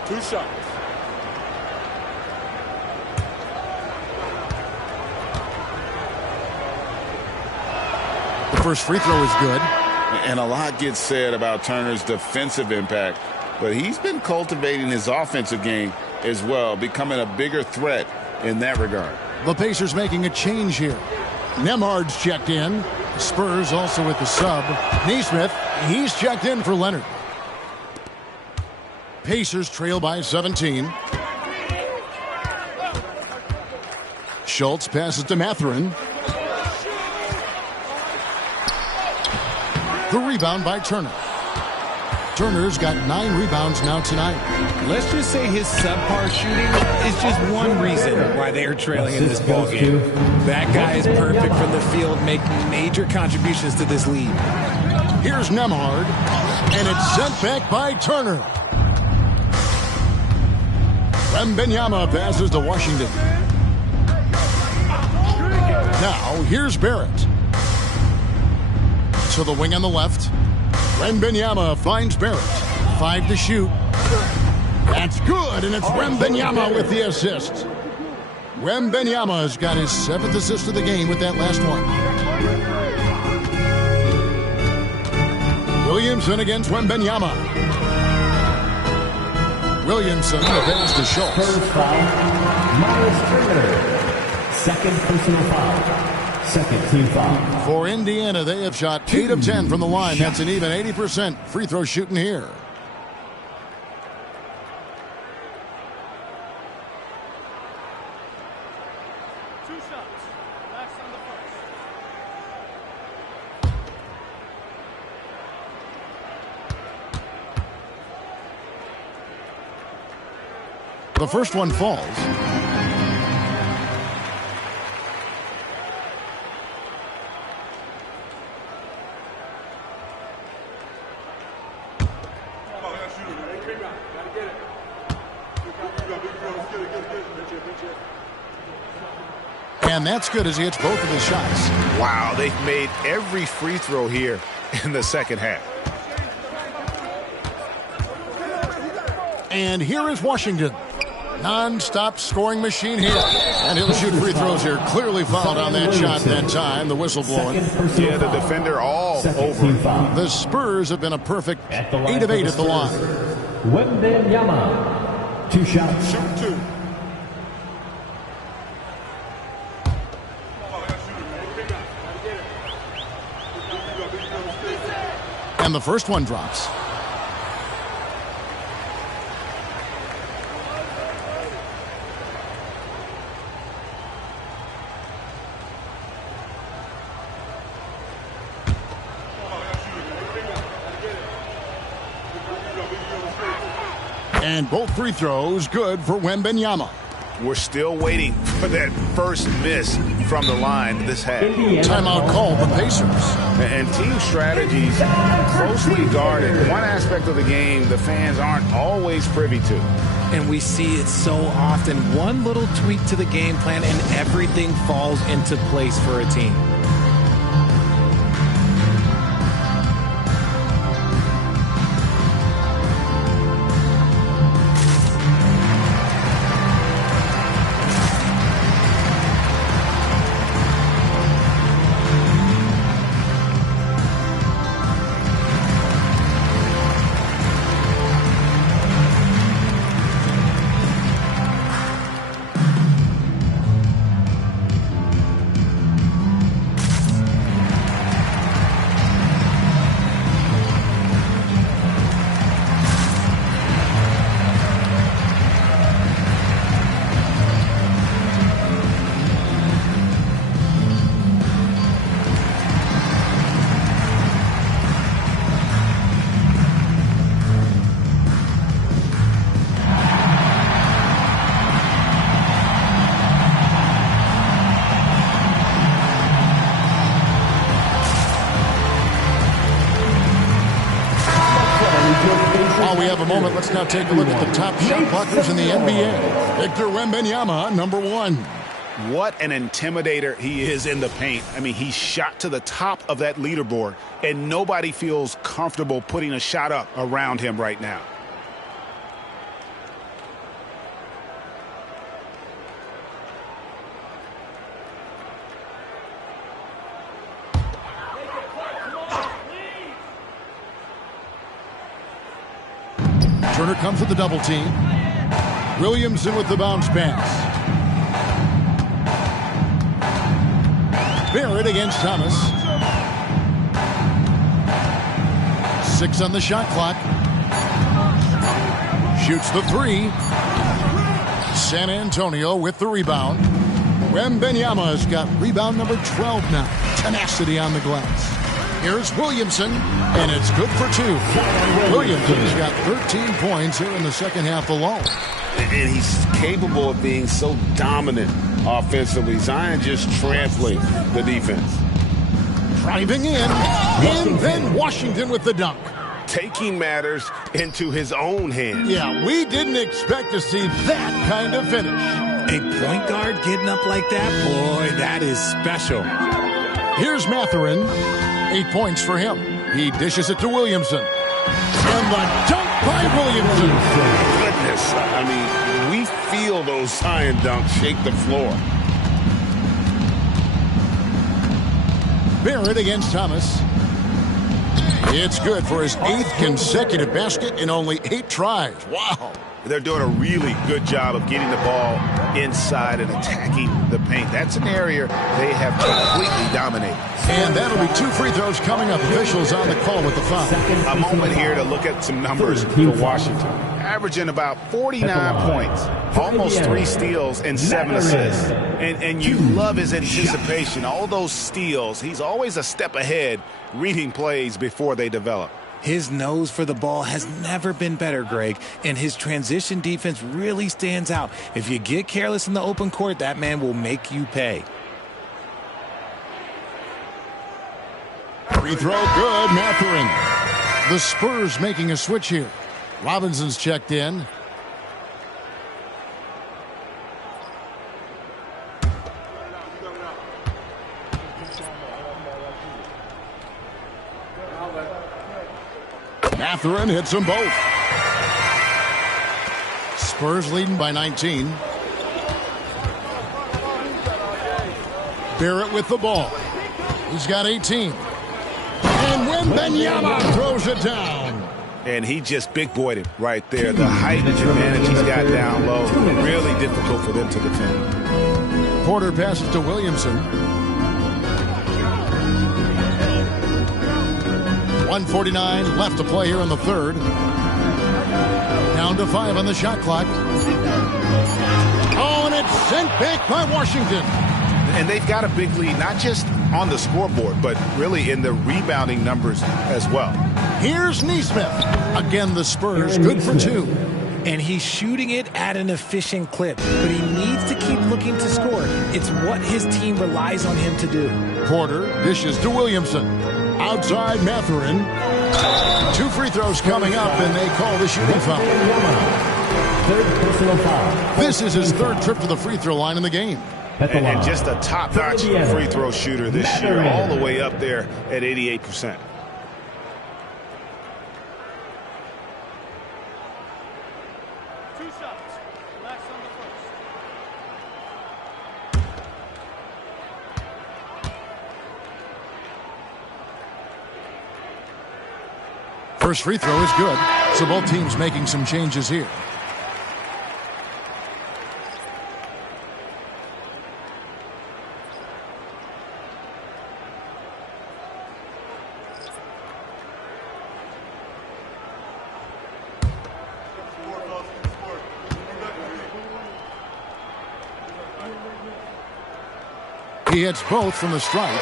2 shots. The first free throw is good. And a lot gets said about Turner's defensive impact, but he's been cultivating his offensive game as well, becoming a bigger threat in that regard. The Pacers making a change here. Nembhard's checked in. The Spurs also with the sub. Naismith, he's checked in for Leonard. Pacers trail by 17. Schultz passes to Mathurin. The rebound by Turner. Turner's got 9 rebounds now tonight. Let's just say his subpar shooting is just one reason why they are trailing in this ballgame. That guy is perfect from the field, making major contributions to this lead. Here's Nembhard, and it's sent back by Turner. Wembanyama passes to Washington. Now, here's Barrett. To the wing on the left. Wembanyama finds Barrett. 5 to shoot. That's good, and it's Wembanyama with the assist. Wembanyama has got his 7th assist of the game with that last one. Williamson against Wembanyama. Williamson, the pass to Schultz. First foul, Miles Turner. 2nd personal foul. 2nd team foul. For Indiana, they have shot 8 of 10 from the line. That's an even 80% free throw shooting here. The first one falls. And that's good as he hits both of his shots. Wow, they've made every free throw here in the second half. And here is Washington. Non-stop scoring machine here. And he'll shoot free throws here. Clearly fouled on that shot that time. The whistle blowing. Yeah, the defender all over. The Spurs have been a perfect 8 of 8 at the line. Wembanyama. 2 shots. Shoot 2. And the first one drops. And both free throws good for Wembanyama. We're still waiting for that first miss from the line this half. Timeout called the Pacers. And team strategies closely guarded. One aspect of the game the fans aren't always privy to. And we see it so often. One little tweak to the game plan and everything falls into place for a team. Let's now take a look at the top shot blockers in the NBA. Victor Wembanyama, number 1. What an intimidator he is in the paint. I mean, he's shot to the top of that leaderboard, and nobody feels comfortable putting a shot up around him right now. Turner comes with the double team. Williamson with the bounce pass. Barrett against Thomas. 6 on the shot clock. Shoots the 3. San Antonio with the rebound. Wembanyama has got rebound number 12 now. Tenacity on the glass. Here's Williamson, and it's good for 2. Williamson's got 13 points here in the second half alone. And he's capable of being so dominant offensively. Zion just trampling the defense. Driving in, and then Washington with the dunk. Taking matters into his own hands. Yeah, we didn't expect to see that kind of finish. A point guard getting up like that? Boy, that is special. Here's Mathurin. 8 points for him. He dishes it to Williamson. And the dunk by Williamson. Goodness. I mean, we feel those Zion dunks shake the floor. Barrett against Thomas. It's good for his 8th consecutive basket in only 8 tries. Wow. They're doing a really good job of getting the ball inside and attacking the paint. That's an area they have completely dominated. And that'll be 2 free throws coming up. Officials on the call with the foul. A moment here to look at some numbers for Washington. Averaging about 49 points, almost 3 steals and 7 assists. And you love his anticipation. All those steals, he's always a step ahead, reading plays before they develop. His nose for the ball has never been better, Greg, and his transition defense really stands out. If you get careless in the open court, that man will make you pay. Free throw good, Mathurin. The Spurs making a switch here. Robinson's checked in. Mathurin hits them both. Spurs leading by 19. Barrett with the ball. He's got 18. And Wembanyama throws it down. And he just big-boyed it right there. The height advantage he's got down low. Really difficult for them to defend. Porter passes to Williamson. 1:49 left to play here in the third. Down to 5 on the shot clock. Oh, and it's sent back by Washington. And they've got a big lead, not just on the scoreboard, but really in the rebounding numbers as well. Here's Nesmith. Again, the Spurs good for 2. and he's shooting it at an efficient clip. But he needs to keep looking to score. It's what his team relies on him to do. Porter dishes to Williamson. Outside Mathurin. 2 free throws coming up, and they call the shooting foul. Third personal foul. This is his 3rd trip to the free throw line in the game. And just a top-notch free throw shooter this year, all the way up there at 88%. First free throw is good, so both teams making some changes here. He hits both from the stripe.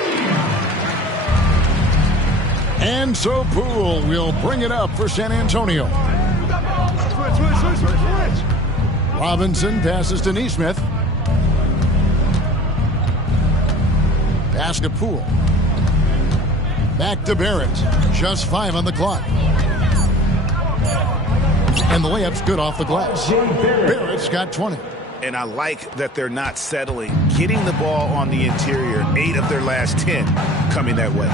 And so Poole will bring it up for San Antonio. Robinson passes to Nesmith. Pass to Poole. Back to Barrett. Just 5 on the clock. And the layup's good off the glass. Barrett's got 20. And I like that they're not settling. Getting the ball on the interior, 8 of their last 10 coming that way.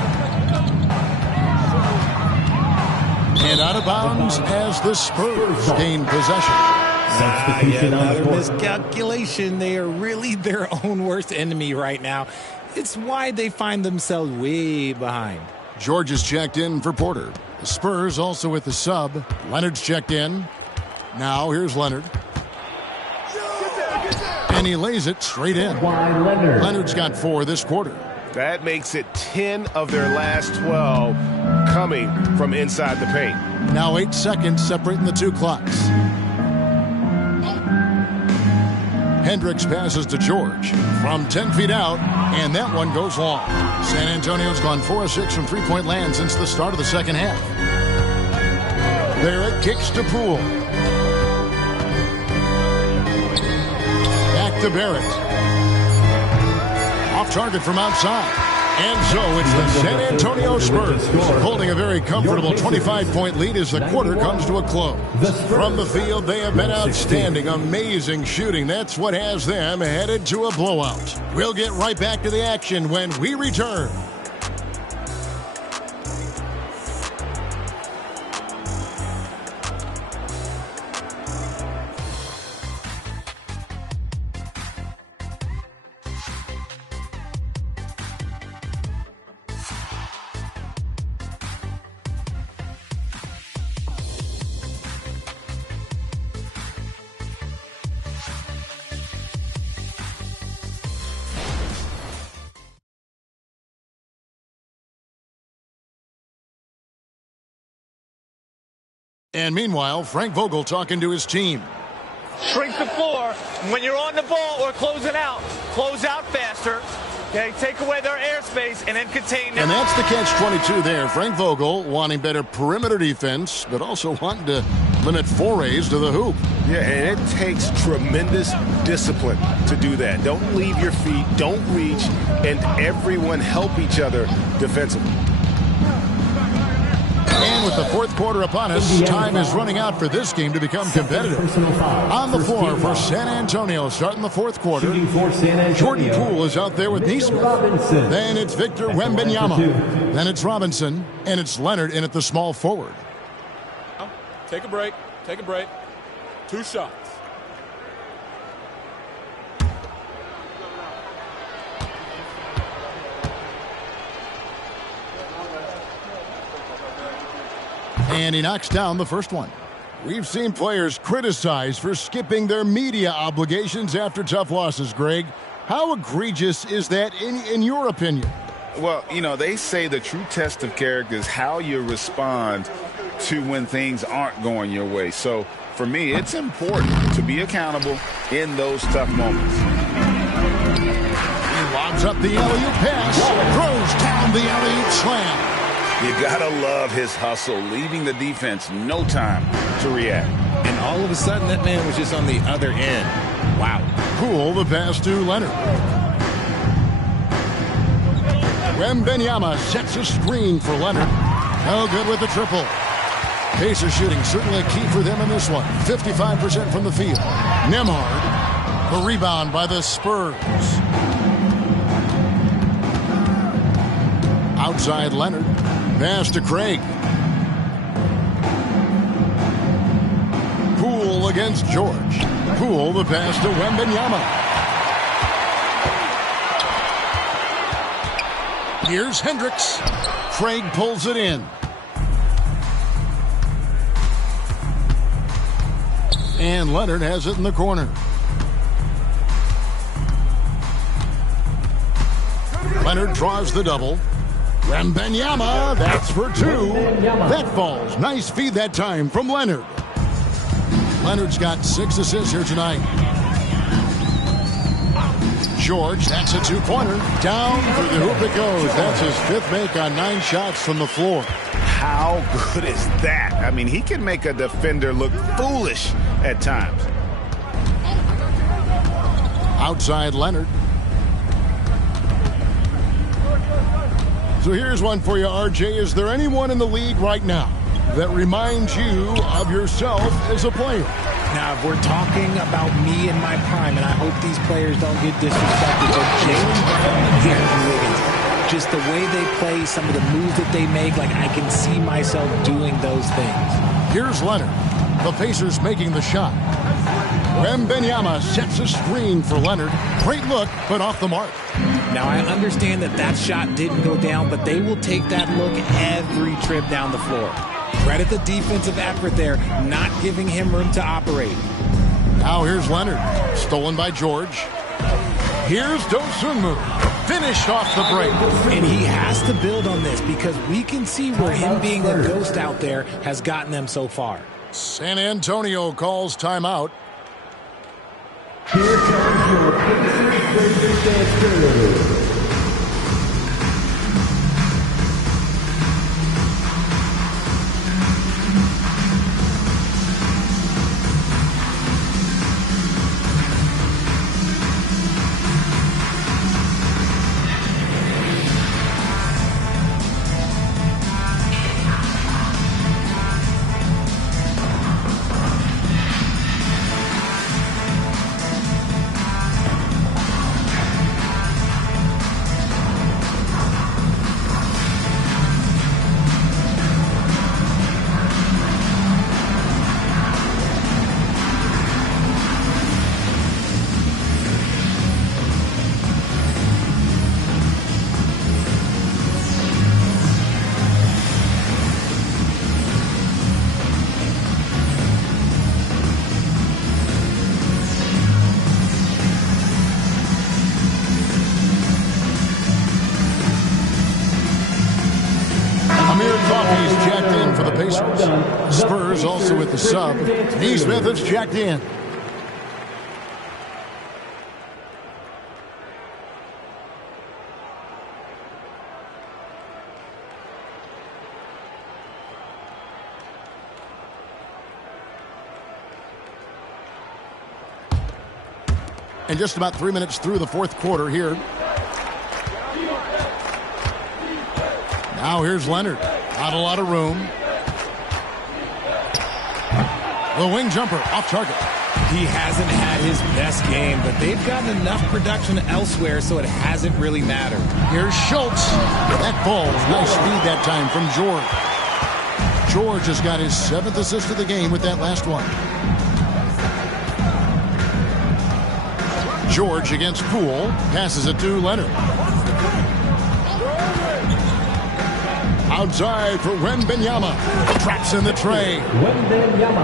And out of bounds as the Spurs gain possession. Another miscalculation. They are really their own worst enemy right now. It's why they find themselves way behind. George is checked in for Porter. The Spurs also with the sub. Leonard's checked in. Now here's Leonard. And he lays it straight in. Leonard's got 4 this quarter. That makes it 10 of their last 12 coming from inside the paint. Now 8 seconds separating the 2 clocks. Hendricks passes to George from 10 feet out, and that one goes long. San Antonio's gone 4 of 6 from three-point land since the start of the second half. Barrett kicks to Poole. Back to Barrett. Off target from outside. And so it's the San Antonio Spurs holding a very comfortable 25-point lead as the quarter comes to a close. From the field, they have been outstanding, amazing shooting. That's what has them headed to a blowout. We'll get right back to the action when we return. And meanwhile, Frank Vogel talking to his team. Shrink the floor. When you're on the ball or closing out, close out faster. Okay, take away their airspace and then contain them. And that's the catch-22 there. Frank Vogel wanting better perimeter defense, but also wanting to limit forays to the hoop. Yeah, and it takes tremendous discipline to do that. Don't leave your feet, don't reach, and everyone help each other defensively. And with the 4th quarter upon us, time is running out for this game to become competitive. On the floor for San Antonio, starting the 4th quarter, Jordan Poole is out there with Nesmith. Then it's Victor Wembanyama. Then it's Robinson, and it's Leonard in at the small forward. Take a break. Take a break. 2 shots. And he knocks down the first one. We've seen players criticized for skipping their media obligations after tough losses, Greg. How egregious is that in your opinion? Well, you know, they say the true test of character is how you respond to when things aren't going your way. So, for me, it's important to be accountable in those tough moments. He lobs up the alley-oop pass, throws down the alley-oop slam. You gotta love his hustle, leaving the defense no time to react. And all of a sudden, that man was just on the other end. Wow. Poole, the pass to Leonard. Wembanyama sets a screen for Leonard. No good with the triple. Pacers shooting certainly a key for them in this one. 55% from the field. Nembhard, the rebound by the Spurs. Outside Leonard. Pass to Craig. Poole against George. Poole, the pass to Wembanyama. Here's Hendricks. Craig pulls it in. And Leonard has it in the corner. Leonard draws the double. Wembanyama, that's for two. That falls. Nice feed that time from Leonard. Leonard's got 6 assists here tonight. George, that's a two-pointer. Down for the hoop it goes. That's his 5th make on 9 shots from the floor. How good is that? I mean, he can make a defender look foolish at times. Outside Leonard. So here's one for you, RJ. Is there anyone in the league right now that reminds you of yourself as a player? Now, if we're talking about me in my prime, and I hope these players don't get disrespected, but Jaylen Brown and Andrew Wiggins, just the way they play, some of the moves that they make, like I can see myself doing those things. Here's Leonard. The Pacers making the shot. Wembanyama sets a screen for Leonard. Great look, but off the mark. Now, I understand that that shot didn't go down, but they will take that look every trip down the floor. Credit the defensive effort there, not giving him room to operate. Now here's Leonard. Stolen by George. Here's Dosunmu. Finished off the break. And he has to build on this because we can see where him being a ghost out there has gotten them so far. San Antonio calls timeout. Here comes your Pacers Dancers. Spurs also with the sub. Neesmith is checked in. And just about 3 minutes through the 4th quarter here. Now here's Leonard. Not a lot of room. The wing jumper off target. He hasn't had his best game, but they've gotten enough production elsewhere, so it hasn't really mattered. Here's Schultz. That ball, nice speed that time from George. George has got his 7th assist of the game with that last one. George against Poole. Passes it to Leonard. Outside for Wembanyama. Traps in the tray.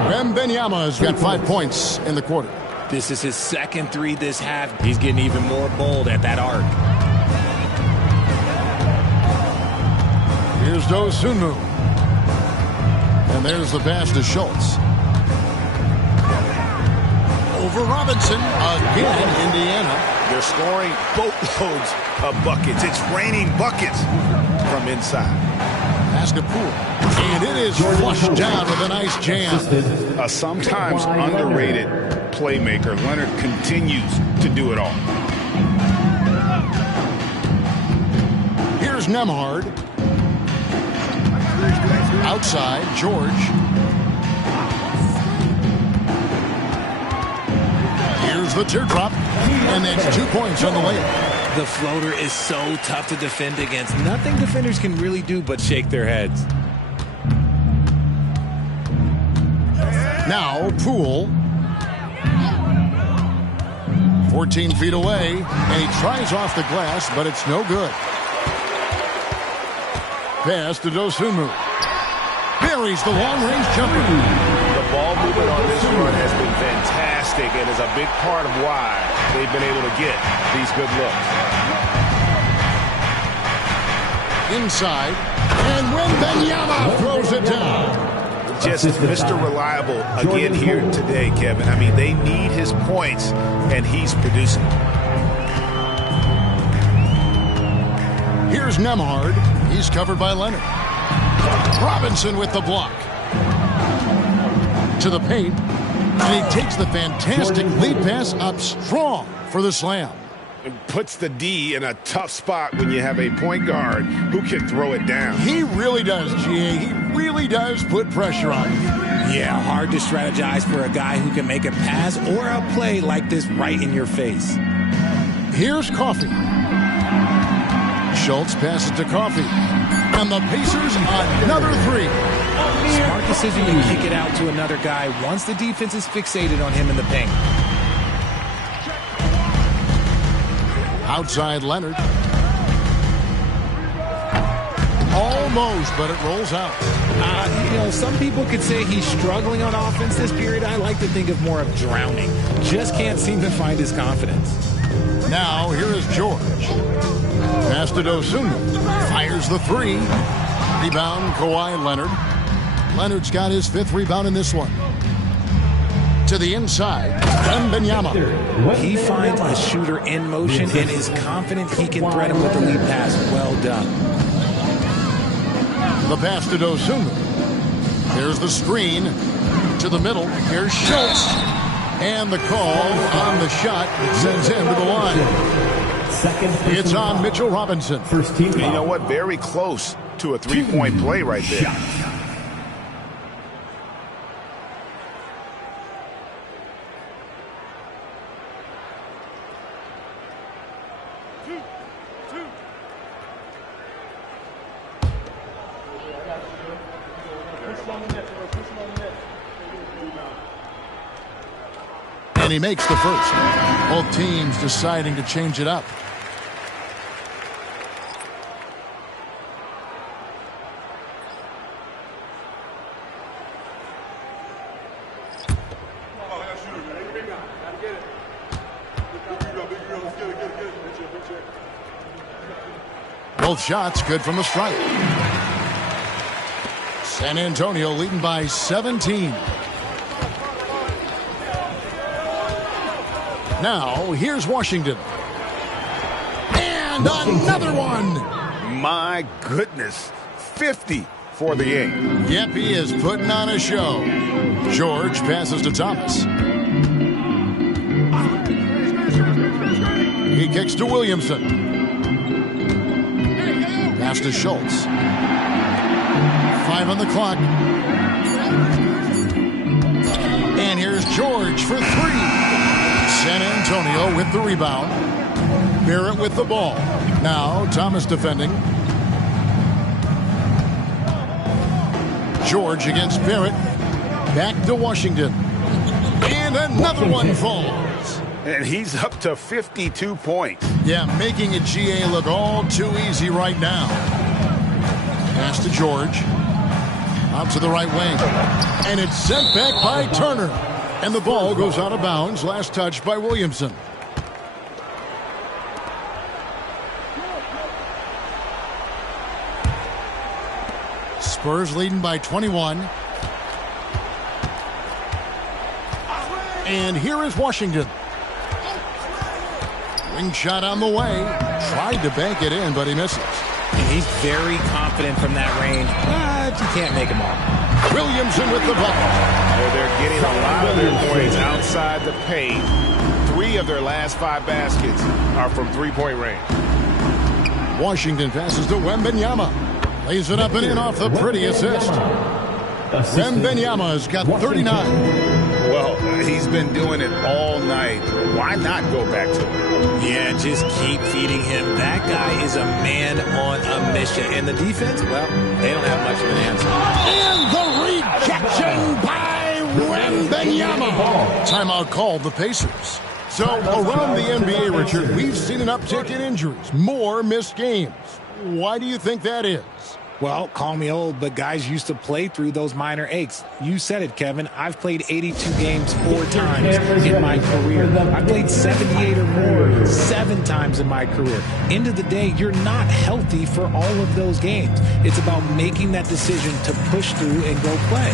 Wembanyama's got 5 points in the quarter. This is his 2nd 3 this half. He's getting even more bold at that arc. Here's Dosunmu. And there's the pass to Schultz. Over Robinson. Again, Indiana. They're scoring boatloads of buckets. It's raining buckets from inside. Pass to Poole. And it is flushed down with a nice jam. A sometimes underrated playmaker. Leonard continues to do it all. Here's Nembhard. Outside, George. Here's the teardrop. And that's 2 points on the layup. The floater is so tough to defend against. Nothing defenders can really do but shake their heads. Now, Poole. 14 feet away, and he tries off the glass, but it's no good. Pass to Dosunmu. Buries the long-range jumper. The ball movement on this run has been fantastic and is a big part of why they've been able to get these good looks. Inside, and Wembanyama throws it down. Just Mr. Reliable again here today, Kevin. I mean, they need his points, and he's producing. Here's Nembhard. He's covered by Leonard. Robinson with the block. To the paint, and he takes the fantastic lead pass up strong for the slam. And puts the D in a tough spot when you have a point guard who can throw it down. He really does, GA. He really does put pressure on you. Yeah, hard to strategize for a guy who can make a pass or a play like this right in your face. Here's Coffey. Schultz passes to Coffey. And the Pacers another three. Smart decision to kick it out to another guy once the defense is fixated on him in the paint. Outside Leonard. Almost, but it rolls out. Some people could say he's struggling on offense this period. I like to think of more of drowning. Just can't seem to find his confidence. Now, here is George. Pass to Dosunmu. Fires the three. Rebound, Kawhi Leonard. Leonard's got his 5th rebound in this one. To the inside, Wembanyama. He finds a shooter in motion and is confident he can thread him with the lead pass. Well done. The pass to Dosunmu. There's the screen to the middle. Here's Schultz. And the call on the shot that sends him to the line. It's on Mitchell Robinson. First team. You know what? Very close to a three-point play right there. And he makes the first. Both teams deciding to change it up. Both shots good from the stripe. San Antonio leading by 17. Now, here's Washington. And another one. My goodness. 50 for the game. Yep, he is putting on a show. George passes to Thomas. He kicks to Williamson. Pass to Schultz. 5 on the clock. And here's George for 3. San Antonio with the rebound. Barrett with the ball. Now Thomas defending. George against Barrett. Back to Washington. And another one falls. And he's up to 52 points. Yeah, making a GA look all too easy right now. Pass to George. Out to the right wing. And it's sent back by Turner. And the ball goes out of bounds. Last touch by Williamson. Spurs leading by 21. And here is Washington. Wing shot on the way. Tried to bank it in, but he misses. And he's very confident from that range, but you can't make him all. Williamson with the ball. They're getting a lot of their points outside the paint. 3 of their last 5 baskets are from three-point range. Washington passes to Wembanyama. Lays it up and in off the pretty assist. Wembanyama's got 39. Well, he's been doing it all night. Why not go back to him? Yeah, just keep feeding him. That guy is a man on a mission. And the defense, well, they don't have much of an answer. And the rejection by Wembanyama. Timeout called the Pacers. So around the NBA, Richard, we've seen an uptick in injuries, more missed games. Why do you think that is? Well, call me old, but guys used to play through those minor aches. You said it, Kevin. I've played 82 games 4 times in my career. I played 78 or more 7 times in my career. End of the day, you're not healthy for all of those games. It's about making that decision to push through and go play.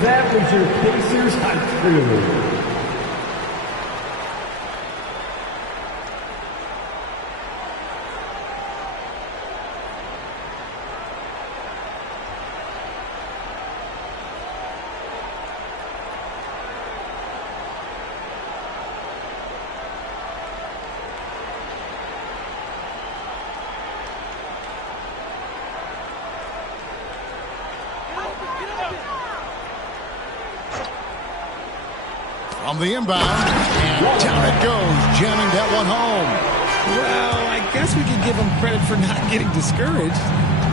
That was your Pacers hot crew. From the inbound, and down it goes, jamming that one home. Well, I guess we can give him credit for not getting discouraged.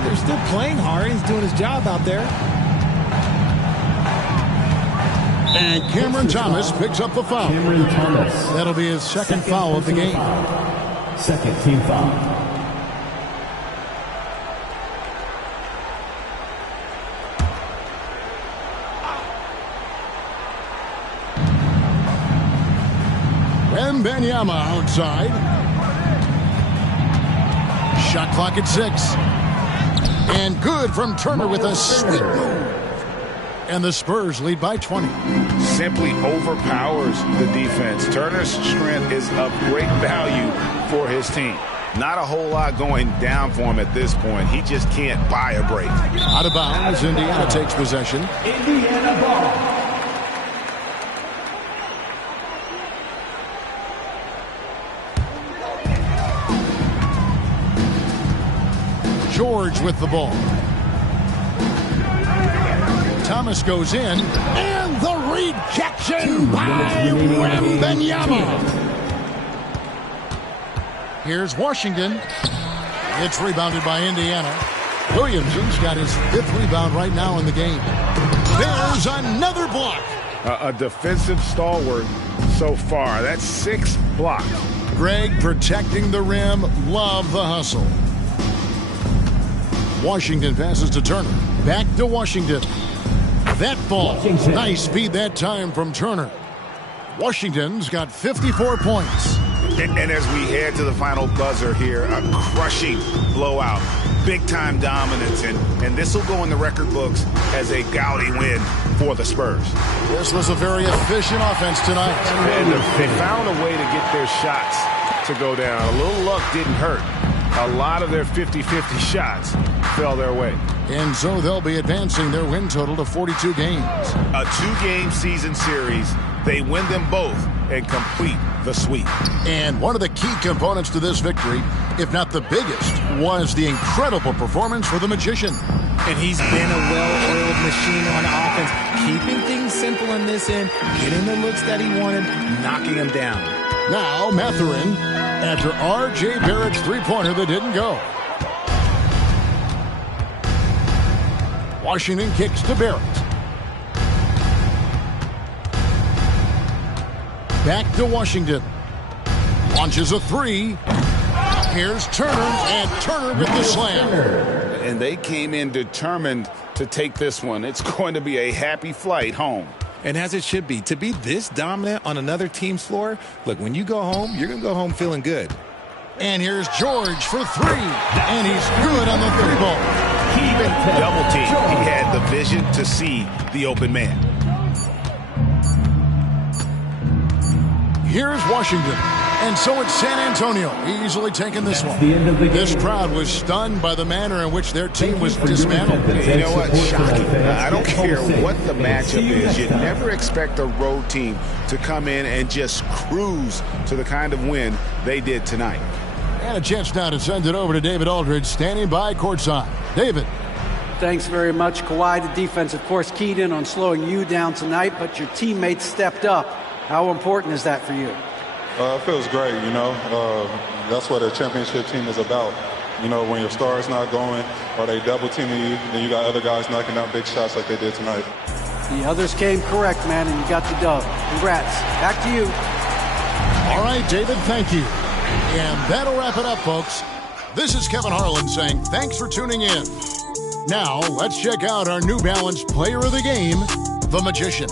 They're still playing hard. He's doing his job out there. And Cameron Thomas picks up the foul. Cameron Thomas. That'll be his second foul of the game. Second team foul. Wembanyama outside. Shot clock at 6. And good from Turner with a sweet move. And the Spurs lead by 20. Simply overpowers the defense. Turner's strength is of great value for his team. Not a whole lot going down for him at this point. He just can't buy a break. Out of bounds, Indiana takes possession. Indiana ball. George with the ball. Thomas goes in, and the rejection by Wembanyama. Here's Washington. It's rebounded by Indiana. Williamson's got his 5th rebound right now in the game. There's another block. A defensive stalwart so far. That's 6 blocks. Greg protecting the rim. Love the hustle. Washington passes to Turner. Back to Washington. That ball. Nice feed that time from Turner. Washington's got 54 points. And as we head to the final buzzer here, a crushing blowout. Big-time dominance. And this will go in the record books as a gaudy win for the Spurs. This was a very efficient offense tonight. And they found a way to get their shots to go down. A little luck didn't hurt. A lot of their 50-50 shots fell their way. And so they'll be advancing their win total to 42 games. A 2-game season series. They win them both and complete the sweep. And one of the key components to this victory, if not the biggest, was the incredible performance for the Magician. And he's been a well-oiled machine on offense, keeping things simple in this end, getting the looks that he wanted, knocking him down. Now Matherin after R.J. Barrett's three-pointer that didn't go. Washington kicks to Barrett. Back to Washington. Launches a three. Here's Turner, and Turner with the slam. And they came in determined to take this one. It's going to be a happy flight home. And as it should be, to be this dominant on another team's floor, look, when you go home, you're going to go home feeling good. And here's George for three. And he's good on the three ball. Double team. He had the vision to see the open man. Here's Washington. And so it's San Antonio easily taking this one. This crowd was stunned by the manner in which their team was dismantled. You know what? Shocking. I don't care what the matchup is. You never expect a road team to come in and just cruise to the kind of win they did tonight. And a chance now to send it over to David Aldridge, standing by courtside. David. Thanks very much, Kawhi. The defense, of course, keyed in on slowing you down tonight, but your teammates stepped up. How important is that for you? It feels great, you know. That's what a championship team is about. You know, when your star's not going or they double teaming you, then you got other guys knocking out big shots like they did tonight. The others came correct, man, and you got the dub. Congrats. Back to you. All right, David, thank you. And that'll wrap it up, folks. This is Kevin Harlan saying thanks for tuning in. Now, let's check out our New Balance player of the game, the Magician.